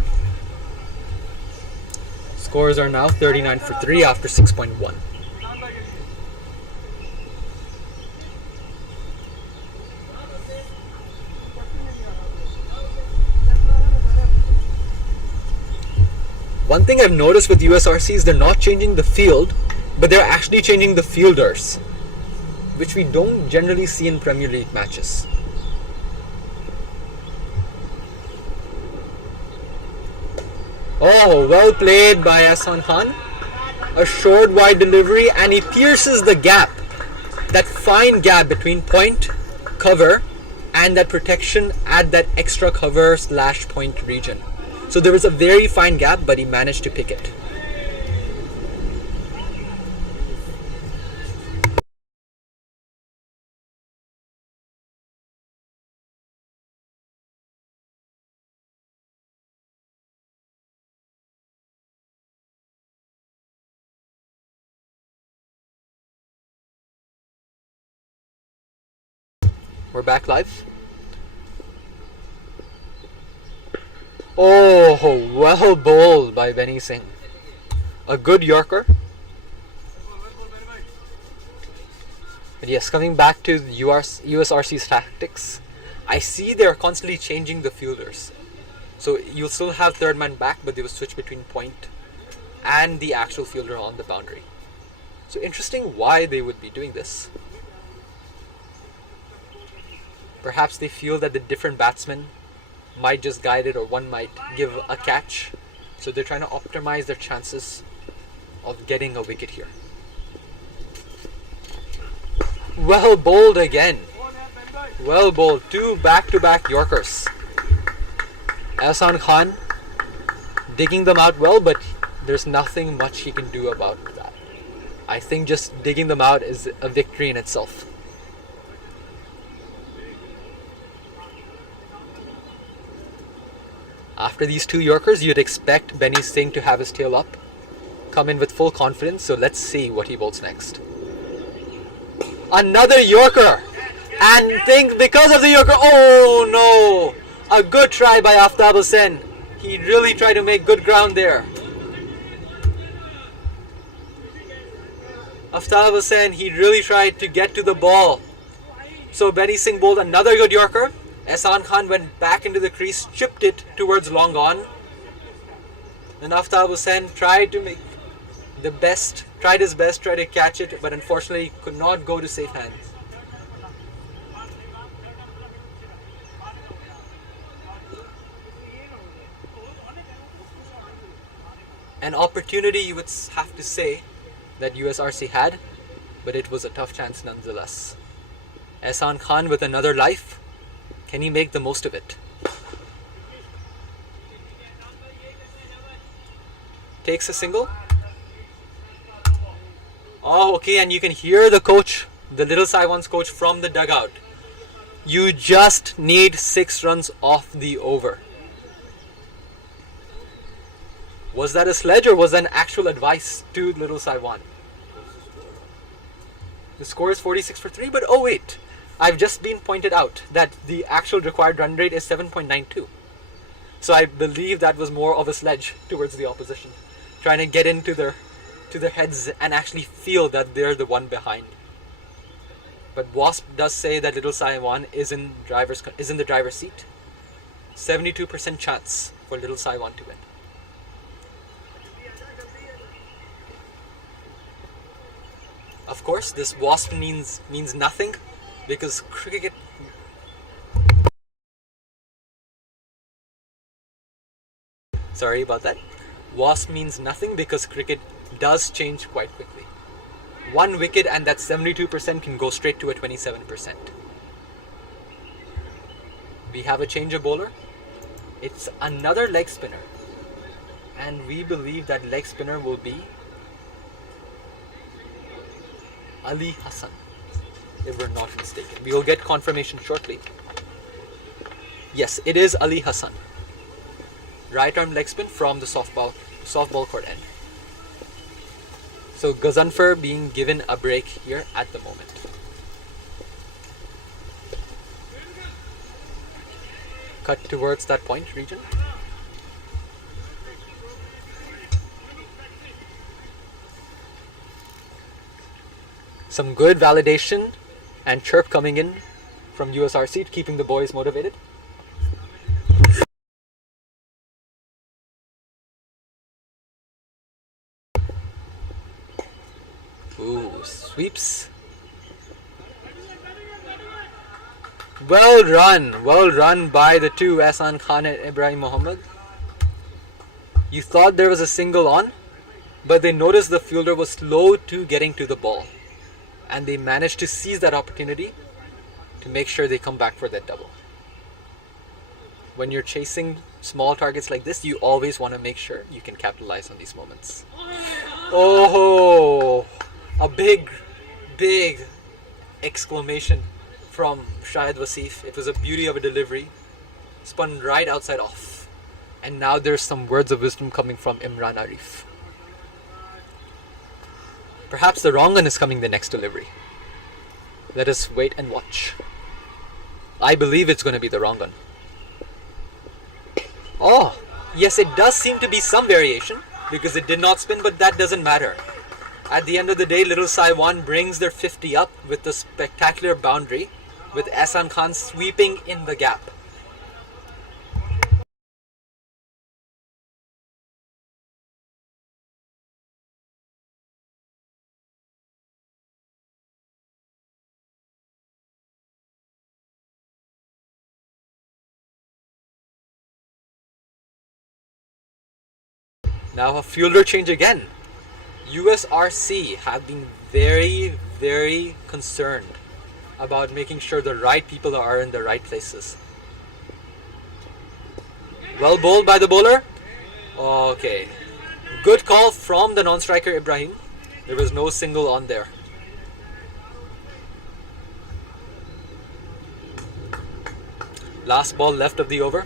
Scores are now 39 for 3 after 6.1. One thing I've noticed with USRC is they're not changing the field, but they're actually changing the fielders, which we don't generally see in Premier League matches. Oh, well played by Ehsan Khan. A short wide delivery, and he pierces the gap, that fine gap between point, cover, and that protection at that extra cover / point region. So there was a very fine gap, but he managed to pick it. We're back live. Oh, well bowled by Benny Singh. A good Yorker. But yes, coming back to USRC's tactics, I see they're constantly changing the fielders. So you'll still have third man back, but they will switch between point and the actual fielder on the boundary. So interesting why they would be doing this. Perhaps they feel that the different batsmen might just guide it, or one might give a catch. So they're trying to optimize their chances of getting a wicket here. Well bowled again. Well bowled. 2 back-to-back Yorkers. Ehsan Khan digging them out well, but there's nothing much he can do about that. I think just digging them out is a victory in itself. After these 2 Yorkers, you'd expect Benny Singh to have his tail up, come in with full confidence, so let's see what he bowls next. Another Yorker! And think because of the Yorker, oh no! A good try by Aftab Hussain. He really tried to make good ground there. Aftab Hussain, he really tried to get to the ball. So Benny Singh bowled another good Yorker. Ehsan Khan went back into the crease, chipped it towards long on. And Aftab Hussain tried to make the best, tried his best, tried to catch it, but unfortunately could not go to safe hands. An opportunity, you would have to say, that USRC had, but it was a tough chance nonetheless. Ehsan Khan with another life. Can he make the most of it? Takes a single. Oh, okay, and you can hear the coach, the little Sai Wan's coach from the dugout. You just need 6 runs off the over. Was that a sledge or was that an actual advice to little Sai Wan? The score is 46 for 3, but oh wait. I've just been pointed out that the actual required run rate is 7.92. So I believe that was more of a sledge towards the opposition, trying to get into their heads and actually feel that they're the one behind. But Wasp does say that little Sai Wan is in the driver's seat. 72% chance for little Sai Wan to win. Of course, this Wasp means nothing. Because cricket... Sorry about that. Wasp means nothing because cricket does change quite quickly. 1 wicket and that 72% can go straight to a 27%. We have a change of bowler. It's another leg spinner. And we believe that leg spinner will be Ali Hassan, if we're not mistaken. We will get confirmation shortly. Yes, it is Ali Hassan. Right arm leg spin from the softball court end. So Ghazanfar being given a break here at the moment. Cut towards that point region. Some good validation and chirp coming in from USRC, keeping the boys motivated. Ooh, sweeps. Well run by the 2, Ehsan Khan and Ibrahim Mohammed. You thought there was a single on, but they noticed the fielder was slow to getting to the ball. And they managed to seize that opportunity to make sure they come back for that double. When you're chasing small targets like this, you always want to make sure you can capitalize on these moments. Oh, a big exclamation from Shahid Wasif. It was a beauty of a delivery. Spun right outside off. And now there's some words of wisdom coming from Imran Arif. Perhaps the wrong one is coming the next delivery. Let us wait and watch. I believe it's going to be the wrong gun. Oh, yes, it does seem to be some variation because it did not spin, but that doesn't matter. At the end of the day, little Sai Wan brings their 50 up with a spectacular boundary, with Ehsan Khan sweeping in the gap. Now a fielder change again. USRC have been very, very concerned about making sure the right people are in the right places. Well bowled by the bowler. Okay. Good call from the non-striker Ibrahim. There was no single on there. Last ball left of the over.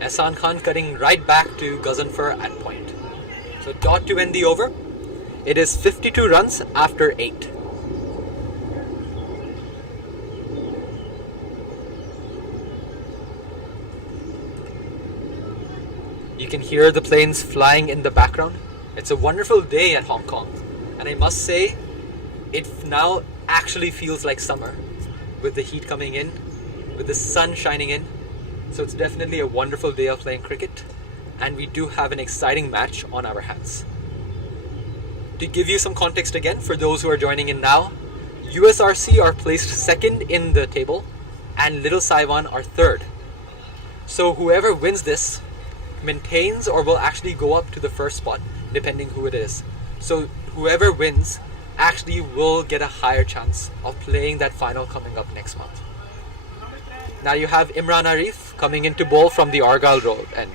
Ehsan Khan cutting right back to Ghaznfar at point. So dot to end the over. It is 52 runs after 8. You can hear the planes flying in the background. It's a wonderful day at Hong Kong. And I must say, it now actually feels like summer with the heat coming in, with the sun shining in. So it's definitely a wonderful day of playing cricket, and we do have an exciting match on our hands. To give you some context again, for those who are joining in now, USRC are placed second in the table, and Little Sai Wan are third. So whoever wins this maintains or will actually go up to the first spot, depending who it is. So whoever wins actually will get a higher chance of playing that final coming up next month. Now you have Imran Arif coming into bowl from the Argyle Road end.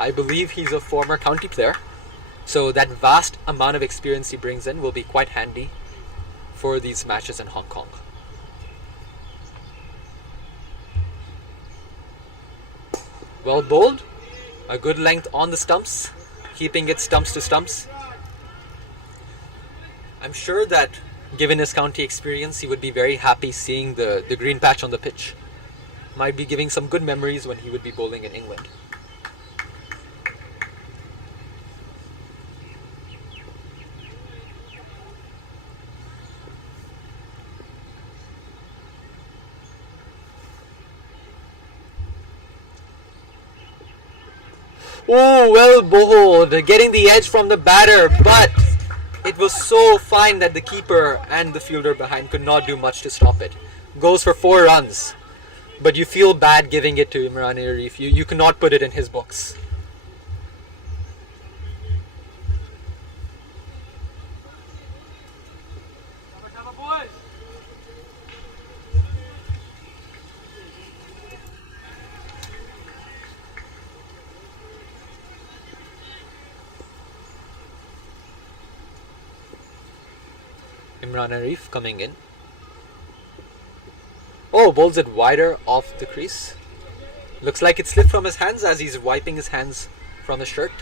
I believe he's a former county player, so that vast amount of experience he brings in will be quite handy for these matches in Hong Kong. Well bowled, a good length on the stumps, keeping it stumps to stumps. I'm sure that given his county experience, he would be very happy seeing the green patch on the pitch. Might be giving some good memories when he would be bowling in England. Oh, well bowled, getting the edge from the batter, but it was so fine that the keeper and the fielder behind could not do much to stop it. Goes for 4 runs, but you feel bad giving it to Imran Arif. You cannot put it in his books. Imran Arif coming in. Oh, bowls it wider off the crease. Looks like it slipped from his hands as he's wiping his hands from his shirt.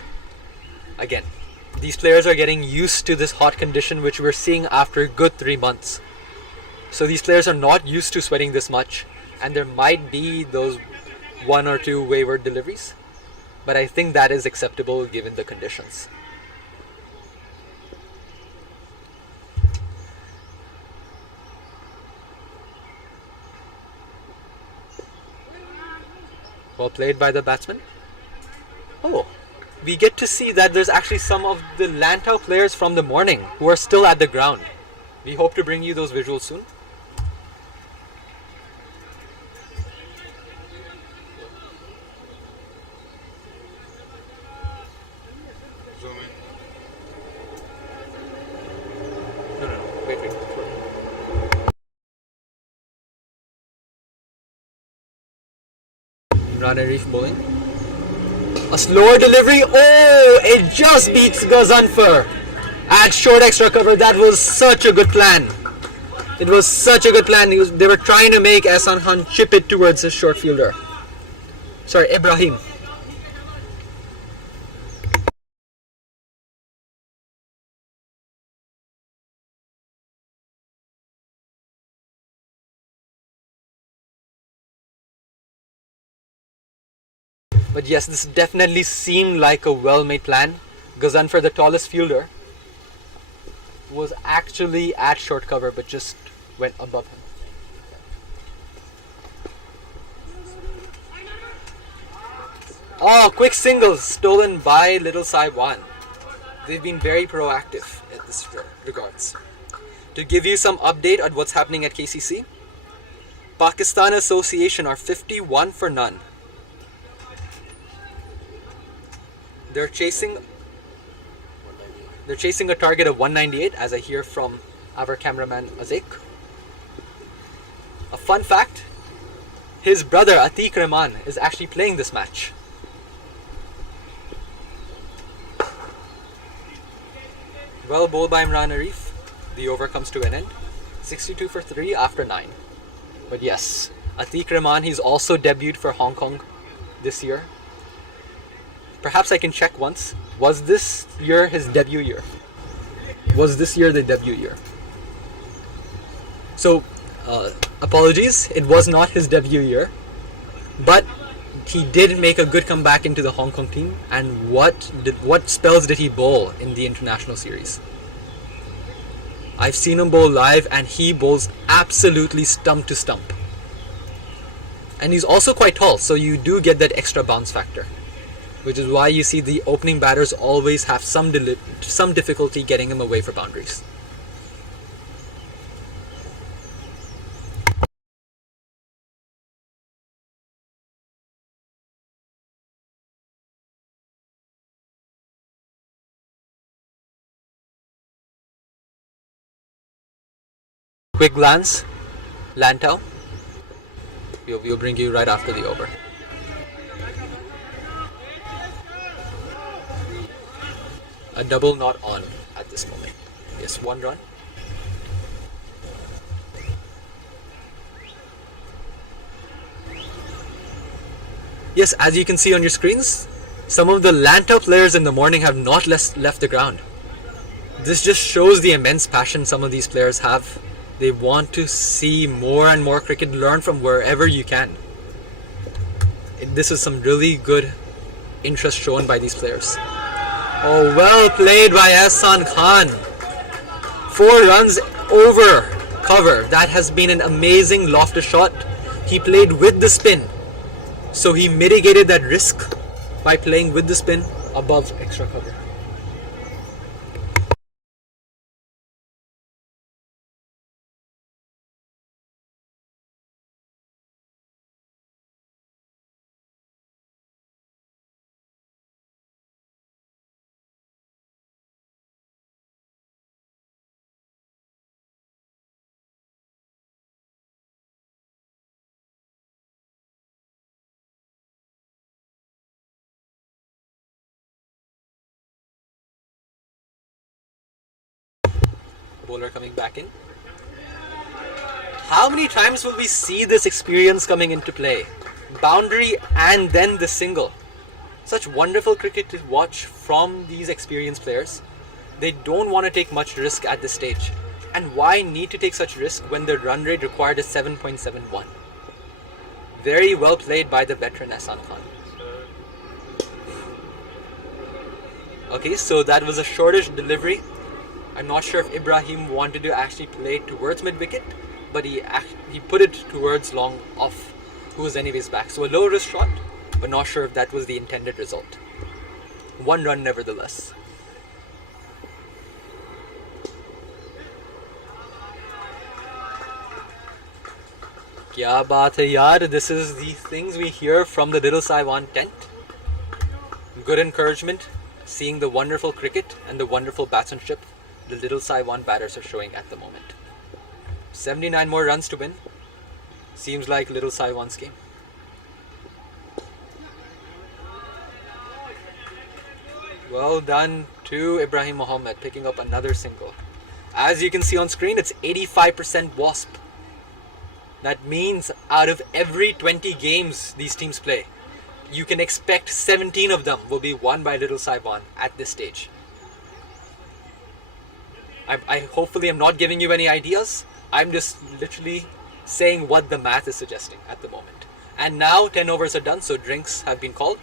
Again, these players are getting used to this hot condition, which we're seeing after a good 3 months. So these players are not used to sweating this much, and there might be those 1 or 2 wayward deliveries, but I think that is acceptable given the conditions. Well played by the batsman. Oh, we get to see that there's actually some of the Lantau players from the morning who are still at the ground. We hope to bring you those visuals soon. No, wait. Imran Arif bowling. A slower delivery. Oh, it just beats Ghaznfar. At short extra cover, that was such a good plan. It was such a good plan. They were trying to make Ehsan Khan chip it towards his short fielder. Sorry, Ibrahim. But yes, this definitely seemed like a well-made plan. Gazanfar, the tallest fielder, was actually at short cover but just went above him. Oh, quick singles stolen by little Sai Wan. They've been very proactive at this regards. To give you some update on what's happening at KCC, Pakistan Association are 51 for none. They're chasing a target of 198, as I hear from our cameraman Azek. A fun fact, his brother Atiq Rahman is actually playing this match. Well bowled by Imran Arif. The over comes to an end. 62 for 3 after 9. But yes, Atiq Rahman, he's also debuted for Hong Kong this year. Perhaps I can check once. Was this year his debut year? Was this year the debut year? So, apologies, it was not his debut year. But he did make a good comeback into the Hong Kong team. And what spells did he bowl in the international series? I've seen him bowl live and he bowls absolutely stump to stump. And he's also quite tall, so you do get that extra bounce factor. Which is why you see the opening batters always have some difficulty getting him away for boundaries. Quick glance, Lantau. We'll bring you right after the over. A double not on at this moment. Yes, 1 run. Yes, as you can see on your screens, some of the Lantau players in the morning have not left the ground. This just shows the immense passion some of these players have. They want to see more and more cricket, learn from wherever you can. This is some really good interest shown by these players. Oh, well played by Ehsan Khan. 4 runs over cover. That has been an amazing lofted shot. He played with the spin. So he mitigated that risk by playing with the spin above extra cover. Bowler coming back in. How many times will we see this experience coming into play? Boundary and then the single. Such wonderful cricket to watch from these experienced players. They don't want to take much risk at this stage. And why need to take such risk when the run rate required is 7.71? Very well played by the veteran Ehsan Khan. Okay, so that was a shortish delivery. I'm not sure if Ibrahim wanted to actually play towards mid-wicket, but he put it towards long off, who was anyways back. So a low risk shot, but not sure if that was the intended result. 1 run nevertheless. Kya baat hai yaar, this is the things we hear from the little Sai Wan tent. Good encouragement, seeing the wonderful cricket and the wonderful batsmanship the little Sai Wan batters are showing at the moment. 79 more runs to win. Seems like little Sai Wan's game. Well done to Ibrahim Mohammed, picking up another single. As you can see on screen, it's 85% wasp. That means out of every 20 games these teams play, you can expect 17 of them will be won by little Sai Wan at this stage. I hopefully am not giving you any ideas. I'm just literally saying what the math is suggesting at the moment. And now 10 overs are done, so drinks have been called.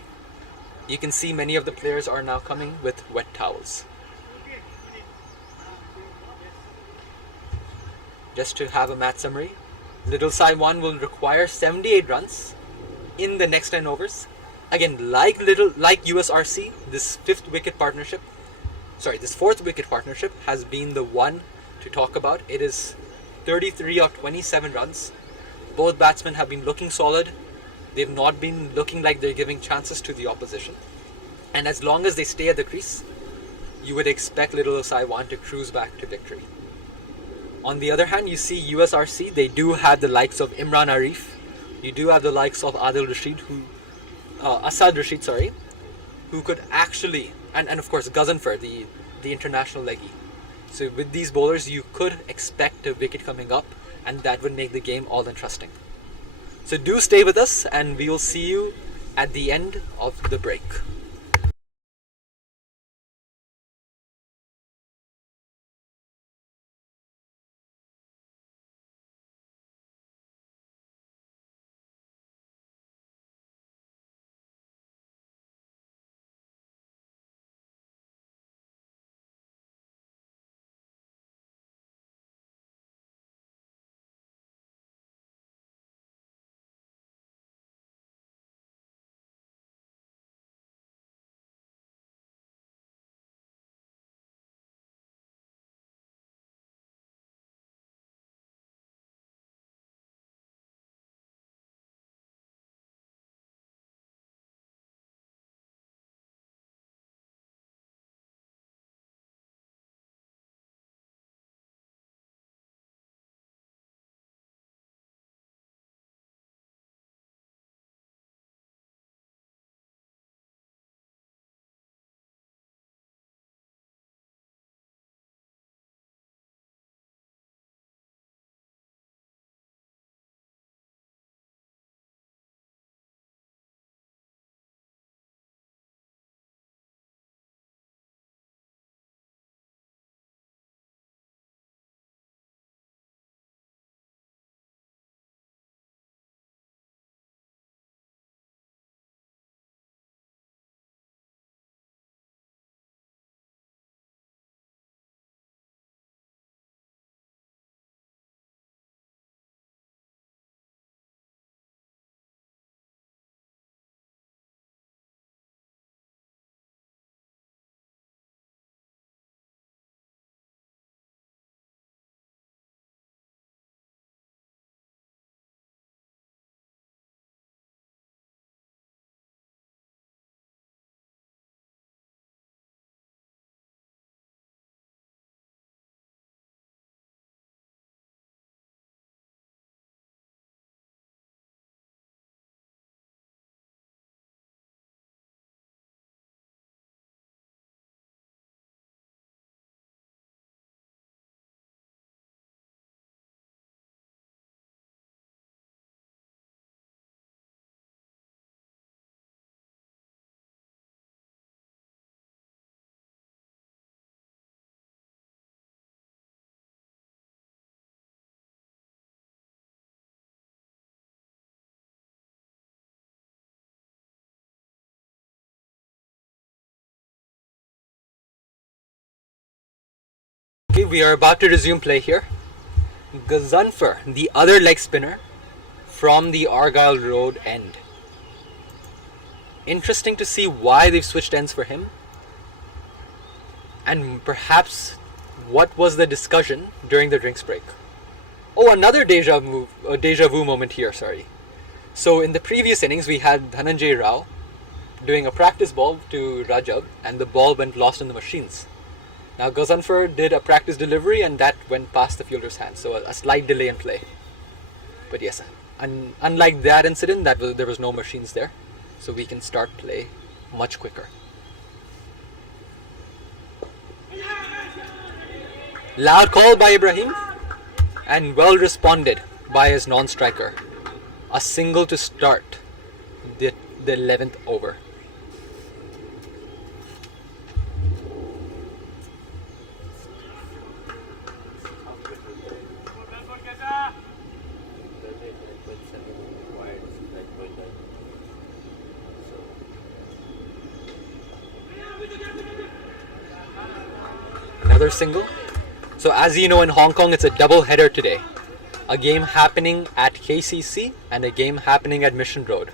You can see many of the players are now coming with wet towels. Just to have a match summary, little Sai Wan will require 78 runs in the next 10 overs. Again, like USRC, this fourth wicket partnership has been the one to talk about. It is 33 or 27 runs. Both batsmen have been looking solid. They've not been looking like they're giving chances to the opposition. And as long as they stay at the crease, you would expect little Sai Wan to cruise back to victory. On the other hand, you see USRC, they do have the likes of Imran Arif. You do have the likes of Asad Rashid, who could actually, and of course Ghaznfar, the international leggy. So with these bowlers, you could expect a wicket coming up, and that would make the game all interesting. So do stay with us, and we will see you at the end of the break. Okay, we are about to resume play here. Ghaznfar, the other leg spinner from the Argyle Road end. Interesting to see why they've switched ends for him, and perhaps what was the discussion during the drinks break. Oh, another deja vu moment here, sorry. So in the previous innings, we had Dhananjay Rao doing a practice ball to Rajab, and the ball went lost in the machines. Now Ghaznfar did a practice delivery, and that went past the fielder's hand, so a slight delay in play. But yes, unlike that incident, there was no machines there, so we can start play much quicker. Loud call by Ibrahim, and well responded by his non-striker. A single to start the 11th over. another single. So as you know, in Hong Kong, it's a double header today. A game happening at KCC and a game happening at Mission Road.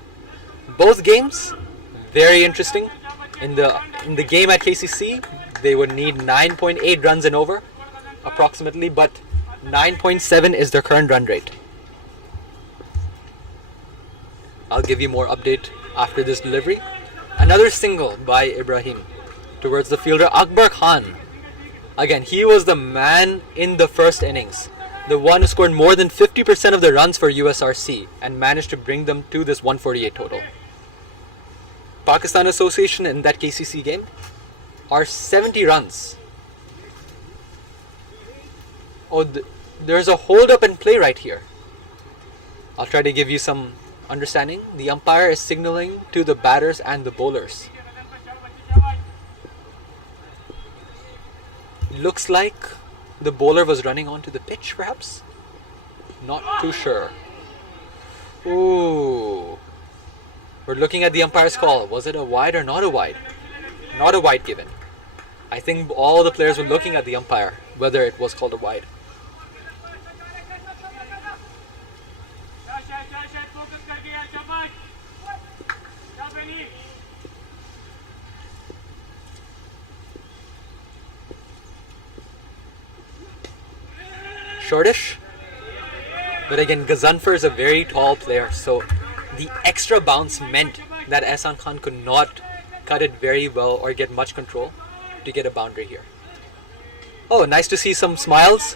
Both games very interesting. In the game at KCC, they would need 9.8 runs and over, approximately, but 9.7 is their current run rate. I'll give you more update after this delivery. Another single by Ibrahim towards the fielder Akbar Khan. Again, he was the man in the first innings, the one who scored more than 50% of the runs for USRC and managed to bring them to this 148 total. Pakistan Association in that KCC game are 70 runs. Oh, there's a hold up and play right here. I'll try to give you some understanding. The umpire is signaling to the batters and the bowlers. Looks like the bowler was running onto the pitch, perhaps? Not too sure. Ooh. We're looking at the umpire's call. Was it a wide or not a wide? Not a wide given. I think all the players were looking at the umpire, whether it was called a wide. Shortish. But again, Gazanfar is a very tall player, so the extra bounce meant that Ehsan Khan could not cut it very well or get much control to get a boundary here. Oh, nice to see some smiles.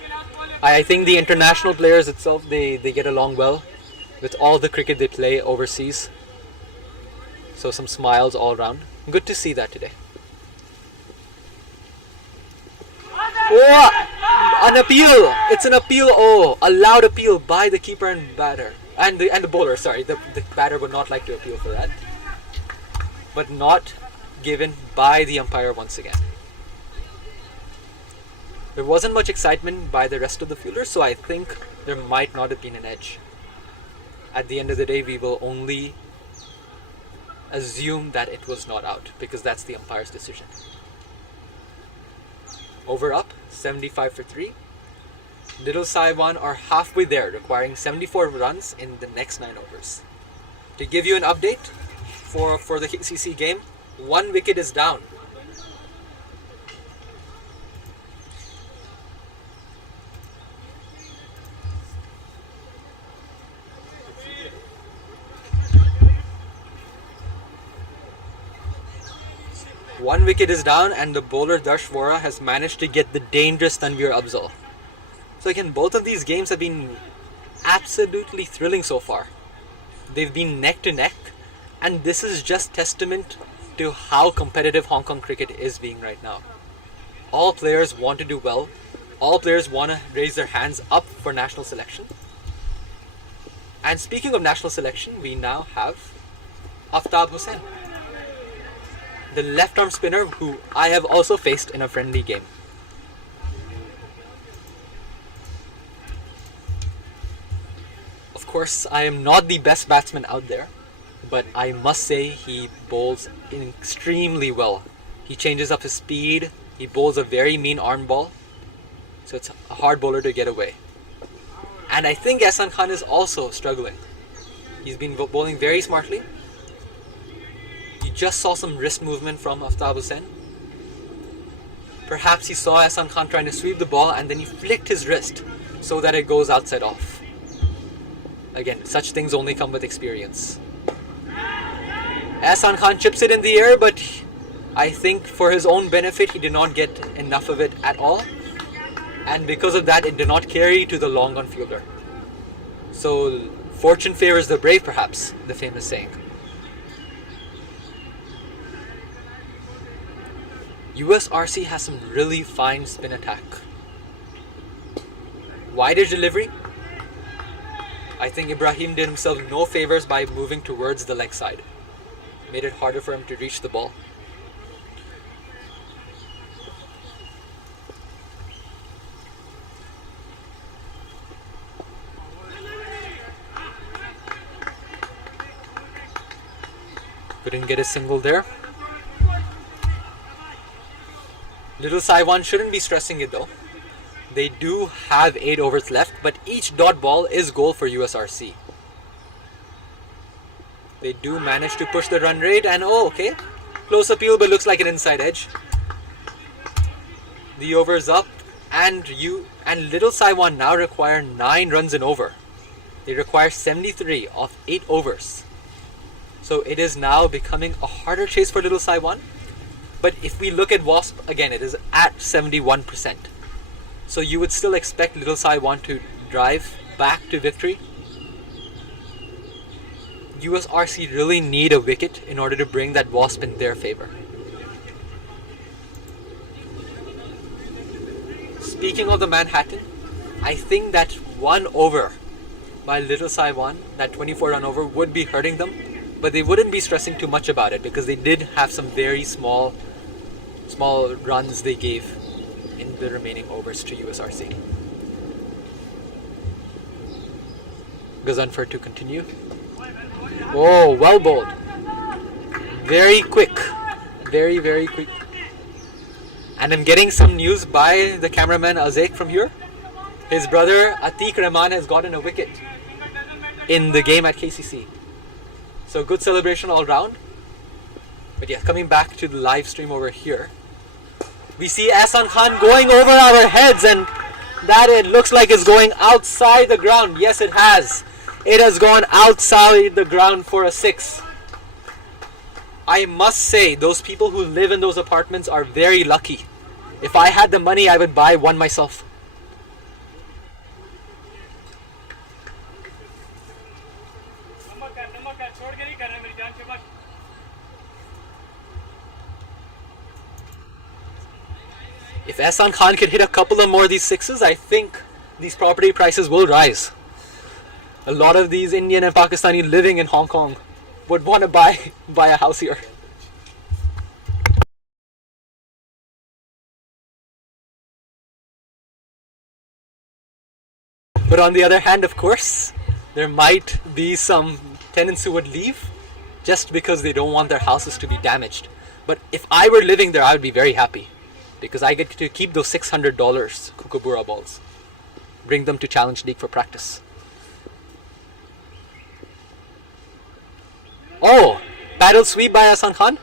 I think the international players itself, they get along well with all the cricket they play overseas. So some smiles all around. Good to see that today. Oh, an appeal! It's an appeal. Oh, a loud appeal by the keeper and batter. And the bowler, sorry. The batter would not like to appeal for that. But not given by the umpire once again. There wasn't much excitement by the rest of the fielders, so I think there might not have been an edge. At the end of the day, we will only assume that it was not out, because that's the umpire's decision. Over up, 75 for 3. Little Sai Wan are halfway there, requiring 74 runs in the next 9 overs. To give you an update for the KCC game, 1 wicket is down. One wicket is down, and the bowler Darsh Vora has managed to get the dangerous Tanvir Afzal. So again, both of these games have been absolutely thrilling so far. They've been neck to neck, and this is just testament to how competitive Hong Kong cricket is being right now. All players want to do well. All players want to raise their hands up for national selection. And speaking of national selection, we now have Aftab Hussain, the left-arm spinner who I have also faced in a friendly game. Of course, I am not the best batsman out there, but I must say he bowls extremely well. He changes up his speed, he bowls a very mean arm ball, so it's a hard bowler to get away. And I think Ehsan Khan is also struggling. He's been bowling very smartly. You just saw some wrist movement from Aftab Hussain. Perhaps he saw Ehsan Khan trying to sweep the ball and then he flicked his wrist so that it goes outside off. Again, such things only come with experience. Ehsan Khan chips it in the air, but I think for his own benefit he did not get enough of it at all. And because of that, it did not carry to the long on fielder. So, fortune favors the brave, perhaps, the famous saying. USRC has some really fine spin attack. Wider delivery. I think Ibrahim did himself no favors by moving towards the leg side. Made it harder for him to reach the ball. Couldn't get a single there. Little Sai Wan shouldn't be stressing it though. They do have 8 overs left, but each dot ball is goal for USRC. They do manage to push the run rate, and oh, okay. Close appeal, but looks like an inside edge. The over is up, and Little Sai Wan now require 9 runs and over. They require 73 of 8 overs. So it is now becoming a harder chase for Little Sai Wan. But if we look at Wasp, again, it is at 71%. So you would still expect Little Sai Wan to drive back to victory. USRC really need a wicket in order to bring that Wasp in their favor. Speaking of the Manhattan, I think that 1 over by Little Sai Wan, that 24 run over, would be hurting them, but they wouldn't be stressing too much about it because they did have some very small runs they gave in the remaining overs to USRC. Gazanfar to continue. Oh, well bowled. Very quick. Very, very quick. And I'm getting some news by the cameraman Azek from here. His brother Atiq Rahman has gotten a wicket in the game at KCC. So good celebration all round. But yeah, coming back to the live stream over here, we see Ahsan Khan going over our heads, and that it looks like it's going outside the ground. Yes, it has. It has gone outside the ground for a 6. I must say, those people who live in those apartments are very lucky. If I had the money, I would buy one myself. If Ahsan Khan could hit a couple of more of these 6s, I think these property prices will rise. A lot of these Indian and Pakistani living in Hong Kong would want to buy a house here. But on the other hand, of course, there might be some tenants who would leave just because they don't want their houses to be damaged. But if I were living there, I would be very happy because I get to keep those $600 Kookaburra balls, bring them to Challenge League for practice. Oh, paddle sweep by Ahsan Khan.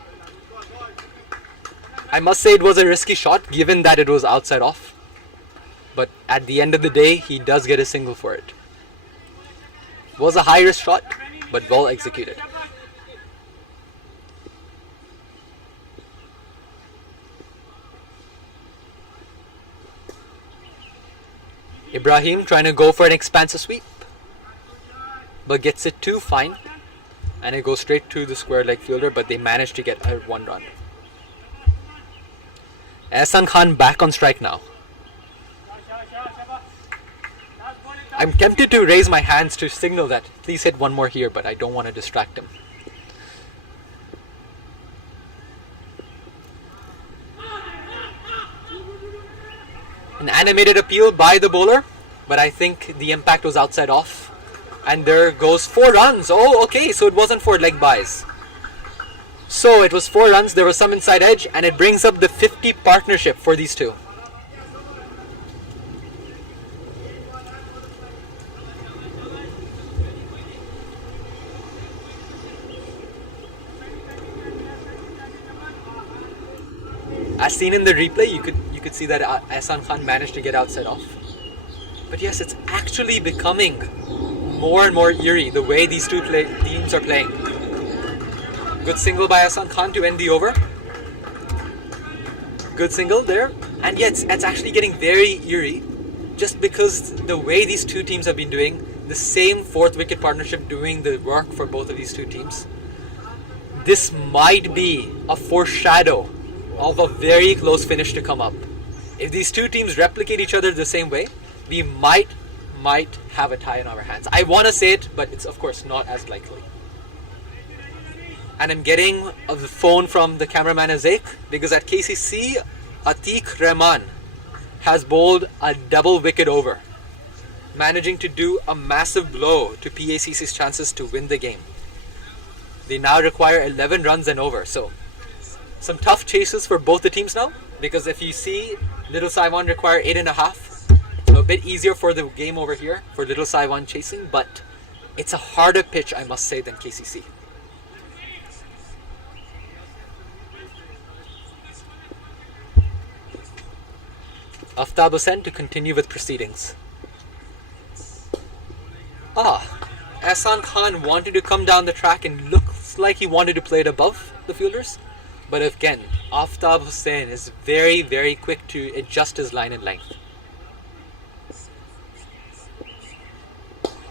I must say it was a risky shot given that it was outside off. But at the end of the day, he does get a single for it. It was a high risk shot, but well executed. Ibrahim trying to go for an expansive sweep, but gets it too fine. And it goes straight to the square leg fielder, but they managed to get a 1 run. Ahsan Khan back on strike now. I'm tempted to raise my hands to signal that please hit one more here, but I don't want to distract him. An animated appeal by the bowler, but I think the impact was outside off. And there goes 4 runs. Oh, okay, so it wasn't 4 leg buys. So it was 4 runs, there was some inside edge, and it brings up the 50 partnership for these two. As seen in the replay, you could see that Ahsan Khan managed to get outside off. But yes, it's actually becoming more and more eerie the way these two teams are playing. Good single by Ahsan Khan to end the over. Good single there. And yeah, it's actually getting very eerie just because the way these two teams have been doing, the same 4th wicket partnership doing the work for both of these two teams. This might be a foreshadow of a very close finish to come up. If these two teams replicate each other the same way, we might have a tie in our hands. I want to say it, but it's of course not as likely. And I'm getting the phone from the cameraman Azek because at KCC, Atiq Rahman has bowled a double wicket over, managing to do a massive blow to PACC's chances to win the game. They now require 11 runs and over, so Some tough chases for both the teams now, because if you see, Little Sai Wan require 8.5. So a bit easier for the game over here for Little Sai Wan chasing, but it's a harder pitch, I must say, than KCC. Aftab Hussain to continue with proceedings. Ahsan Khan wanted to come down the track and looks like he wanted to play it above the fielders. But again, Aftab Hussain is very, very quick to adjust his line and length.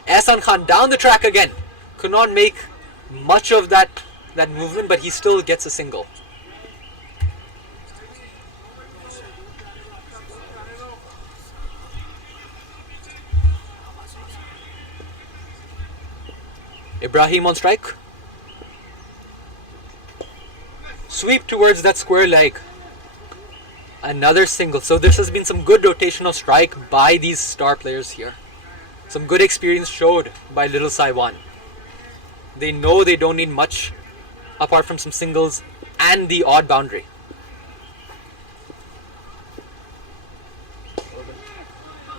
Ahsan Khan down the track again. Could not make much of that movement, but he still gets a single. Ibrahim on strike. Sweep towards that square leg. Another single. So this has been some good rotational strike by these star players here. Some good experience showed by Little Sai Wan. They know they don't need much apart from some singles and the odd boundary.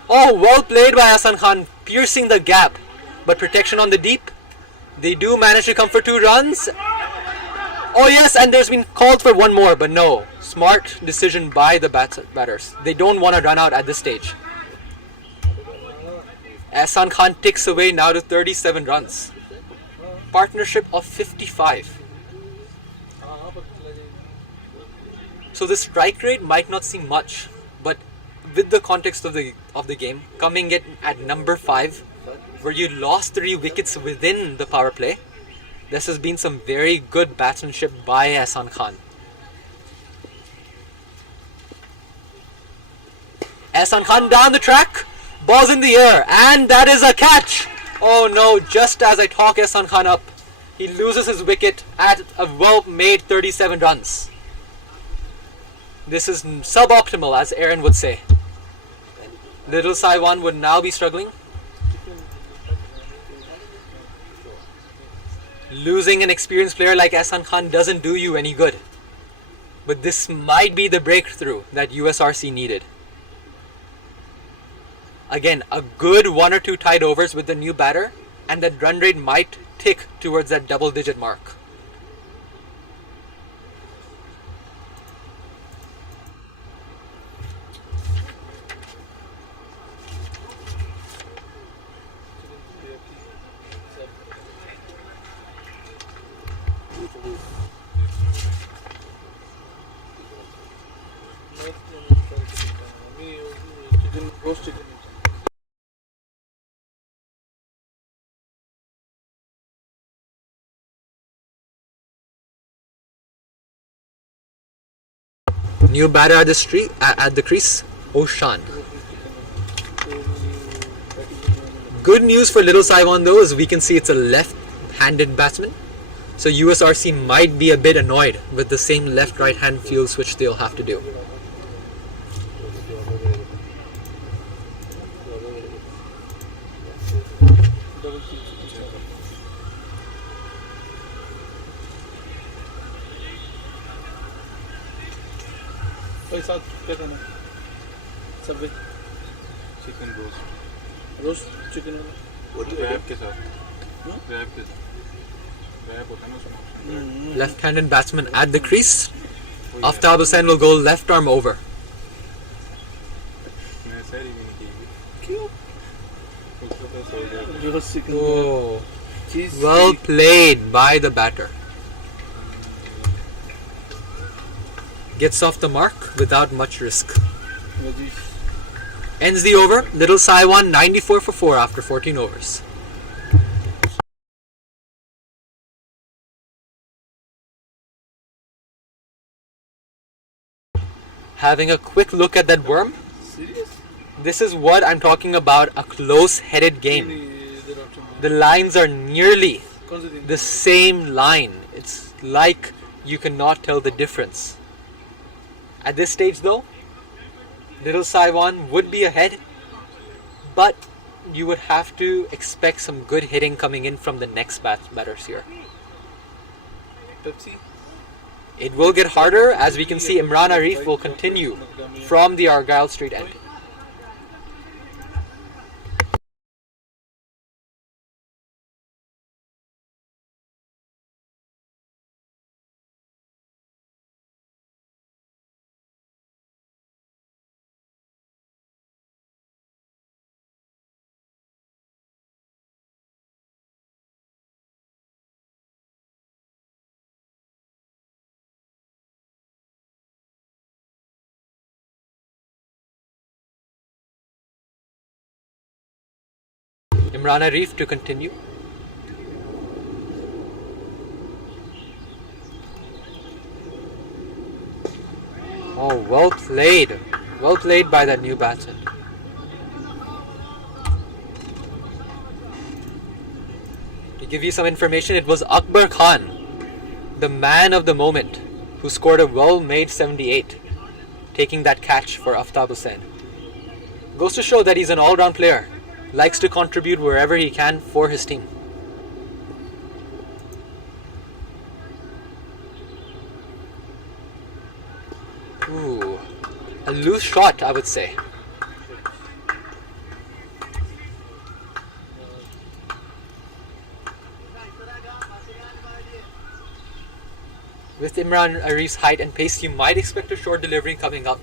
Oh, well played by Ahsan Khan, piercing the gap. But protection on the deep. They do manage to come for 2 runs. Oh yes, and there's been called for 1 more, but no. Smart decision by the batters. They don't want to run out at this stage. Ahsan Khan ticks away now to 37 runs. Partnership of 55. So the strike rate might not seem much, but with the context of the game, coming in at number 5, where you lost 3 wickets within the power play, this has been some very good batsmanship by Ahsan Khan. Ahsan Khan down the track, ball's in the air, and that is a catch! Oh no, just as I talk Ahsan Khan up, he loses his wicket at a well-made 37 runs. This is suboptimal, as Aaron would say. Little Sai Wan would now be struggling. Losing an experienced player like Ahsan Khan doesn't do you any good. But this might be the breakthrough that USRC needed. Again, a good 1 or 2 tight overs with the new batter, and that run rate might tick towards that double-digit mark. New batter at the crease, Oshan. Good news for Little Sai Wan though is we can see it's a left-handed batsman. So USRC might be a bit annoyed with the same left-right hand field switch they'll have to do. Subway chicken roast chicken wrap के साथ wrap के साथ wrap होता है ना उसमें Left-handed batsman at the crease. Aftab Hussain will go left arm over. मैं सैरी भी नहीं की roast chicken. Oh, well played by the batter. Gets off the mark without much risk. Ends the over. Little Sai Wan 94 for 4 after 14 overs. Having a quick look at that worm. This is what I'm talking about, a close-headed game. The lines are nearly the same line. It's like you cannot tell the difference. At this stage though, Little Sai Wan would be ahead, but you would have to expect some good hitting coming in from the next batters here. Pepsi It will get harder. As we can see, Imran Arif will continue from the Argyle Street end. Imran Arif to continue. Oh, well played. Well played by that new batsman. To give you some information, it was Akbar Khan, the man of the moment, who scored a well-made 78, taking that catch for Aftab Hussain. Goes to show that he's an all-round player. Likes to contribute wherever he can for his team. Ooh, a loose shot, I would say. With Imran Arif's height and pace, you might expect a short delivery coming up,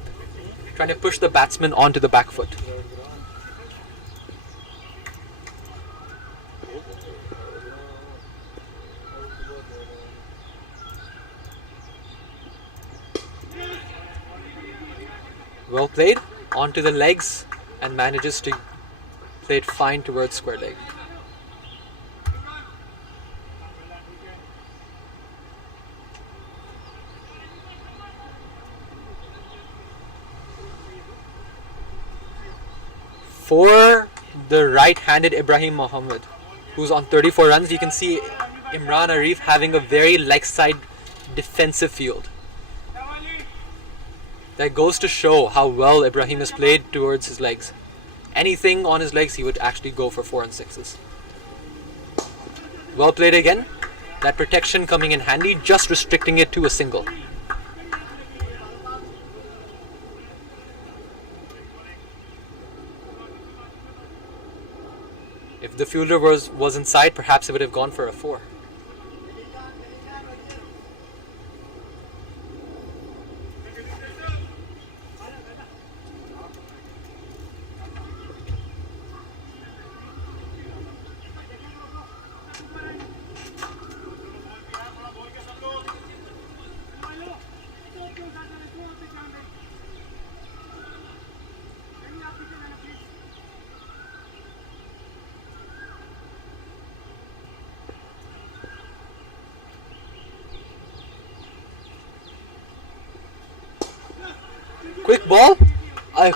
trying to push the batsman onto the back foot. Well played, onto the legs, and manages to play it fine towards square leg. For the right-handed Ibrahim Mohammed, who's on 34 runs, you can see Imran Arif having a very leg-side defensive field. That goes to show how well Ibrahim has played towards his legs. Anything on his legs, he would actually go for 4 and 6s. Well played again. That protection coming in handy, just restricting it to a single. If the fielder was inside, perhaps it would have gone for a 4. Quick ball, an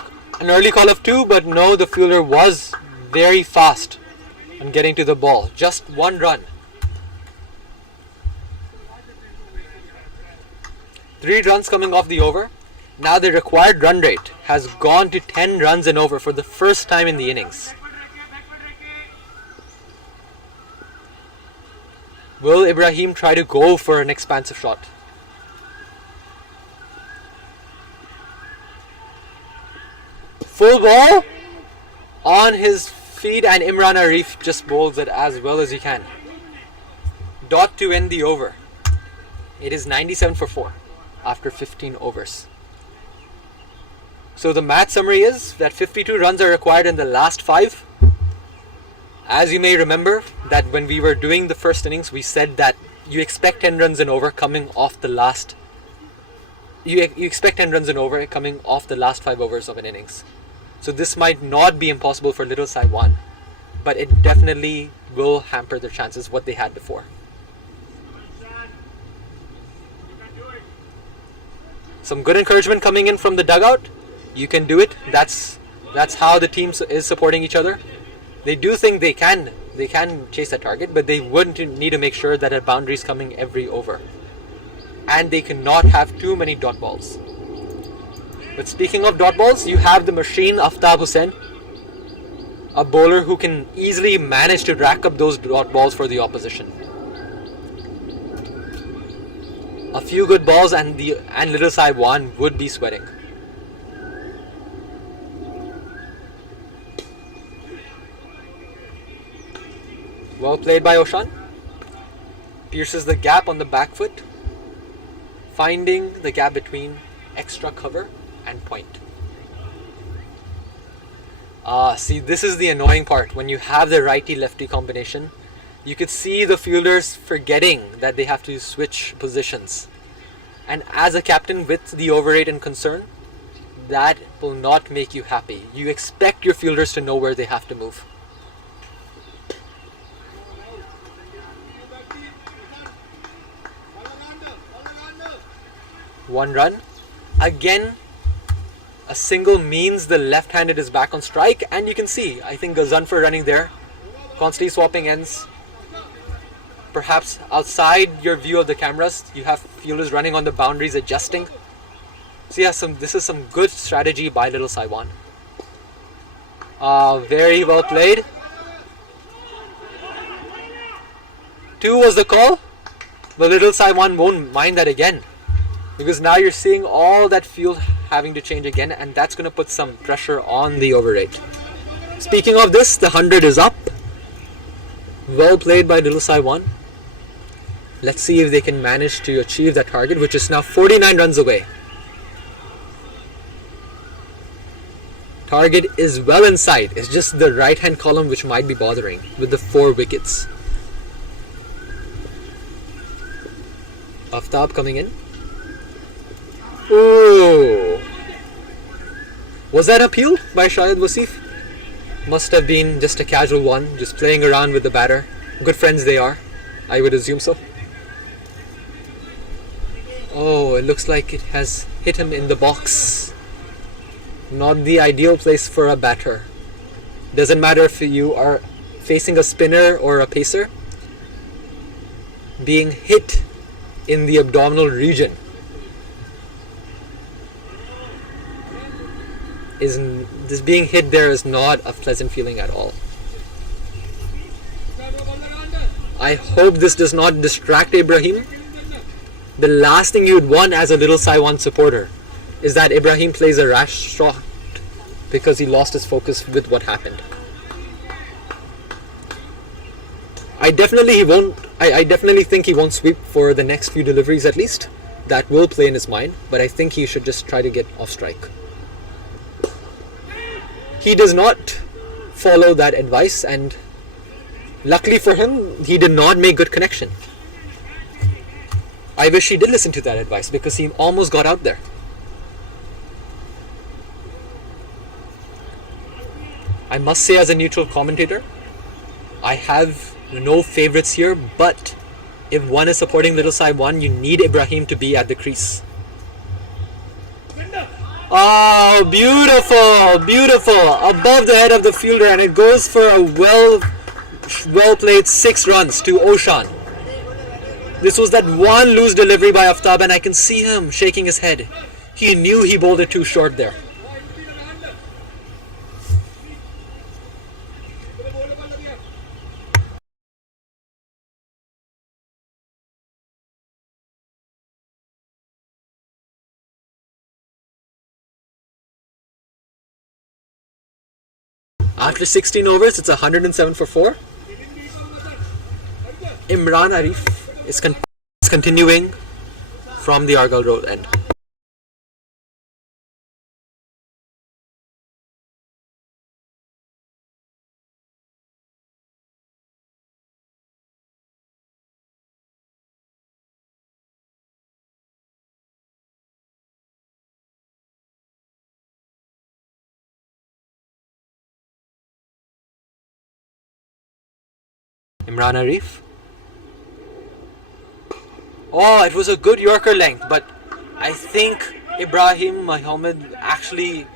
early call of 2, but no, the fielder was very fast on getting to the ball. Just 1 run. 3 runs coming off the over. Now the required run rate has gone to 10 runs and over for the first time in the innings. Will Ibrahim try to go for an expansive shot? Full ball on his feet, and Imran Arif just bowls it as well as he can. Dot to end the over. It is 97 for 4 after 15 overs. So the match summary is that 52 runs are required in the last 5. As you may remember, that when we were doing the first innings, we said that you expect 10 runs and over coming off the last. You expect 10 runs and over coming off the last 5 overs of an innings. So this might not be impossible for little Sai Wan, but it definitely will hamper their chances what they had before. Some good encouragement coming in from the dugout. You can do it. That's how the team is supporting each other. They do think they can chase that target, but they would need to make sure that a boundary is coming every over. And they cannot have too many dot balls. But speaking of dot balls, you have the machine Aftab Hussain, a bowler who can easily manage to rack up those dot balls for the opposition. a few good balls and little Sai Wan would be sweating. Well played by Oshan. Pierces the gap on the back foot, finding the gap between extra cover and point. See, this is the annoying part. When you have the righty-lefty combination, you could see the fielders forgetting that they have to switch positions. And as a captain with the overrate and concern, that will not make you happy. You expect your fielders to know where they have to move. One run. Again, a single means the left-handed is back on strike, and you can see, I think Gazanfar running there, constantly swapping ends. Perhaps outside your view of the cameras, you have fielders running on the boundaries, adjusting. So yeah, this is some good strategy by little Sai Wan. Very well played. 2 was the call, but little Sai Wan won't mind that again. Because now you're seeing all that field having to change again, and that's going to put some pressure on the overrate. Speaking of this, the 100 is up. Well played by little Sai Wan. Let's see if they can manage to achieve that target, which is now 49 runs away. Target is well inside. It's just the right-hand column which might be bothering with the 4 wickets. Aftab coming in. Ooh. Was that appeal by Shahid Wasif? Must have been just a casual one, just playing around with the batter. Good friends they are. I would assume so. Oh, it looks like it has hit him in the box. Not the ideal place for a batter. Doesn't matter if you are facing a spinner or a pacer. Being hit in the abdominal region this being hit there is not a pleasant feeling at all. I hope this does not distract Ibrahim. The last thing you would want as a little Sai Wan supporter is that Ibrahim plays a rash shot because he lost his focus with what happened. I definitely think he won't sweep for the next few deliveries at least. That will play in his mind, but I think he should just try to get off strike. He does not follow that advice, and luckily for him, he did not make good connection. I wish he did listen to that advice because he almost got out there. I must say, as a neutral commentator, I have no favorites here, but if one is supporting little Sai Wan, you need Ibrahim to be at the crease. Oh, beautiful, beautiful. Above the head of the fielder, and it goes for a well played 6 runs to Oshan. This was that one loose delivery by Aftab, and I can see him shaking his head. He knew he bowled it too short there. After 16 overs, it's 107 for 4. Imran Arif is continuing from the Argyle Road end. Imran Arif. Oh, it was a good Yorker length, but I think Ibrahim Mohammed actually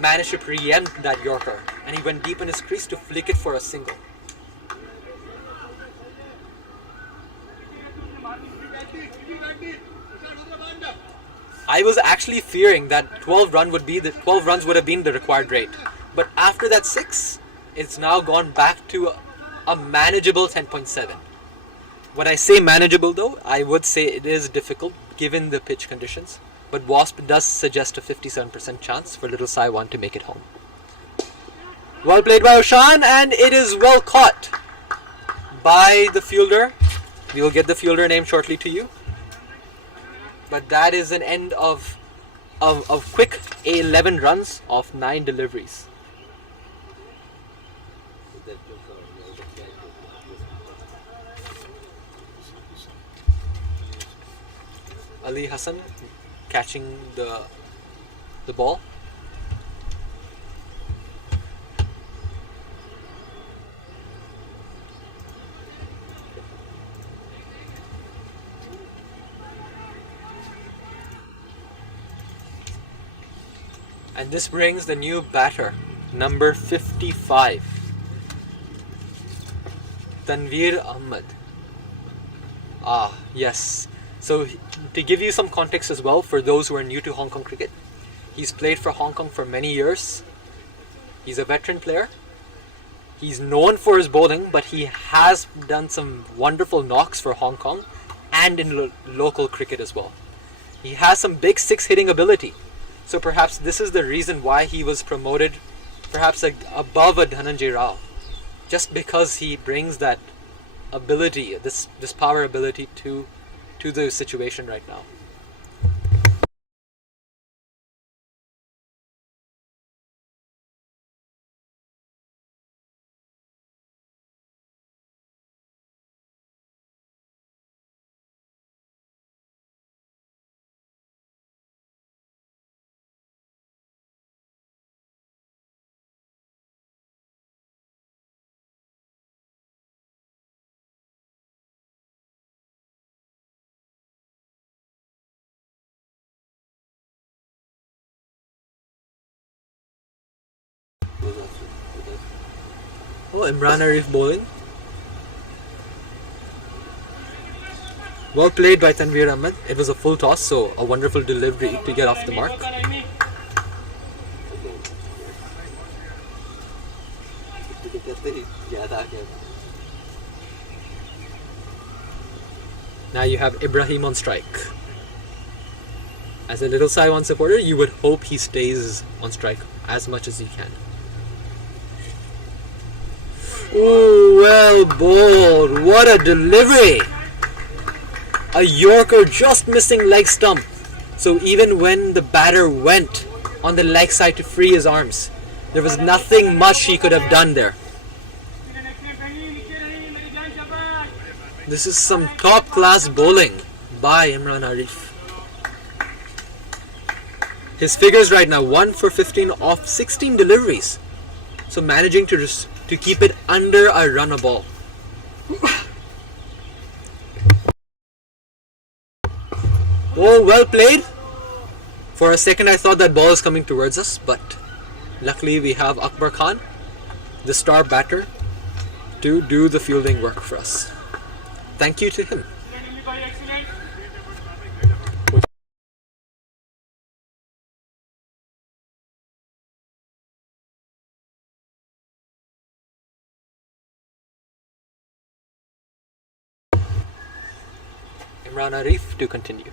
managed to preempt that Yorker, and he went deep in his crease to flick it for a single. I was actually fearing that 12 runs would have been the required rate, but after that 6, it's now gone back to a manageable 10.7. When I say manageable though, I would say it is difficult given the pitch conditions, but Wasp does suggest a 57% chance for little Sai Wan to make it home. Well played by Oshan, and it is well caught by the fielder. We will get the fielder name shortly to you. But that is an end of quick 11 runs of 9 deliveries. Ali Hassan catching the ball. And this brings the new batter, number 55, Tanveer Ahmed. Ah, yes. So to give you some context as well, for those who are new to Hong Kong cricket, he's played for Hong Kong for many years. He's a veteran player. He's known for his bowling, but he has done some wonderful knocks for Hong Kong and in local cricket as well. He has some big six hitting ability. So perhaps this is the reason why he was promoted perhaps above a Dhananjay Rao. Just because he brings that ability, this power ability to the situation right now. Oh, Imran Arif bowling. Well played by Tanveer Ahmed. It was a full toss, so a wonderful delivery to get off the mark. Now you have Ibrahim on strike. As a little Sai Wan supporter, you would hope he stays on strike as much as he can. Ooh, well bowled. What a delivery. A Yorker just missing leg stump. So even when the batter went on the leg side to free his arms, there was nothing much he could have done there. This is some top class bowling by Imran Arif. His figures right now, 1 for 15 off 16 deliveries. So managing to keep it under a run a ball. Oh, well played. For a second I thought that ball is coming towards us, but luckily we have Akbar Khan, the star batter, to do the fielding work for us. Thank you to him. Imran Arif to continue.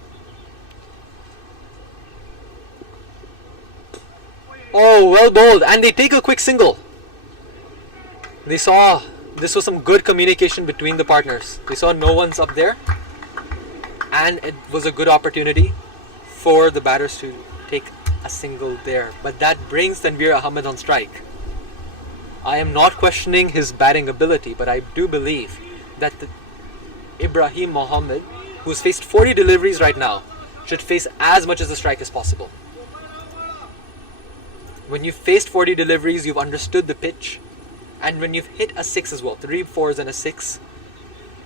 Oh, well bowled, and they take a quick single. They saw this was some good communication between the partners. They saw no one's up there, and it was a good opportunity for the batters to take a single there. But that brings Tanveer Ahmed on strike. I am not questioning his batting ability, but I do believe that Ibrahim Mohammed, who's faced 40 deliveries right now, should face as much as the strike as possible. When you've faced 40 deliveries, you've understood the pitch, and when you've hit a 6 as well, 3 4s and a 6,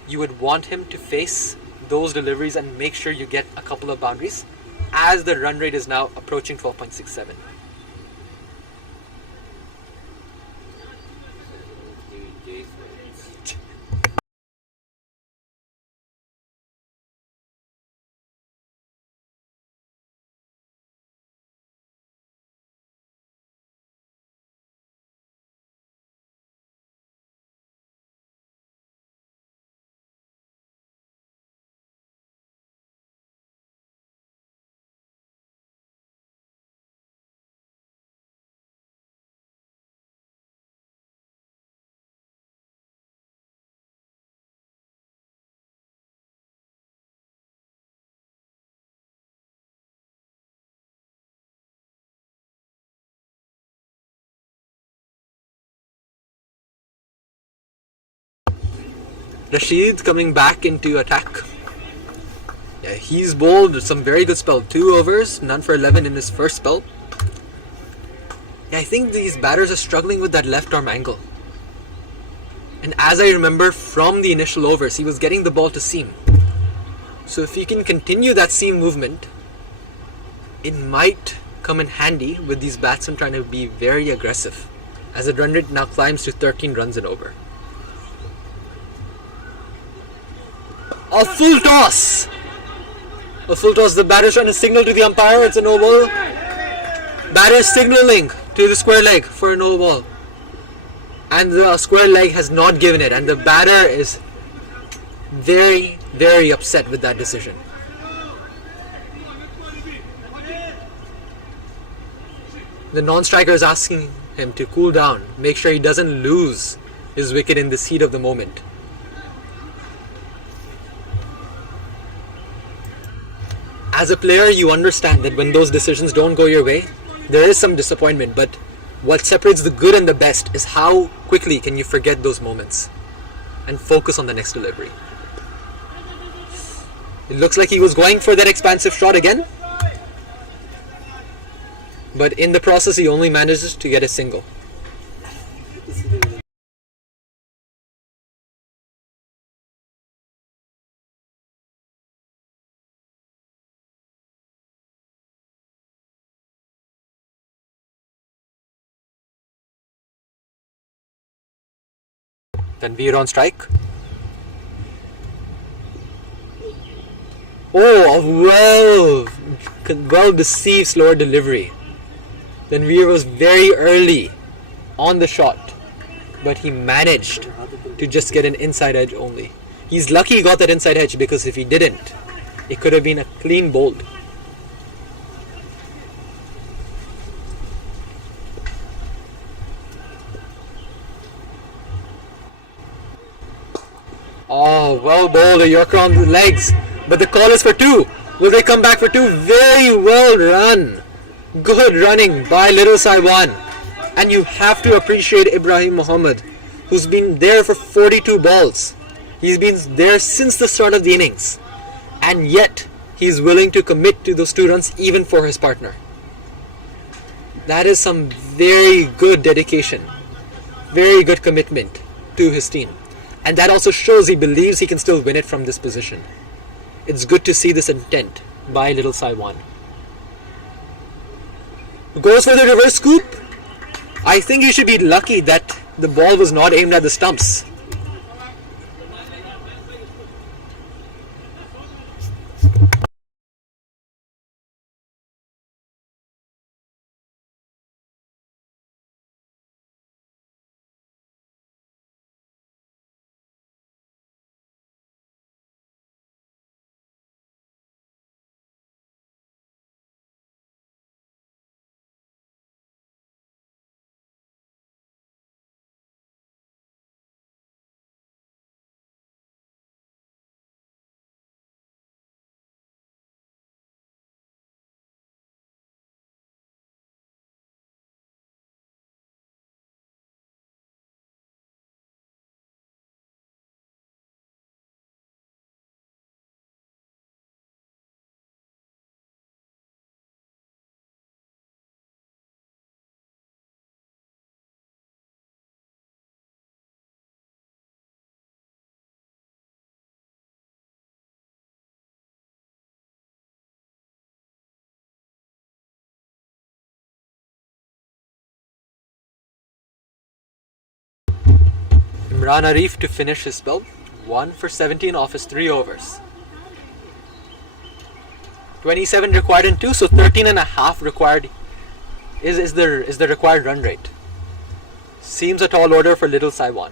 you would want him to face those deliveries and make sure you get a couple of boundaries, as the run rate is now approaching 12.67. Rashid coming back into attack. Yeah, he's bowled some very good spell. 2 overs, none for 11 in his first spell. Yeah, I think these batters are struggling with that left arm angle. And as I remember from the initial overs, he was getting the ball to seam. So if he can continue that seam movement, it might come in handy with these batsmen trying to be very aggressive, as the run rate now climbs to 13 runs and over. A full toss! A full toss. The batter is trying to signal to the umpire it's a no ball. Batter is signaling to the square leg for a no ball. And the square leg has not given it. And the batter is very, very upset with that decision. The non-striker is asking him to cool down. Make sure he doesn't lose his wicket in this heat of the moment. As a player, you understand that when those decisions don't go your way, there is some disappointment, but what separates the good and the best is how quickly can you forget those moments and focus on the next delivery. It looks like he was going for that expansive shot again, but in the process he only manages to get a single. Tanveer on strike. Oh, well deceived slower delivery. Tanveer was very early on the shot, but he managed to just get an inside edge only. He's lucky he got that inside edge, because if he didn't, it could have been a clean bowled. Oh, well bowled, a Yorker on the legs, but the call is for 2. Will they come back for 2? Very well run. Good running by little Sai Wan. And you have to appreciate Ibrahim Mohammed, who's been there for 42 balls. He's been there since the start of the innings. And yet, he's willing to commit to those 2 runs even for his partner. That is some very good dedication. Very good commitment to his team. And that also shows he believes he can still win it from this position. It's good to see this intent by little Sai Wan. Goes for the reverse scoop. I think you should be lucky that the ball was not aimed at the stumps. Imran Arif to finish his spell. 1 for 17 off his 3 overs. 27 required in 2, so 13 and a half required is the required run rate. Seems a tall order for little Sai Wan.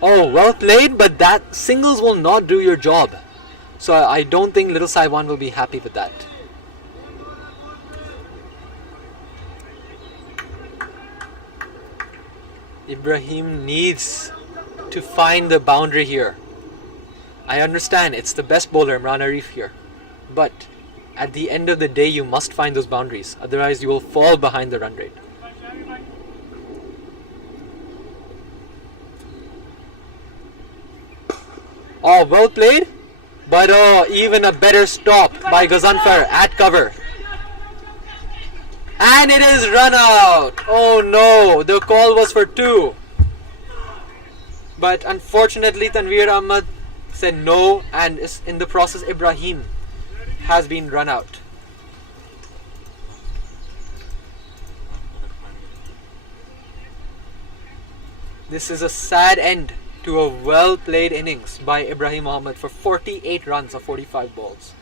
Oh, well played, but that singles will not do your job. So I don't think little Sai Wan will be happy with that. Ibrahim needs to find the boundary here. I understand it's the best bowler, Imran Arif here. But at the end of the day, you must find those boundaries. Otherwise, you will fall behind the run rate. Oh, well played. But even a better stop by Ghazanfar at cover. And it is run out. Oh no, the call was for 2. But unfortunately Tanveer Ahmed said no, and in the process Ibrahim has been run out. This is a sad end to a well played innings by Ibrahim Ahmed for 48 runs of 45 balls.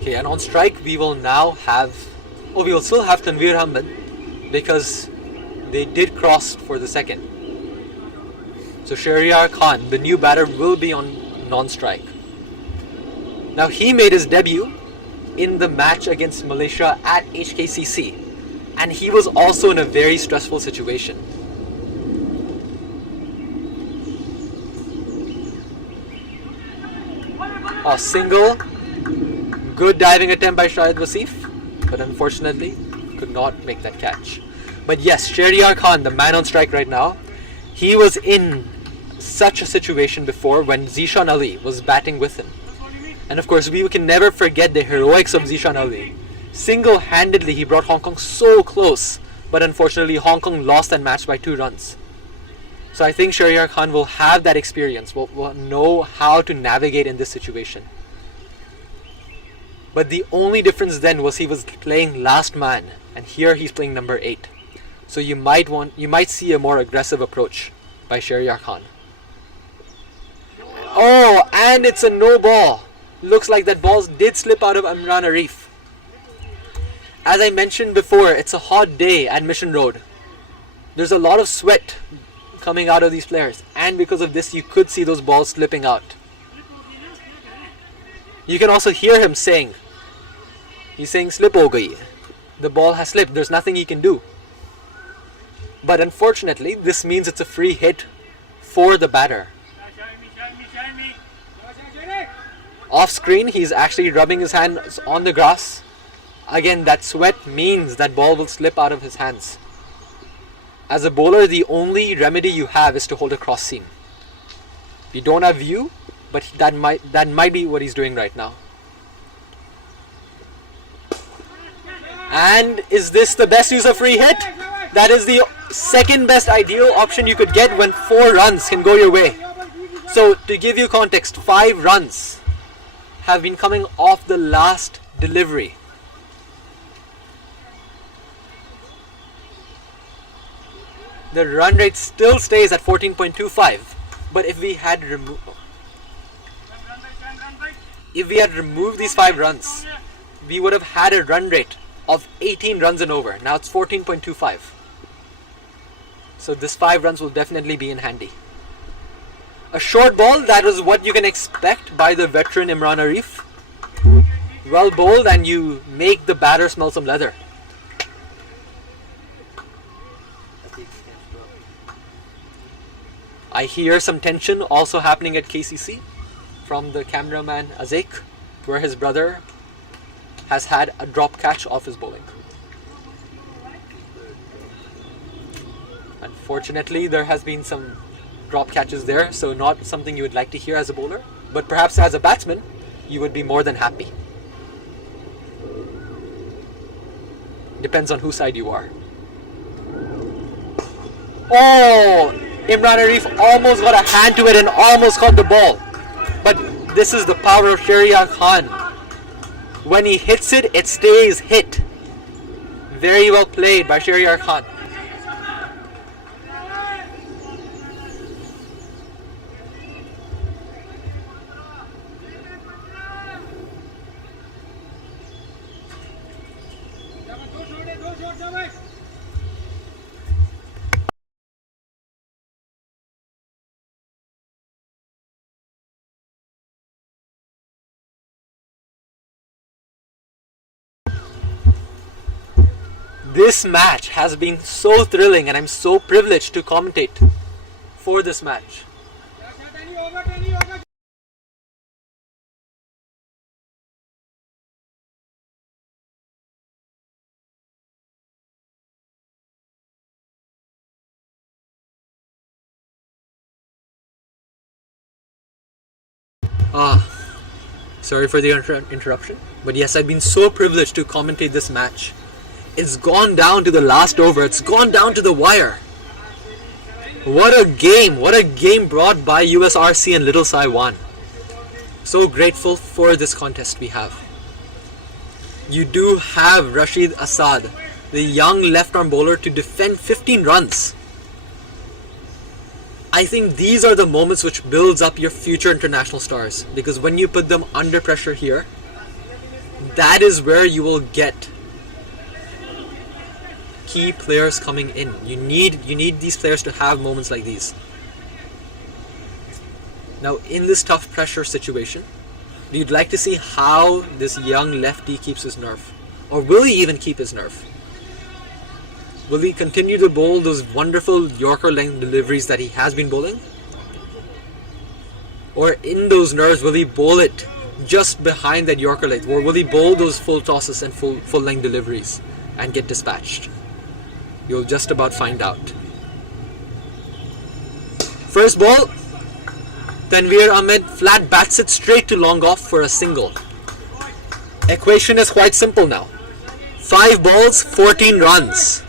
Okay, and on strike we will now have, we will still have Tanveer Ahmed because they did cross for the second. So Shahryar Khan, the new batter, will be on non-strike. Now he made his debut in the match against Malaysia at HKCC, and he was also in a very stressful situation. A single. Good diving attempt by Shahid Wasif, but unfortunately could not make that catch. But yes, Shahryar Khan, the man on strike right now, he was in such a situation before when Zishan Ali was batting with him. And of course, we can never forget the heroics of Zishan Ali. Single-handedly, he brought Hong Kong so close, but unfortunately, Hong Kong lost that match by 2 runs. So I think Shahryar Khan will have that experience, will know how to navigate in this situation. But the only difference then was he was playing last man, and here he's playing number 8. So you might see a more aggressive approach by Shahryar Khan. Oh, and it's a no ball. Looks like that ball did slip out of Imran Arif. As I mentioned before, it's a hot day at Mission Road. There's a lot of sweat coming out of these players, and because of this you could see those balls slipping out. You can also hear him saying, he's saying slip ho gayi. The ball has slipped, there's nothing he can do. But unfortunately, this means it's a free hit for the batter. Off screen, he's actually rubbing his hands on the grass. Again, that sweat means that ball will slip out of his hands. As a bowler, the only remedy you have is to hold a cross seam. You don't have view, but that might be what he's doing right now. And is this the best use of free hit? That is the second best ideal option you could get when 4 runs can go your way. So to give you context, 5 runs have been coming off the last delivery. The run rate still stays at 14.25, but if we had removed these 5 runs, we would have had a run rate of 18 runs and over. Now it's 14.25. So this 5 runs will definitely be in handy. A short ball, that is what you can expect by the veteran Imran Arif. Well bowled, and you make the batter smell some leather. I hear some tension also happening at KCC from the cameraman Azek, where his brother has had a drop catch off his bowling. Unfortunately, there has been some drop catches there, so not something you would like to hear as a bowler, but perhaps as a batsman, you would be more than happy. Depends on whose side you are. Oh! Imran Arif almost got a hand to it and almost caught the ball. But this is the power of Shahryar Khan. When he hits it, it stays hit. Very well played by Shahryar Khan. This match has been so thrilling and I'm so privileged to commentate for this match. Sorry for the interruption, but yes, I've been so privileged to commentate this match. It's gone down to the last over, it's gone down to the wire. What a game brought by USRC and little Sai Wan. So grateful for this contest we have. You do have Rashid Assad, the young left-arm bowler, to defend 15 runs. I think these are the moments which builds up your future international stars, because when you put them under pressure here, that is where you will get key players coming in. You need these players to have moments like these. Now, in this tough pressure situation, you'd like to see how this young lefty keeps his nerve, or will he even keep his nerve? Will he continue to bowl those wonderful Yorker length deliveries that he has been bowling? Or in those nerves, will he bowl it just behind that Yorker length? Or will he bowl those full tosses and full length deliveries and get dispatched? You'll just about find out. First ball, Tanveer Ahmed flat bats it straight to long off for a single. Equation is quite simple now. 5 balls, 14 runs.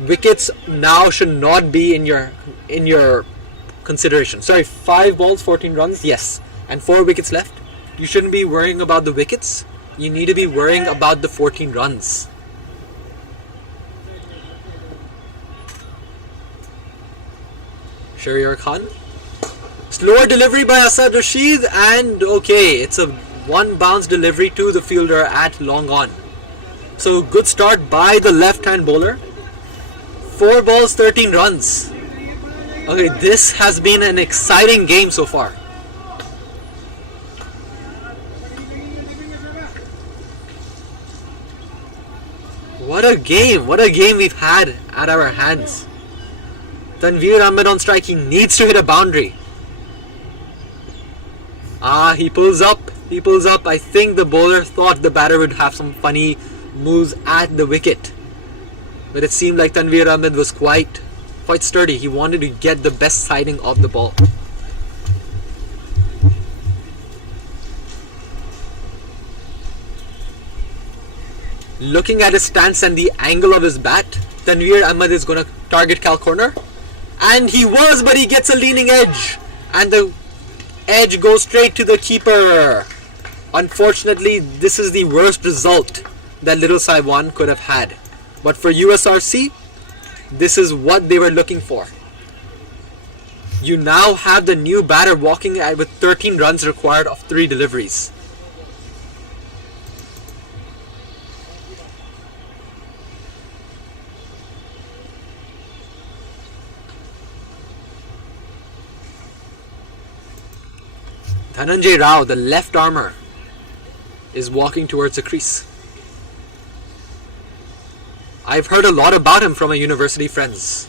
Wickets now should not be in your consideration. Sorry, 5 balls, 14 runs, yes, and 4 wickets left. You shouldn't be worrying about the wickets. You need to be worrying about the 14 runs. Shahryar Khan. Slower delivery by Asad Rashid, and okay, it's a one bounce delivery to the fielder at long on. So good start by the left-hand bowler. 4 balls, 13 runs. Okay, this has been an exciting game so far. What a game we've had at our hands. Tanveer Ahmed on strike, he needs to hit a boundary. He pulls up. I think the bowler thought the batter would have some funny moves at the wicket. But it seemed like Tanveer Ahmed was quite sturdy. He wanted to get the best siding of the ball. Looking at his stance and the angle of his bat, Tanveer Ahmed is going to target Cal corner. And he was, but he gets a leaning edge. And the edge goes straight to the keeper. Unfortunately, this is the worst result that little Sai Wan could have had. But for USRC, this is what they were looking for. You now have the new batter walking with 13 runs required of 3 deliveries. Dhananjay Rao, the left armer, is walking towards the crease. I've heard a lot about him from my university friends.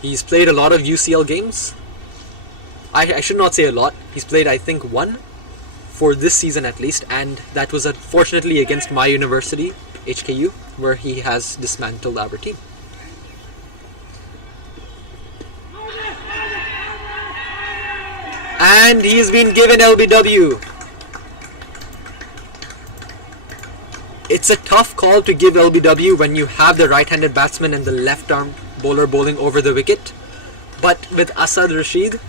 He's played a lot of UCL games. I should not say a lot. He's played, I think, 1 for this season at least, and that was unfortunately against my university, HKU, where he has dismantled our team. And he's been given LBW. It's a tough call to give LBW when you have the right-handed batsman and the left-arm bowler bowling over the wicket. But with Asad Rashid,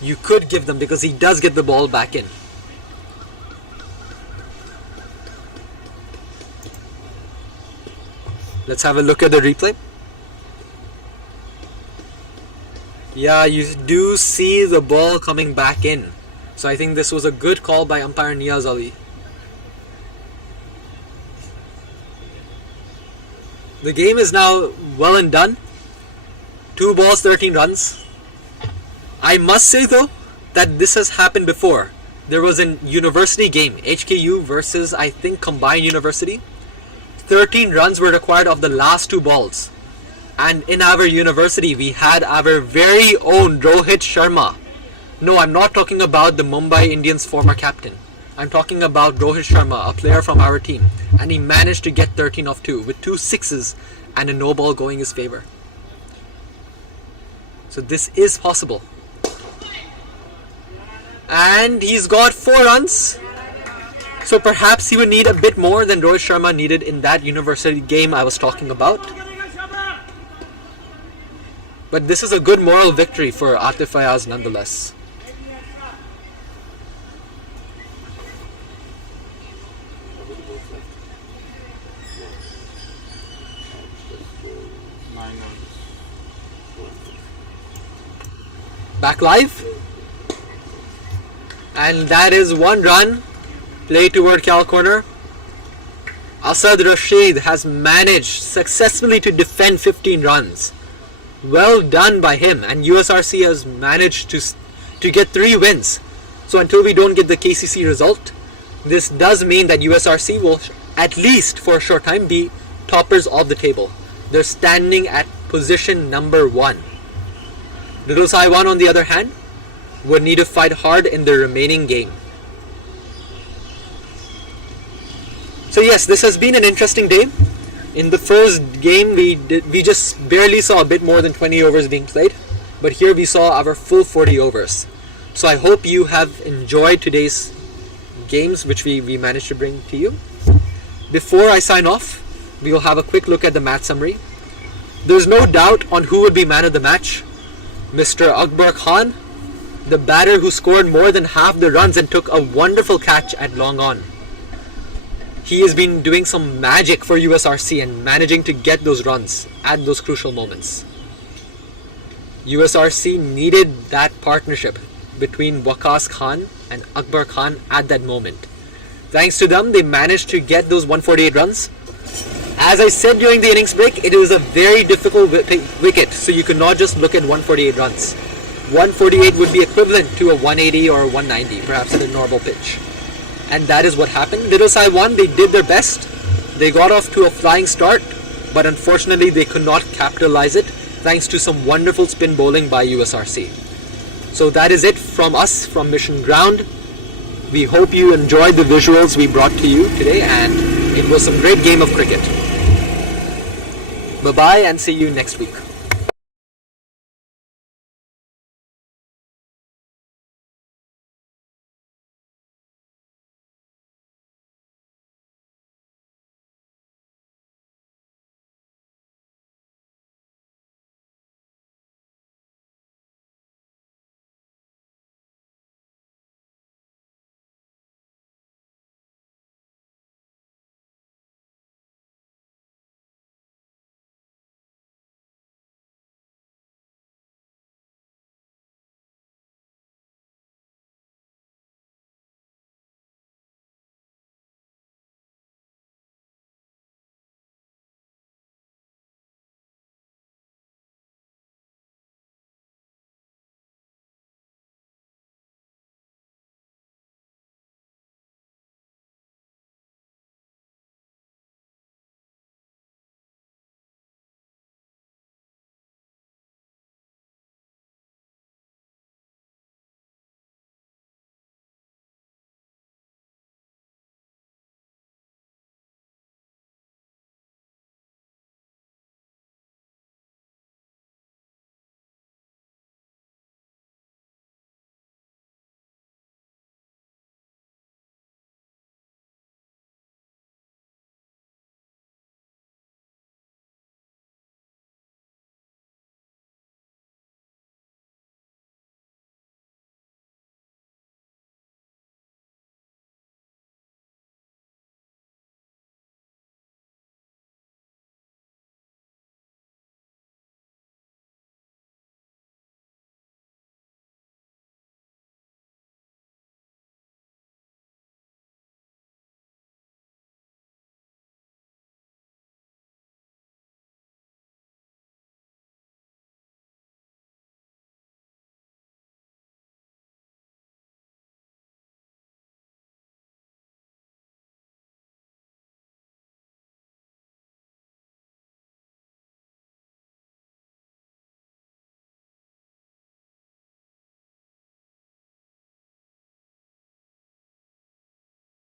you could give them because he does get the ball back in. Let's have a look at the replay. Yeah, you do see the ball coming back in. So I think this was a good call by umpire Niyaz Ali. The game is now well and done. 2 balls, 13 runs. I must say though that this has happened before. There was a university game, HKU versus I think Combined University. 13 runs were required of the last 2 balls. And in our university we had our very own Rohit Sharma. No, I'm not talking about the Mumbai Indians former captain. I'm talking about Rohit Sharma, a player from our team. And he managed to get 13 of 2 with 2 sixes and a no ball going his favor. So this is possible. And he's got 4 runs. So perhaps he would need a bit more than Rohit Sharma needed in that university game I was talking about. But this is a good moral victory for Atif Fayaz nonetheless. Back live. And that is 1 run. Play toward Cal corner. Asad Rashid has managed successfully to defend 15 runs. Well done by him. And USRC has managed to get 3 wins. So until we don't get the KCC result, this does mean that USRC will, at least for a short time, be toppers of the table. They're standing at position number 1. Little Sai Wan, on the other hand, would need to fight hard in the remaining game. So yes, this has been an interesting day. In the first game, we just barely saw a bit more than 20 overs being played, but here we saw our full 40 overs. So I hope you have enjoyed today's games, which we managed to bring to you. Before I sign off, we will have a quick look at the match summary. There's no doubt on who would be man of the match. Mr. Akbar Khan, the batter who scored more than half the runs and took a wonderful catch at long on. He has been doing some magic for USRC and managing to get those runs at those crucial moments. USRC needed that partnership between Waqas Khan and Akbar Khan at that moment. Thanks to them, they managed to get those 148 runs. As I said during the innings break, it is a very difficult wicket, so you could not just look at 148 runs. 148 would be equivalent to a 180 or a 190, perhaps at a normal pitch. And that is what happened. Little Sai Wan, they did their best. They got off to a flying start, but unfortunately they could not capitalize it thanks to some wonderful spin bowling by USRC. So that is it from us from Mission Ground. We hope you enjoyed the visuals we brought to you today, and it was some great game of cricket. Bye-bye and see you next week.